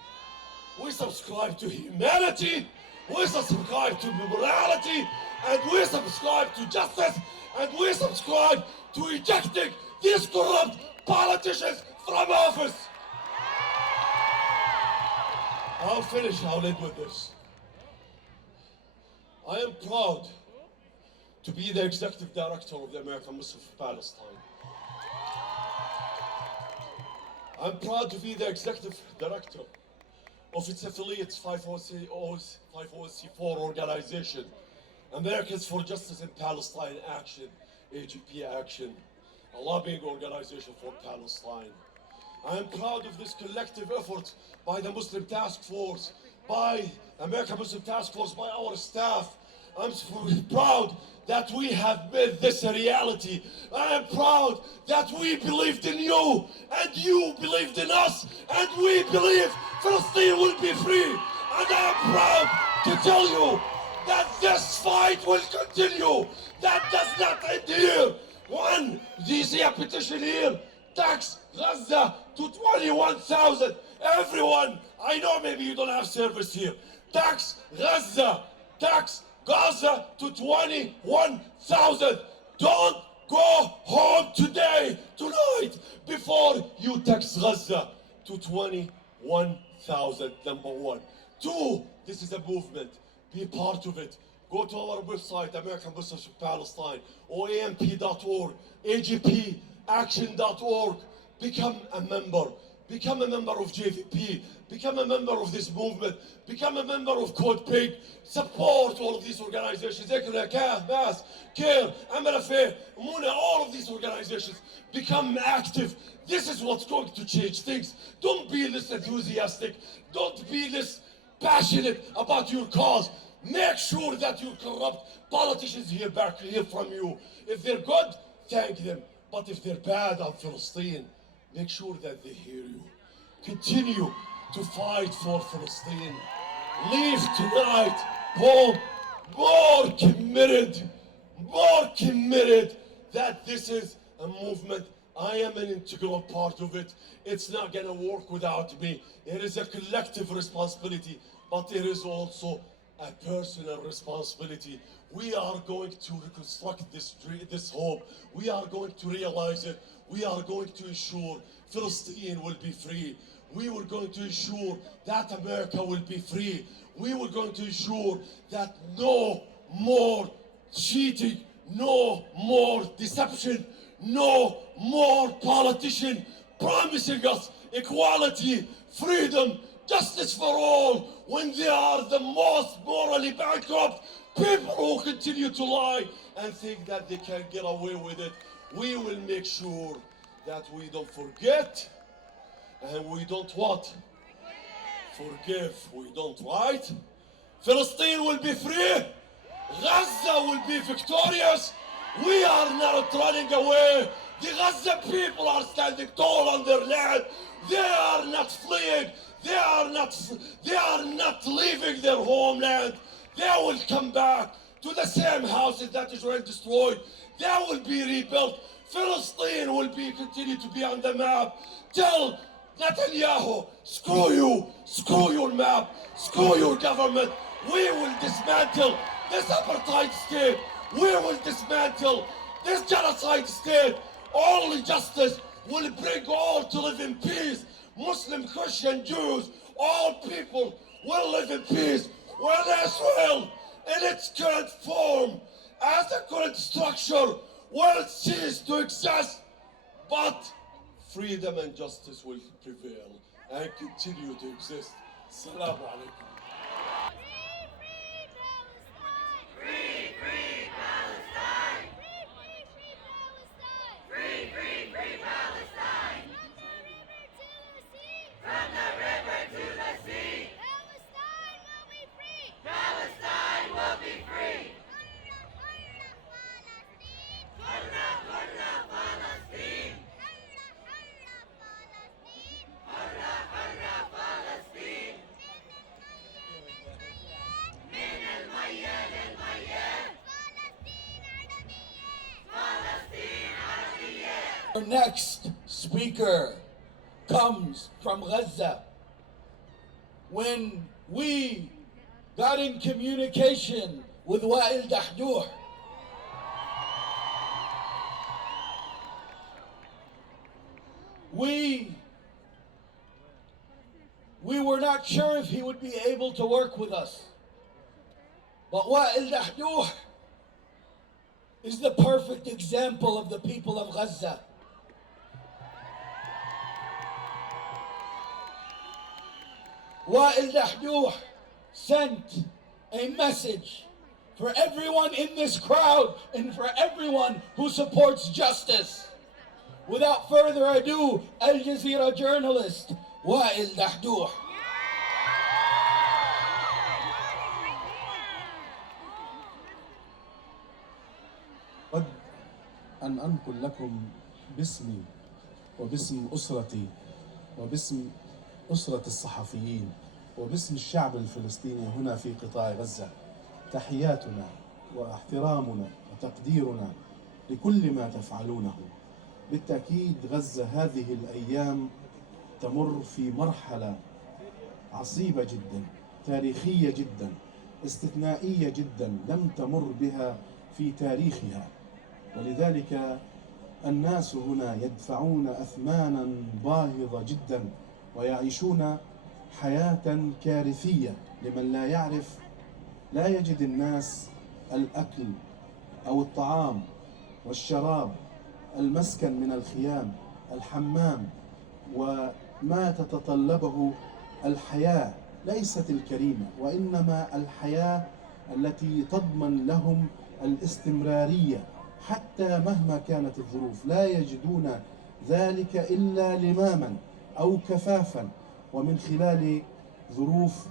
We subscribe to humanity, we subscribe to morality, and we subscribe to justice, and we subscribe to ejecting these corrupt politicians from office. I'll finish, I'll end with this. I am proud to be the executive director of the American Muslim for Palestine. I'm proud to be the executive director of its affiliate 501c4 organization, Americans for Justice in Palestine Action, AGP Action, a lobbying organization for Palestine. I am proud of this collective effort by the Muslim Task Force, by American Muslim Task Force, by our staff. I'm proud that we have made this a reality. I am proud that we believed in you, and you believed in us, and we believe Palestine will be free. And I am proud to tell you that this fight will continue. That does not end here. One, do you see a petition here? Tax Gaza to 21,000. Everyone, I know maybe you don't have service here. Tax Gaza to 21,000. Don't go home tonight, before you tax Gaza to 21,000, number one. Two, this is a movement. Be part of it. Go to our website, American Muslims for Palestine, OAMP.org, AGPAction.org. Become a member. Become a member of JVP. Become a member of this movement. Become a member of Code Pink. Support all of these organizations. Mass, CARE, MLFA, Muna, all of these organizations. Become active. This is what's going to change things. Don't be this enthusiastic. Don't be this passionate about your cause. Make sure that your corrupt politicians hear from you. If they're good, thank them. But if they're bad on Palestine, make sure that they hear you. Continue to fight for Palestine. Leave tonight home more committed that this is a movement. I am an integral part of it. It's not gonna work without me. It is a collective responsibility, but it is also a personal responsibility. We are going to reconstruct this home. We are going to realize it. We are going to ensure Palestine will be free. We were going to ensure that America will be free. We were going to ensure that no more cheating, no more deception, no more politician promising us equality, freedom, justice for all, when they are the most morally bankrupt people who continue to lie and think that they can get away with it. We will make sure that we don't forget, and we don't what? Forgive. We don't, right? Palestine will be free. Gaza will be victorious. We are not running away. The Gaza people are standing tall on their land. They are not fleeing. They are not leaving their homeland. They will come back to the same houses that Israel destroyed. They will be rebuilt. Palestine will continue to be on the map. Tell Netanyahu, screw you, screw your map, screw your government. We will dismantle this apartheid state. We will dismantle this genocide state. Only justice will bring all to live in peace. Muslim, Christian, Jews, all people will live in peace. When Israel, in its current form, as a current structure, will cease to exist. But freedom and justice will prevail and continue to exist. Assalamu alaikum. Free, free Palestine! Free, free, free Palestine! From the river to the sea! Palestine will be free! Palestine will be free! Hurra, hurra, Palestine! Hurra, hurra, Palestine! من المية للمية فلسطين عربية. Our next speaker comes from Gaza. When we got in communication with Wael Dahdour, we were not sure if he would be able to work with us. But Wael Dahdour is the perfect example of the people of Gaza. Wael Dahdour sent a message for everyone in this crowd and for everyone who supports justice. Without further ado, Al Jazeera journalist Wael Dahdour. أود أن أنقل لكم باسمي وباسم أسرتي وباسم أسرة الصحفيين وباسم الشعب الفلسطيني هنا في قطاع غزة تحياتنا واحترامنا وتقديرنا لكل ما تفعلونه. بالتأكيد غزة هذه الأيام تمر في مرحلة عصيبة جدا، تاريخية جدا، استثنائية جدا لم تمر بها في تاريخها، ولذلك الناس هنا يدفعون أثمانا باهظة جدا ويعيشون حياة كارثية. لمن لا يعرف، لا يجد الناس الأكل أو الطعام والشراب، المسكن من الخيام، الحمام، وما تتطلبه الحياة ليست الكريمة، وإنما الحياة التي تضمن لهم الاستمرارية حتى مهما كانت الظروف. لا يجدون ذلك إلا لماما أو كفافا، ومن خلال ظروف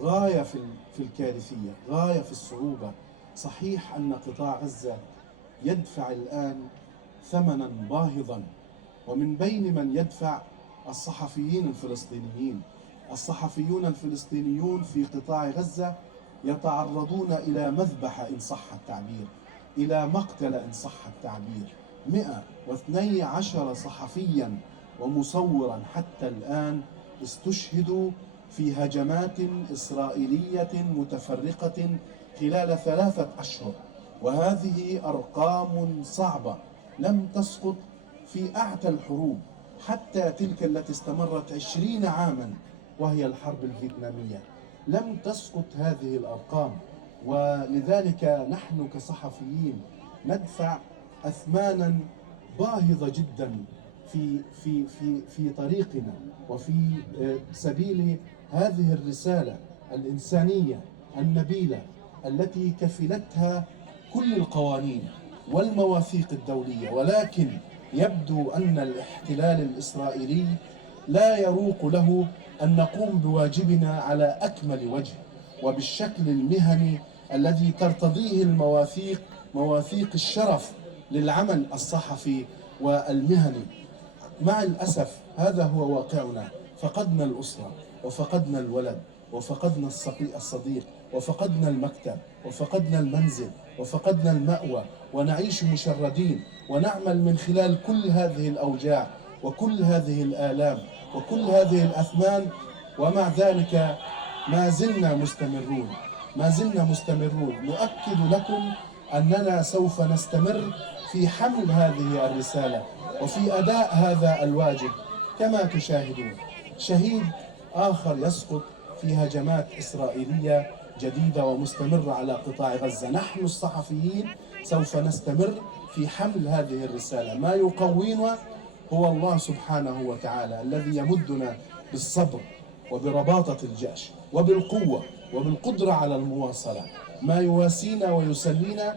غاية في الكارثية، غاية في الصعوبة. صحيح أن قطاع غزة يدفع الآن ثمنا باهظا، ومن بين من يدفع الصحفيين الفلسطينيين. الصحفيون الفلسطينيون في قطاع غزة يتعرضون إلى مذبحة إن صح التعبير، إلى مقتل إن صح التعبير. 112 صحفيا ومصورا حتى الآن استشهدوا في هجمات إسرائيلية متفرقة خلال 3 أشهر، وهذه أرقام صعبة لم تسقط في أعتى الحروب، حتى تلك التي استمرت 20 عاما وهي الحرب الفيتنامية. لم تسقط هذه الأرقام، ولذلك نحن كصحفيين ندفع أثمانا باهظة جدا في طريقنا وفي سبيل هذه الرسالة الإنسانية النبيلة التي كفلتها كل القوانين والمواثيق الدولية. ولكن يبدو أن الاحتلال الإسرائيلي لا يروق له أن نقوم بواجبنا على أكمل وجه وبالشكل المهني الذي ترتضيه المواثيق، مواثيق الشرف للعمل الصحفي والمهني. مع الأسف هذا هو واقعنا. فقدنا الأسرة، وفقدنا الولد، وفقدنا الصديق، وفقدنا المكتب، وفقدنا المنزل، وفقدنا المأوى، ونعيش مشردين ونعمل من خلال كل هذه الأوجاع وكل هذه الآلام وكل هذه الأثمان. ومع ذلك ما زلنا مستمرون. نؤكد لكم أننا سوف نستمر في حمل هذه الرسالة وفي أداء هذا الواجب. كما تشاهدون شهيد آخر يسقط في هجمات إسرائيلية جديدة ومستمرة على قطاع غزة. نحن الصحفيين سوف نستمر في حمل هذه الرسالة. ما يقوينا هو الله سبحانه وتعالى الذي يمدنا بالصبر وبرباطة الجأش وبالقوة وبالقدرة على المواصلة. ما يواسينا ويسلينا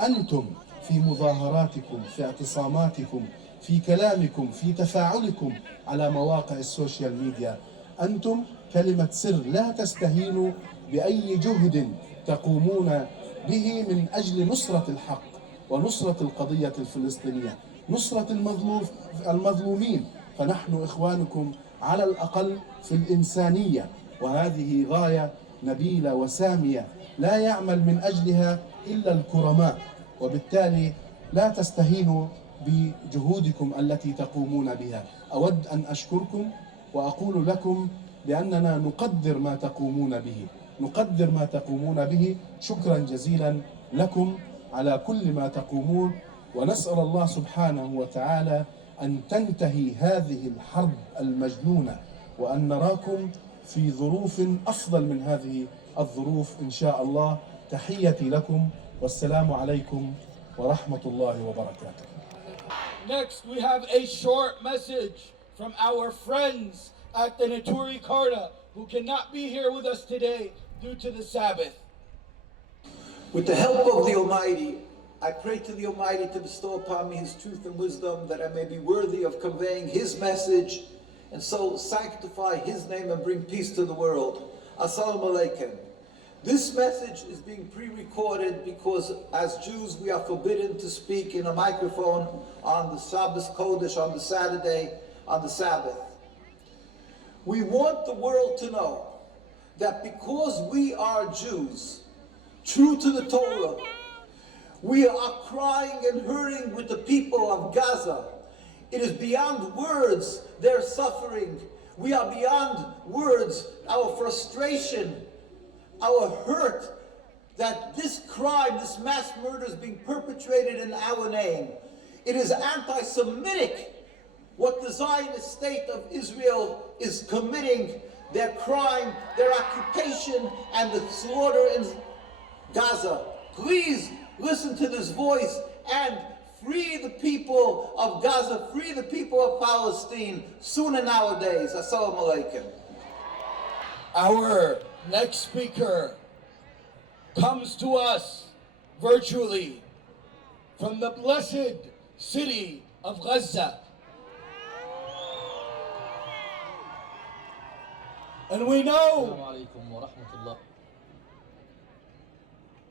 أنتم في مظاهراتكم، في اعتصاماتكم، في كلامكم، في تفاعلكم على مواقع السوشيال ميديا. أنتم كلمة سر، لا تستهينوا بأي جهد تقومون به من أجل نصرة الحق ونصرة القضية الفلسطينية، نصرة المظلومين، فنحن إخوانكم على الأقل في الإنسانية، وهذه غاية نبيلة وسامية لا يعمل من أجلها إلا الكرماء، وبالتالي لا تستهينوا بجهودكم التي تقومون بها. أود أن أشكركم وأقول لكم بأننا نقدر ما تقومون به، نقدر ما تقومون به. شكرا جزيلا لكم على كل ما تقومون، ونسأل الله سبحانه وتعالى أن تنتهي هذه الحرب المجنونة، وأن نراكم في ظروف أفضل من هذه الظروف إن شاء الله. تحياتي لكم والسلام عليكم ورحمة الله وبركاته. Next, we have a short message from our friends at the Naturi Karta who cannot be here with us today due to the Sabbath. With the help of the Almighty, I pray to the Almighty to bestow upon me His truth and wisdom, that I may be worthy of conveying His message and so sanctify His name and bring peace to the world. Assalamu alaikum. This message is being pre-recorded because as Jews we are forbidden to speak in a microphone on the Shabbos Kodesh, on the Saturday, on the Sabbath. We want the world to know that because we are Jews, true to the Torah, we are crying and hurting with the people of Gaza. It is beyond words, their suffering. We are beyond words, our frustration, our hurt that this crime, this mass murder is being perpetrated in our name. It is anti-Semitic what the Zionist state of Israel is committing, their crime, their occupation, and the slaughter in Gaza. Please listen to this voice and free the people of Gaza, free the people of Palestine sooner nowadays. Assalamu alaikum. Our next speaker comes to us virtually from the blessed city of Gaza. And we know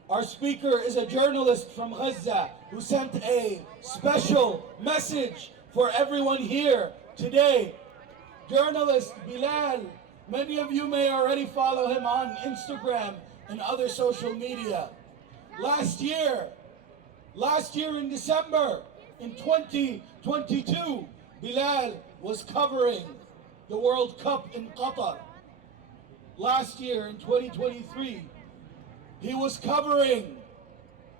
our speaker is a journalist from Gaza who sent a special message for everyone here today. Journalist Bilal, many of you may already follow him on Instagram and other social media. Last year in December, in 2022, Bilal was covering the World Cup in Qatar. Last year in 2023, he was covering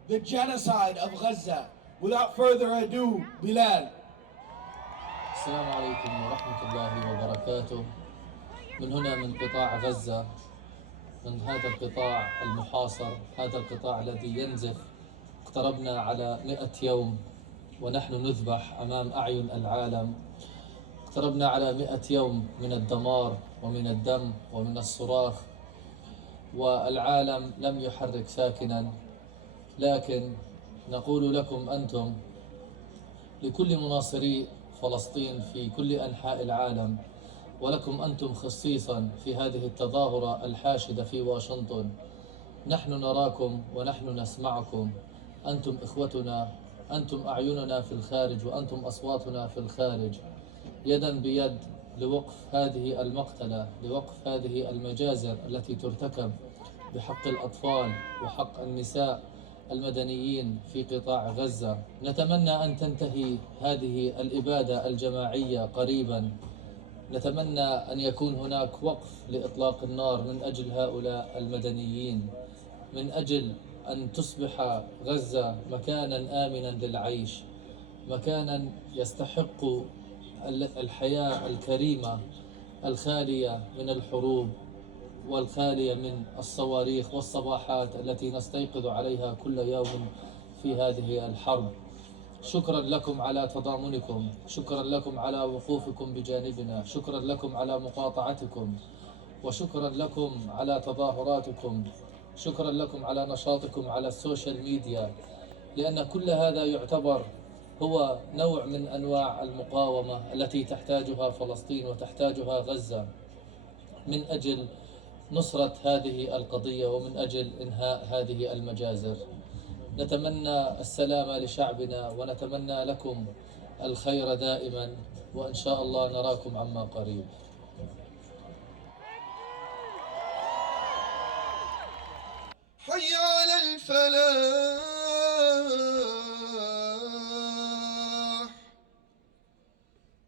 the genocide of Gaza. Without further ado, Bilal. السلام عليكم ورحمة الله وبركاته. من هنا من قطاع غزة، من هذا القطاع المحاصر، هذا القطاع الذي ينزف، اقتربنا على 100 يوم ونحن نذبح أمام أعين العالم. اقتربنا على 100 يوم من الدمار ومن الدم ومن الصراخ، والعالم لم يحرك ساكنا. لكن نقول لكم أنتم، لكل مناصري فلسطين في كل أنحاء العالم، ولكم أنتم خصيصا في هذه التظاهرة الحاشدة في واشنطن، نحن نراكم ونحن نسمعكم. أنتم إخوتنا، أنتم أعيننا في الخارج وأنتم أصواتنا في الخارج، يدا بيد لوقف هذه المقتلة، لوقف هذه المجازر التي ترتكب بحق الأطفال وحق النساء المدنيين في قطاع غزة. نتمنى أن تنتهي هذه الإبادة الجماعية قريبا. نتمنى أن يكون هناك وقف لإطلاق النار من أجل هؤلاء المدنيين، من أجل أن تصبح غزة مكانا آمنا للعيش، مكانا يستحق الحياة الكريمة الخالية من الحروب والخالية من الصواريخ والصباحات التي نستيقظ عليها كل يوم في هذه الحرب. شكرا لكم على تضامنكم، شكرا لكم على وقوفكم بجانبنا، شكرا لكم على مقاطعتكم، وشكرا لكم على تظاهراتكم، شكرا لكم على نشاطكم على السوشيال ميديا، لأن كل هذا يعتبر هو نوع من أنواع المقاومة التي تحتاجها فلسطين وتحتاجها غزة من أجل نصرة هذه القضية ومن أجل إنهاء هذه المجازر. نتمنى السلام لشعبنا ونتمنى لكم الخير دائما، وإن شاء الله نراكم عما قريب. حي على الفلاح،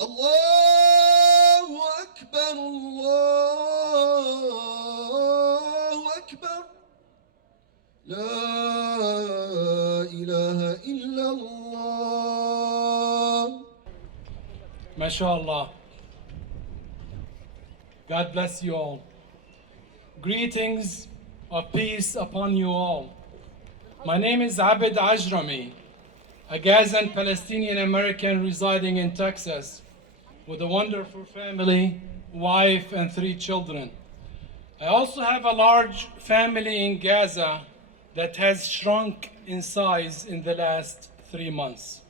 الله أكبر الله أكبر، لا إله إلا الله. MashaAllah. God bless you all. Greetings of peace upon you all. My name is Abed Ajrami, a Gazan Palestinian-American residing in Texas with a wonderful family, wife, and 3 children. I also have a large family in Gaza that has shrunk in size in the last 3 months.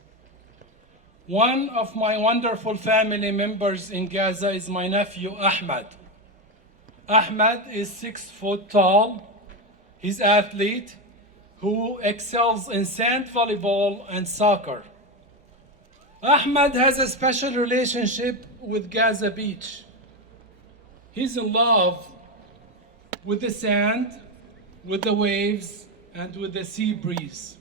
One of my wonderful family members in Gaza is my nephew, Ahmad. Ahmad is 6 foot tall. He's an athlete who excels in sand volleyball and soccer. Ahmad has a special relationship with Gaza Beach. He's in love with the sand, with the waves, and with the sea breeze.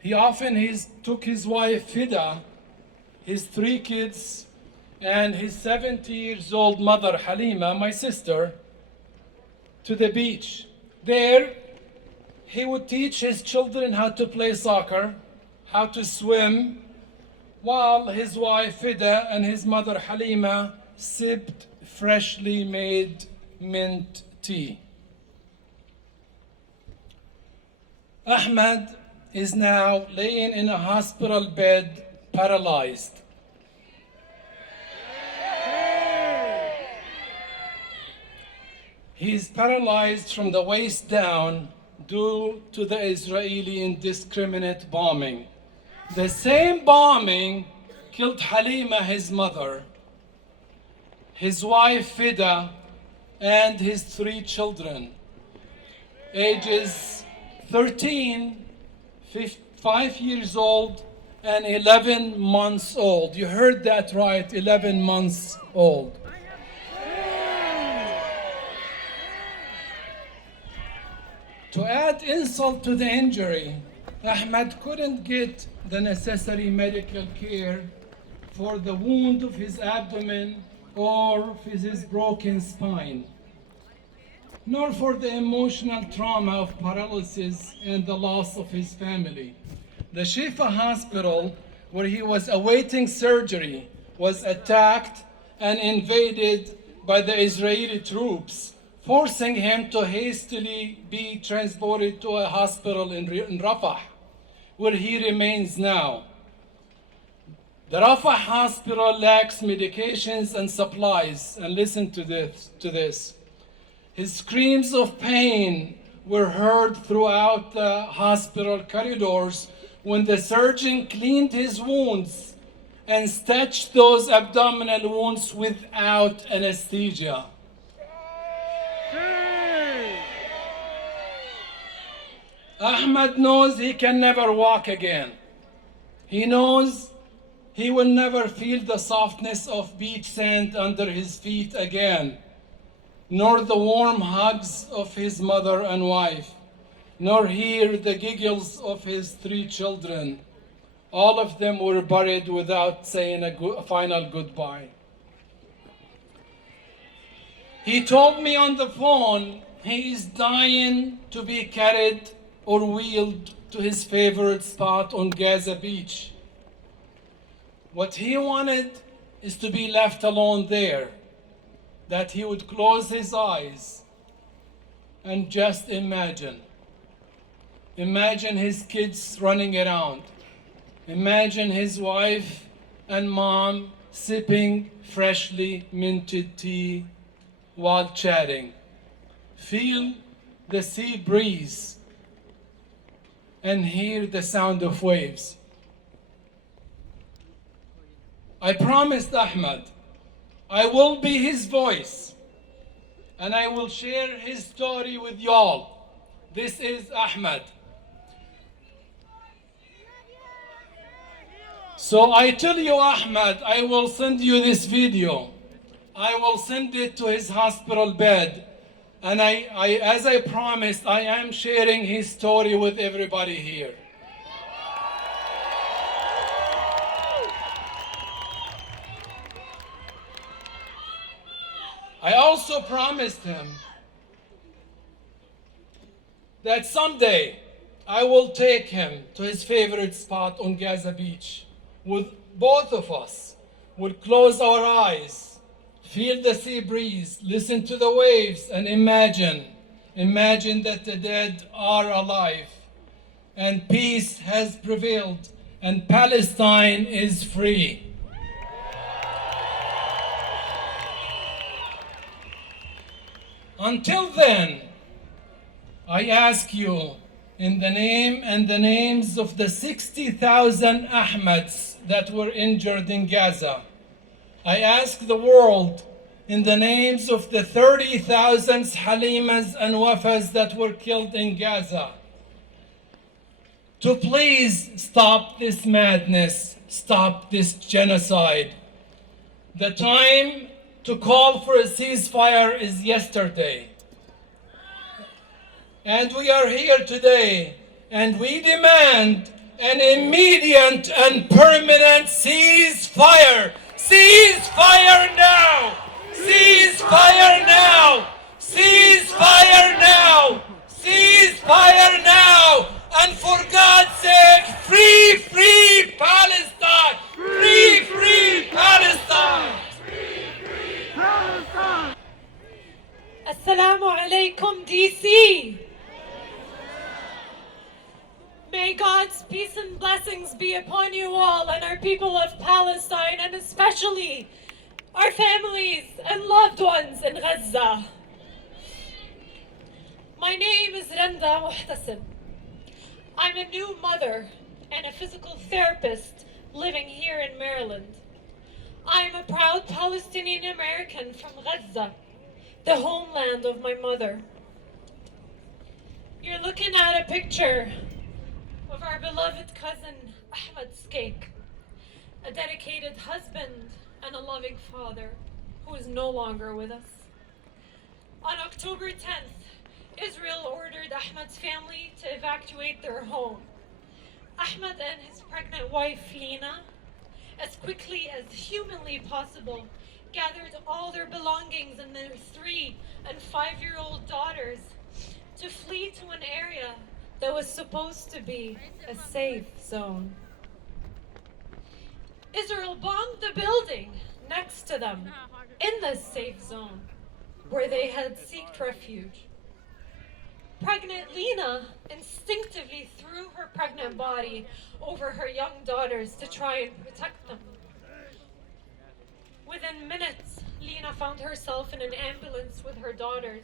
He often took his wife Fida, his 3 kids, and his 70-year-old mother Halima, my sister, to the beach. There, he would teach his children how to play soccer, how to swim, while his wife Fida and his mother Halima sipped freshly made mint tea. Ahmad is now laying in a hospital bed, paralyzed. He is paralyzed from the waist down due to the Israeli indiscriminate bombing. The same bombing killed Halima, his mother, his wife Fida, and his 3 children, ages 13, 5 years old, and 11 months old. You heard that right, 11 months old. To add insult to the injury, Ahmad couldn't get the necessary medical care for the wound of his abdomen or his broken spine, nor for the emotional trauma of paralysis and the loss of his family. The Shifa hospital, where he was awaiting surgery, was attacked and invaded by the Israeli troops, forcing him to hastily be transported to a hospital in Rafah, where he remains now. The Rafah hospital lacks medications and supplies, and listen to this. His screams of pain were heard throughout the hospital corridors when the surgeon cleaned his wounds and stitched those abdominal wounds without anesthesia. Ahmad knows he can never walk again. He knows he will never feel the softness of beach sand under his feet again, nor the warm hugs of his mother and wife, nor hear the giggles of his 3 children. All of them were buried without saying a final goodbye. He told me on the phone he is dying to be carried or wheeled to his favorite spot on Gaza Beach. What he wanted is to be left alone there, that he would close his eyes and just imagine his kids running around, Imagine his wife and mom sipping freshly minted tea while chatting. Feel the sea breeze and hear the sound of waves. I promised Ahmed I will be his voice and I will share his story with y'all. This is Ahmed. So I tell you, Ahmed, I will send you this video. I will send it to his hospital bed. And as I promised, I am sharing his story with everybody here. I also promised him that someday I will take him to his favorite spot on Gaza Beach. With both of us, we'll close our eyes, feel the sea breeze, listen to the waves, and imagine that the dead are alive, and peace has prevailed, and Palestine is free. Until then, I ask you, in the name and the names of the 60,000 Ahmeds that were injured in Gaza, I ask the world, in the names of the 30,000 Halimas and Wafas that were killed in Gaza, to please stop this madness, stop this genocide. The time to call for a ceasefire is yesterday. And we are here today, and we demand an immediate and permanent ceasefire. Ceasefire now! Ceasefire now! Ceasefire now! Ceasefire now! And for God's sake, free, free Palestine! Free, free Palestine! Assalamu alaikum, DC. May God's peace and blessings be upon you all and our people of Palestine, and especially our families and loved ones in Gaza. My name is Randa Muhtasib. I'm a new mother and a physical therapist living here in Maryland. I'm a proud Palestinian-American from Gaza, the homeland of my mother. You're looking at a picture of our beloved cousin Ahmed Skeik, a dedicated husband and a loving father who is no longer with us. On October 10th, Israel ordered Ahmed's family to evacuate their home. Ahmed and his pregnant wife Lina, as quickly as humanly possible, gathered all their belongings and their 3- and 5-year-old daughters to flee to an area that was supposed to be a safe zone. Israel bombed the building next to them in the safe zone where they had sought refuge. Pregnant Lina instinctively threw her pregnant body over her young daughters to try and protect them. Within minutes, Lina found herself in an ambulance with her daughters.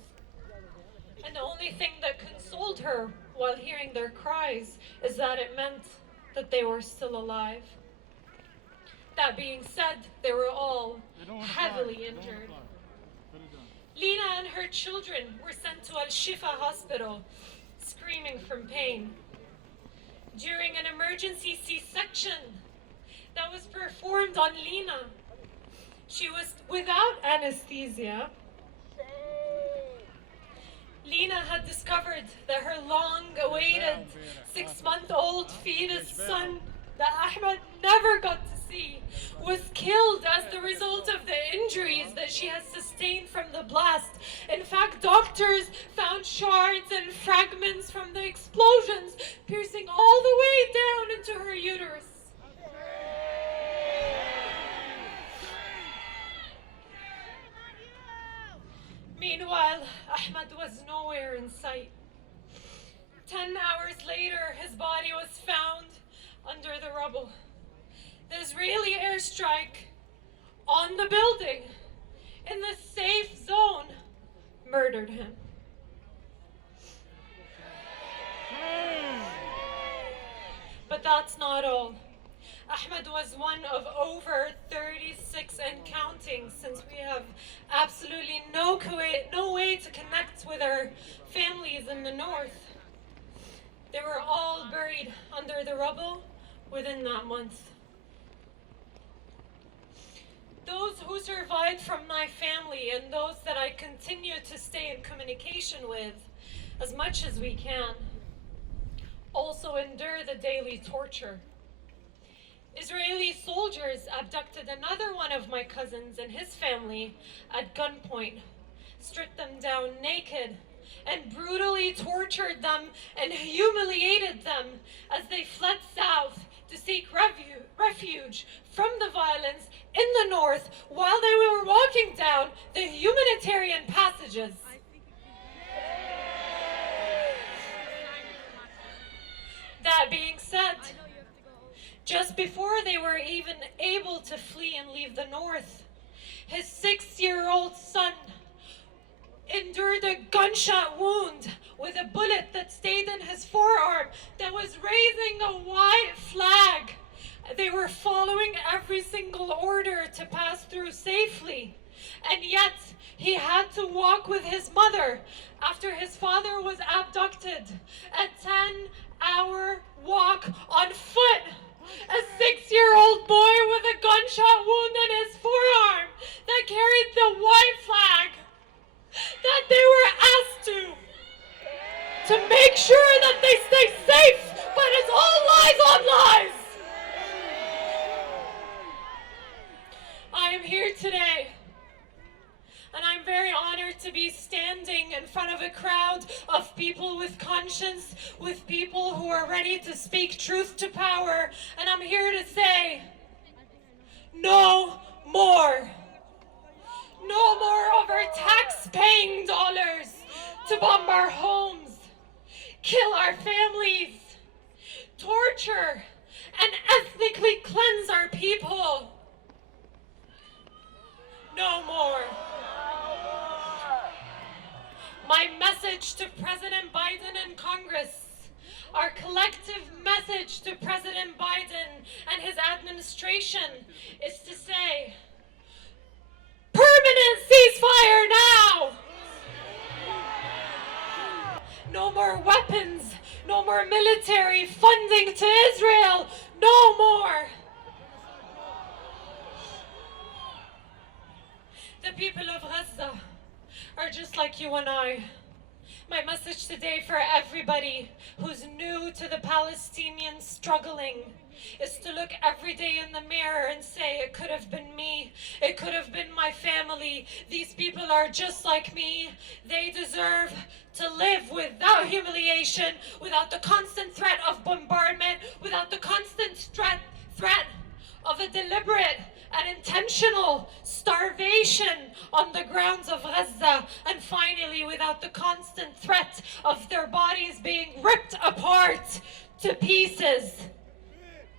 And the only thing that consoled her while hearing their cries is that it meant that they were still alive. That being said, they were all heavily injured. Lina and her children were sent to Al-Shifa hospital, screaming from pain. During an emergency C-section that was performed on Lina, she was without anesthesia. Lina had discovered that her long-awaited 6-month-old fetus son that Ahmed never got to see was killed as the result of the injuries that she has sustained from the blast. In fact, doctors found shards and fragments from the explosions piercing all the way down into her uterus. Meanwhile, Ahmed was nowhere in sight. 10 hours later, his body was found under the rubble. The Israeli airstrike on the building in the safe zone murdered him. But that's not all. Ahmed was one of over 36 and counting, since we have absolutely no way to connect with our families in the north. They were all buried under the rubble within that month. Those who survived from my family and those that I continue to stay in communication with as much as we can also endure the daily torture. Israeli soldiers abducted another one of my cousins and his family at gunpoint, stripped them down naked, and brutally tortured them and humiliated them as they fled south to seek refuge from the violence in the north while they were walking down the humanitarian passages. That being said, just before they were even able to flee and leave the north, his 6-year-old son endured a gunshot wound with a bullet that stayed in his forearm that was raising a white flag. They were following every single order to pass through safely, and yet he had to walk with his mother after his father was abducted. A 10-hour walk on foot. A 6-year-old boy with a gunshot wound in his forearm that carried the white flag that they were asked to make sure that they stay safe, but it's all lies on lies. I am here today, and I'm very honored to be standing in front of a crowd of people with conscience, with people who are ready to speak truth to power, and I'm here to say, no more. No more of our tax-paying dollars to bomb our homes, kill our families, torture, and ethnically cleanse our people. No more. My message to President Biden and Congress, our collective message to President Biden and his administration is to say, permanent ceasefire now! No more weapons, no more military funding to Israel, no more! The people of Gaza are just like you and I. My message today for everybody who's new to the Palestinian struggling is to look every day in the mirror and say, it could have been me, it could have been my family. These people are just like me. They deserve to live without humiliation, without the constant threat of bombardment, without the constant threat of a deliberate and intentional starvation on the grounds of Gaza, and finally without the constant threat of their bodies being ripped apart to pieces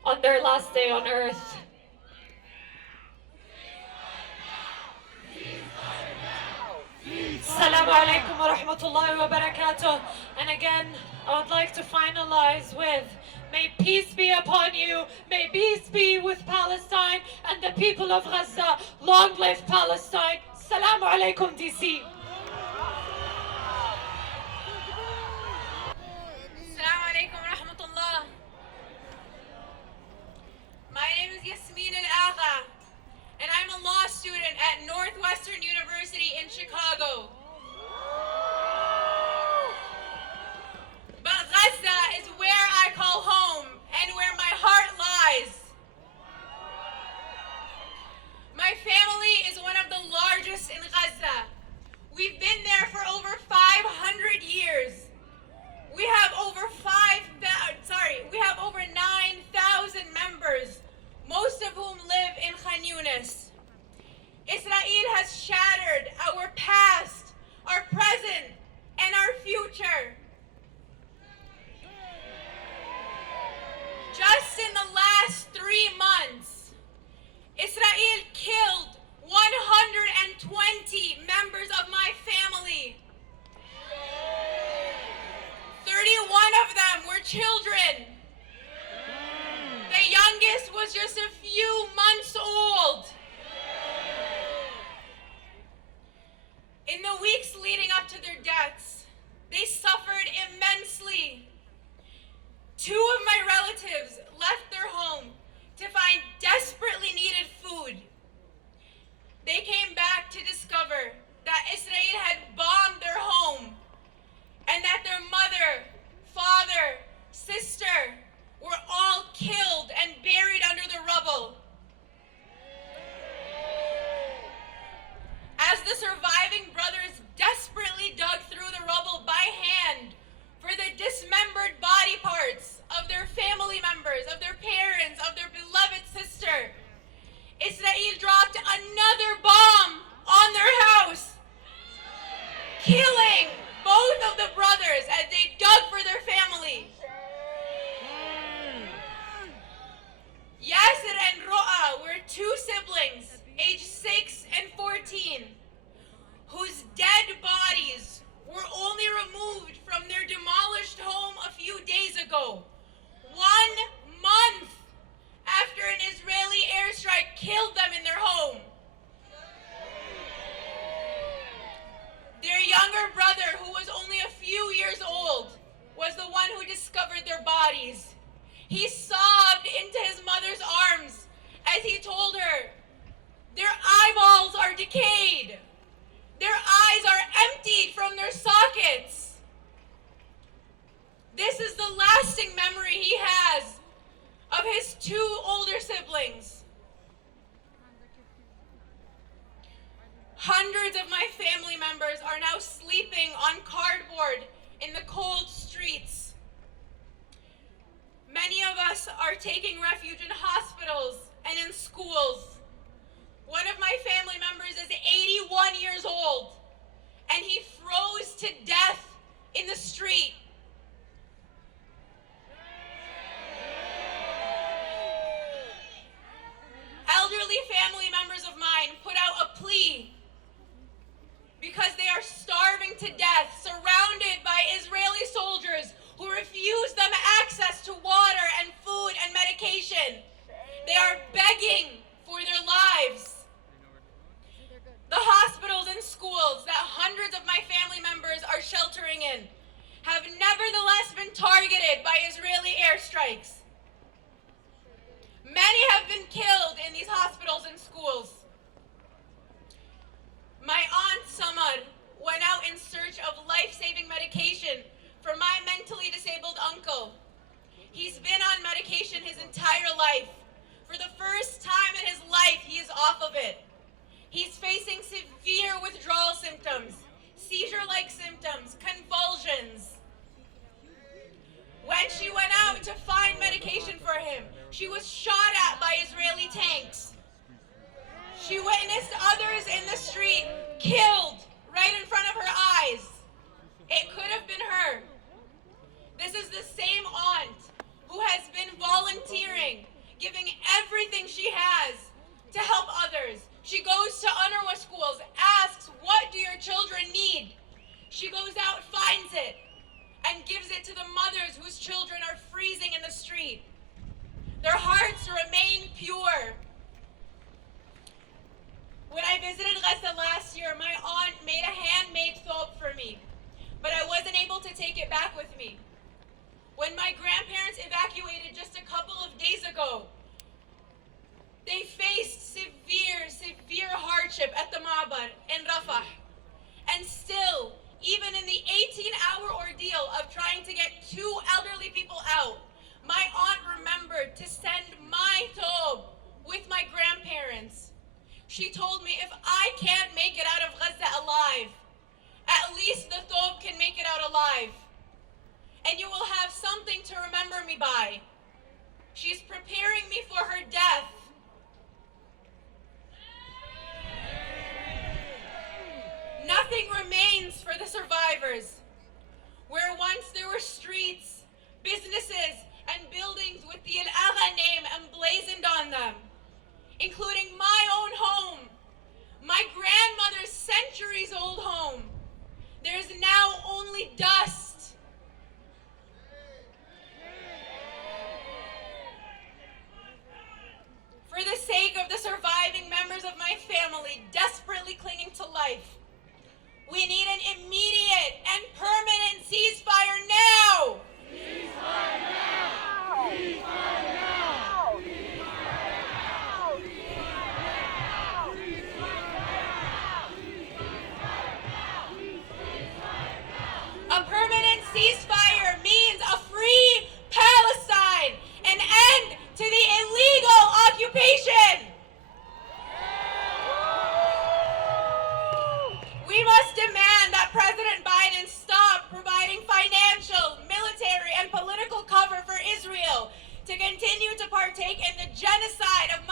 on their last day on earth. Assalamu alaikum wa rahmatullahi wa barakatuh. And again, I would like to finalize with, may peace be upon you, may peace be with Palestine and the people of Gaza. Long live Palestine. Assalamu alaikum, DC. Assalamu alaikum wa rahmatullah. My name is Yasmin Al-Agha, and I'm a law student at Northwestern University in Chicago. But Gaza is where I call home and where my heart lies. My family is one of the largest in Gaza. We've been there for over 500 years. We have over 9,000 members, most of whom live in Khan Yunis. Israel has shattered our past, our present, and our future. Just in the last 3 months, Israel killed 120 members of my family. 31 of them were children. The youngest was just a few months old. In the weeks leading up to their deaths, they suffered immensely. 2 of my relatives left their home to find desperately needed food. They came back to discover that Israel had bombed their home and that their mother, father, sister were all killed and buried under the rubble. As the surviving brothers desperately dug through the rubble by hand for the dismembered body parts of their family members, of their parents, of their beloved sister, Israel dropped another bomb on their house, killing both of the brothers as they dug for their family. Yasir and Ro'a were 2 siblings, aged 6 and 14, whose dead bodies were only removed from their demolished home a few days ago, 1 month after an Israeli airstrike killed them in their home. Their younger brother, who was only a few years old, was the one who discovered their bodies. He sobbed into his mother's arms as he told her, "Their eyeballs are decayed. Their eyes are emptied from their sockets." This is the lasting memory he has of his 2 older siblings. Hundreds of my family members are now sleeping on cardboard in the cold streets. Many of us are taking refuge in hospitals and in schools. One of my family members is 81 years old, and he froze to death in the street. Elderly family members of mine put out a plea because they are starving to death, surrounded by Israeli soldiers who refuse them access to water and food and medication. They are begging for their lives. The hospitals and schools that hundreds of my family members are sheltering in have nevertheless been targeted by Israeli airstrikes. Many have been killed in these hospitals and schools. My aunt Samar went out in search of life-saving medication for my mentally disabled uncle. He's been on medication his entire life. For the first time in his life, he is off of it. He's facing severe withdrawal symptoms, seizure-like symptoms, convulsions. When she went out to find medication for him, she was shot at by Israeli tanks. She witnessed others in the street killed right in front of her eyes. It could have been her. This is the same aunt who has been volunteering, giving everything she has to help others. She goes to UNRWA schools, asks, "What do your children need?" She goes out, finds it, and gives it to the mothers whose children are freezing in the street. Their hearts remain pure. When I visited Gaza last year, my aunt made a handmade thobe for me, but I wasn't able to take it back with me. When my grandparents evacuated just a couple of days ago, they faced severe hardship at the Ma'bar in Rafah. And still, even in the 18-hour ordeal of trying to get 2 elderly people out, my aunt remembered to send my thobe with my grandparents. She told me, if I can't make it out of Gaza alive, at least the thobe can make it out alive. And you will have something to remember me by. She's preparing me for her death. Nothing remains for the survivors. Where once there were streets, businesses, and buildings with the including my own home, my grandmother's centuries-old home. There is now only dust. For the sake of the surviving members of my family desperately clinging to life, we need an immediate and permanent ceasefire now! Ceasefire now! Ceasefire now! A permanent ceasefire means a free Palestine, an end to the illegal occupation. We must demand that President Biden stop providing financial, military, and political cover for Israel to continue to partake in the genocide of